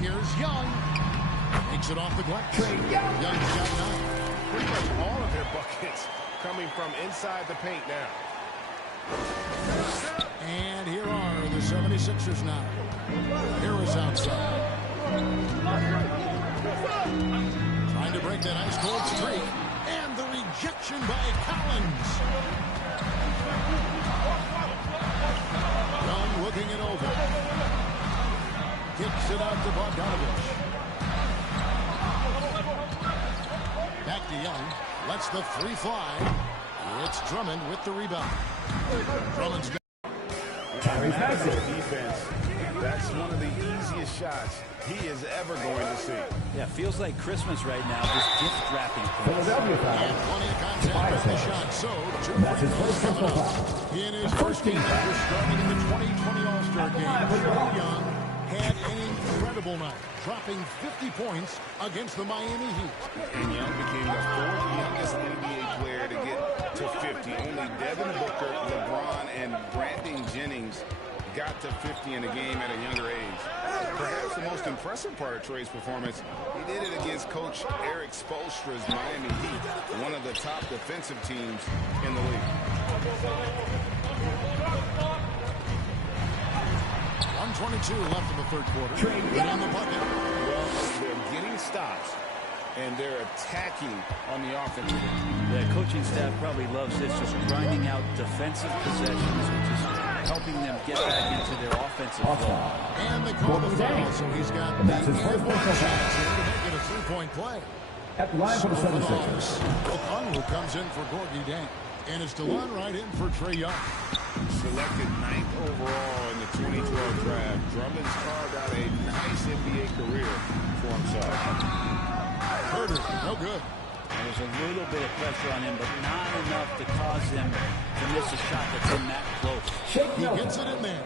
Here's Young. Takes it off the glass. Young's got 9. Pretty much all of their buckets coming from inside the paint now. And here are the 76ers now. Harris outside. Trying to break that ice-cold streak. And the rejection by Collins. Young looking it over. Kicks it out to Bogdanovich. Back to Young. Lets the three fly. It's Drummond with the rebound. Drummond's got defense. That's one of the easiest shots he is ever going to see. Yeah, feels like Christmas right now, just gift wrapping. Philadelphia foul. And plenty of contact with the shot. So, that's his first personal foul. In his first game after starting in the 2020 All-Star game, Trae Young had an incredible night, dropping 50 points against the Miami Heat. And Young became the fourth youngest NBA player to get to 50. Only Devin Booker, LeBron, and Brandon Jennings got to 50 in a game at a younger age. Perhaps the most impressive part of Trae's performance, he did it against Coach Eric Spoelstra's Miami Heat, one of the top defensive teams in the league. 1:22 left in the third quarter. Trae on the bucket. Well, they're getting stops, and they're attacking on the offensive end. The coaching staff probably loves this, just grinding out defensive possessions, which is helping them get back into their offensive flow. And they call the foul, so he's got the chance here to make it a three-point play. At the line for the 76ers. Okongwu comes in for Gorgie Dang. And it's DeLon right in for Trae Young. Selected 9th overall in the 2012 draft, Drummond's carved out a nice NBA career for himself. Herder, no good. There's a little bit of pressure on him, but not enough to cause him to miss a shot that's in that close. He gets it in there.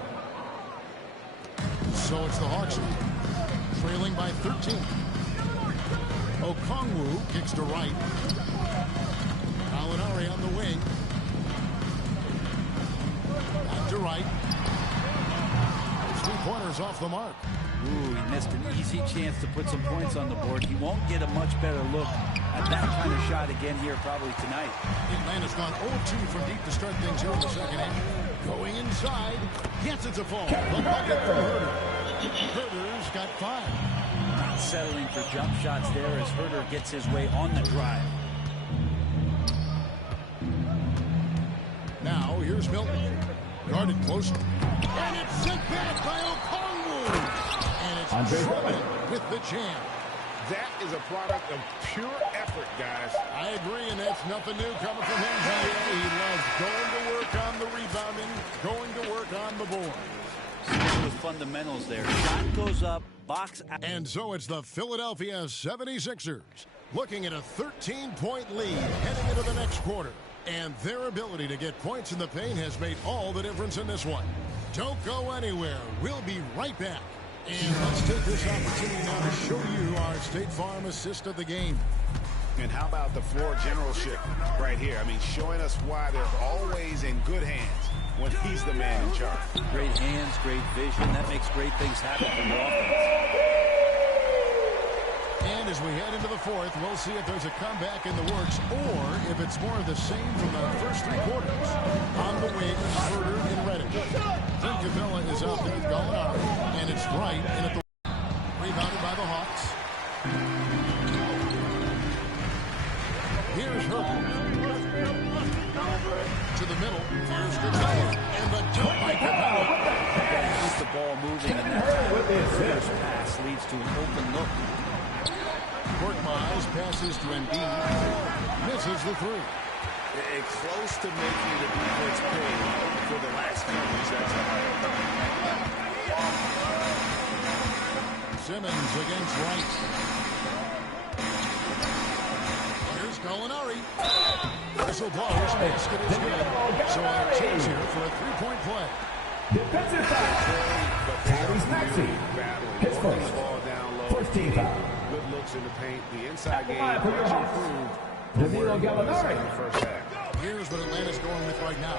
So it's the Hawks trailing by 13. Okongwu kicks to right. Gallinari on the wing. Back to right. 3-pointers off the mark. Ooh, he missed an easy chance to put some points on the board. He won't get a much better look at that kind of shot again here probably tonight. Atlanta's gone 0-2 from deep to start things here in the second half. Going inside. Yes, it's a fall. The bucket from Herder. Herder's got 5. Not settling for jump shots there as Herter gets his way on the drive. Now here's Milton. Guarded close. And it's sent back by Okongwu. And it's Drummond with the jam. That is a product of pure effort, guys. I agree, and that's nothing new coming from him. He loves going to work on the rebounding, going to work on the board. Some of the fundamentals there. Shot goes up, box out. And so it's the Philadelphia 76ers looking at a 13-point lead heading into the next quarter. And their ability to get points in the paint has made all the difference in this one. Don't go anywhere. We'll be right back. And let's take this opportunity now to show you our State Farm assist of the game. And how about the floor generalship right here? I mean, showing us why they're always in good hands when he's the man in charge. Great hands, great vision. That makes great things happen from the offense. And as we head into the fourth, we'll see if there's a comeback in the works or if it's more of the same from the first three quarters. On the wings, Herter and Reddish. Then Capella is out there with Gallinari, and it's right in at the rebounded by the Hawks. Here's Herter. To the middle. Here's Capella. And the dunk by Capella. Keeps the ball moving, and that first pass leads to an open look. Korkmaz passes to Embiid. Misses the three. Close to making the defense pay for the last few minutes. Simmons against Wright. Here's Gallinari. Whistle blows. Basket is good. So a chance here for a three-point play. Defensive foul. Tyrese Maxey. His first team foul. Good looks in the paint. The inside game much improved from where it was in the first half. Here's what Atlanta's going with right now.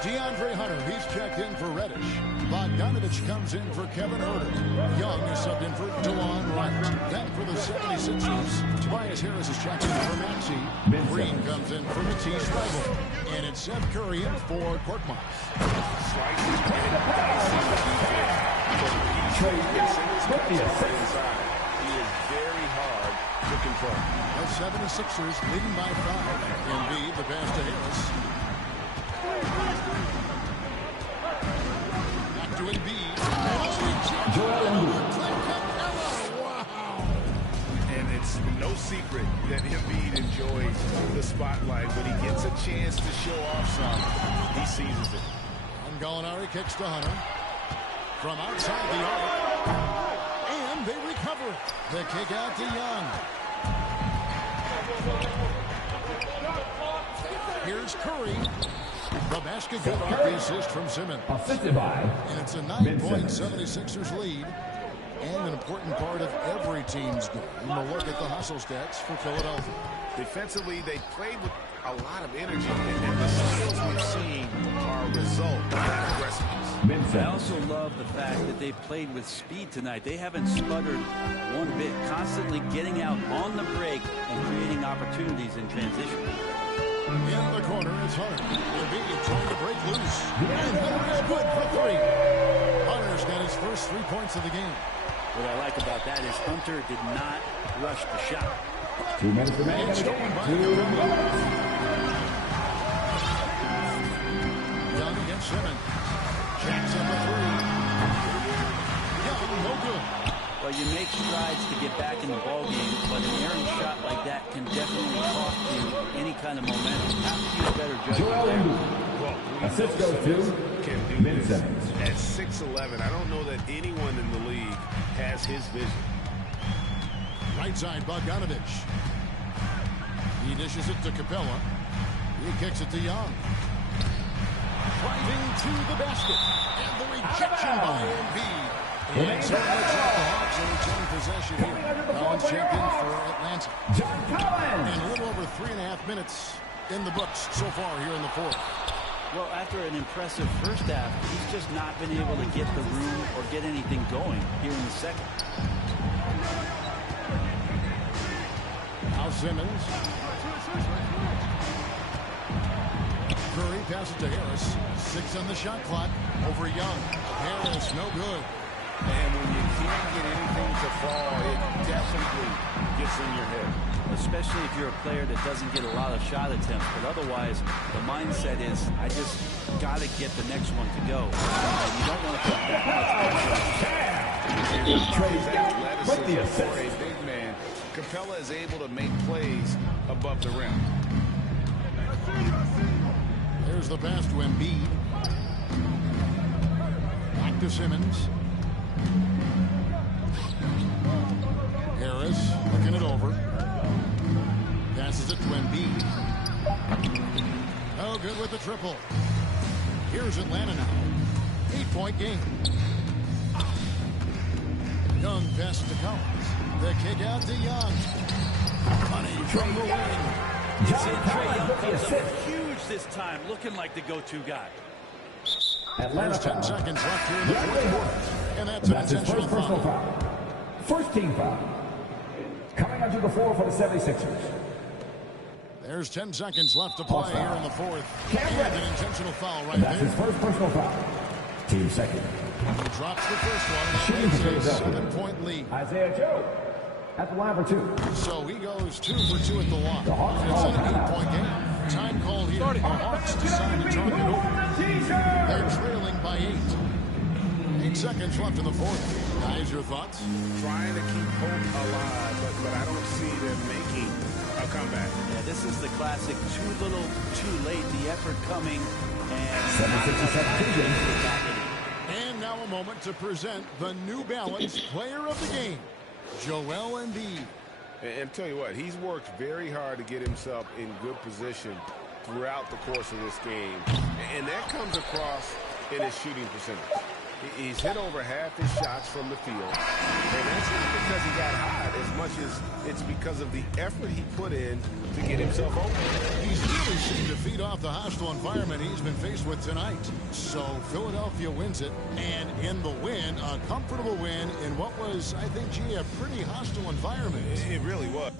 DeAndre Hunter, he's checked in for Reddish. Bogdanovich comes in for Kevin Herter. Young is subbed in for DeLon Wright. Then for the 76ers, Tobias Harris is checked in for Maxey. Green comes in for Matisse Thybulle. And it's Seth Curry in for Korkmaz. Slices and dices the defense. He is very hard to control. The 76ers leading by 5. Embiid, the pass to Harris. Back to Embiid. Wow. And it's no secret that Embiid enjoys the spotlight. When he gets a chance to show off some, he seizes it. And Gallinari kicks to Hunter. From outside the arc. And they recover it. The kick out to Young. Here's Curry. The basket good off the assist from Simmons. Assisted by. And it's a 9-point 76ers lead. And an important part of every team's game. We'll look at the hustle stats for Philadelphia. Defensively, they played with a lot of energy. And the skills we've seen are a result of that aggressiveness. I also love the fact that they played with speed tonight. They haven't sputtered one bit, constantly getting out on the break and creating opportunities in transition. In the corner, it's Hunter. Embiid trying to break loose. And Hunter is good for three. Hunter's got his first 3 points of the game. What I like about that is Hunter did not rush the shot. 2 minutes remaining in the game. Young against Simmons. Jacks up a three. Young, no good. Well, you make strides to get back in the ballgame, but an errant shot like that can definitely cost you any kind of momentum. Have to use better judgment. Assist goes to Ben Simmons. At 6'11", I don't know that anyone in the league has his vision. Right side, Bogdanovich. He dishes it to Capella. He kicks it to Young. Driving to the basket. And the rejection by Embiid. And so looks like the Hawks are retaining possession here. Collins checked in for Atlanta. John Collins. And a little over 3.5 minutes in the books so far here in the fourth. Well, after an impressive first half, he's just not been able to get the room or get anything going here in the second. Now Simmons. Curry passes to Harris. 6 on the shot clock. Over Young. Harris, no good. And when you can't get anything to to fall, it definitely gets in your head. Especially if you're a player that doesn't get a lot of shot attempts. But otherwise, the mindset is, I just got to get the next one to go. And you don't want to put that much pressure. With the assist. For a big man, Capella is able to make plays above the rim. There's the pass to Embiid. Back to Simmons. Harris looking it over. Passes it to Embiid. Oh, good with the triple. Here's Atlanta now. 8-point game. Young pass to Collins. The kick out to Young. Money from the wing. Trae Young comes up huge this time, looking like the go-to guy. There's 10 seconds left here in the fourth quarter. And that's an intentional foul. First team foul. Coming onto the floor for the 76ers. There's 10 seconds left to play here in the fourth. And an intentional foul right That's there. his first personal foul. Team second. He drops the first one. And it's a 7-point lead. Isaiah Joe at the line for 2. So he goes 2 for 2 at the line. It's an 8-point game. Time call here. The Hawks decide to turn it over. They're trailing by 8. 8 seconds left in the fourth. Guys, your thoughts? Trying to keep hope alive, but I don't see them making a comeback. Yeah, this is the classic too little, too late. The effort coming. And now a moment to present the New Balance Player of the Game, Joel Embiid. And tell you what, he's worked very hard to get himself in good position throughout the course of this game. And that comes across in his shooting percentage. He's hit over half his shots from the field. And that's not because he got hot as much as it's because of the effort he put in to get himself open. He's really seemed to feed off the hostile environment he's been faced with tonight. So Philadelphia wins it. And in the win, a comfortable win in what was, I think, a pretty hostile environment. It really was.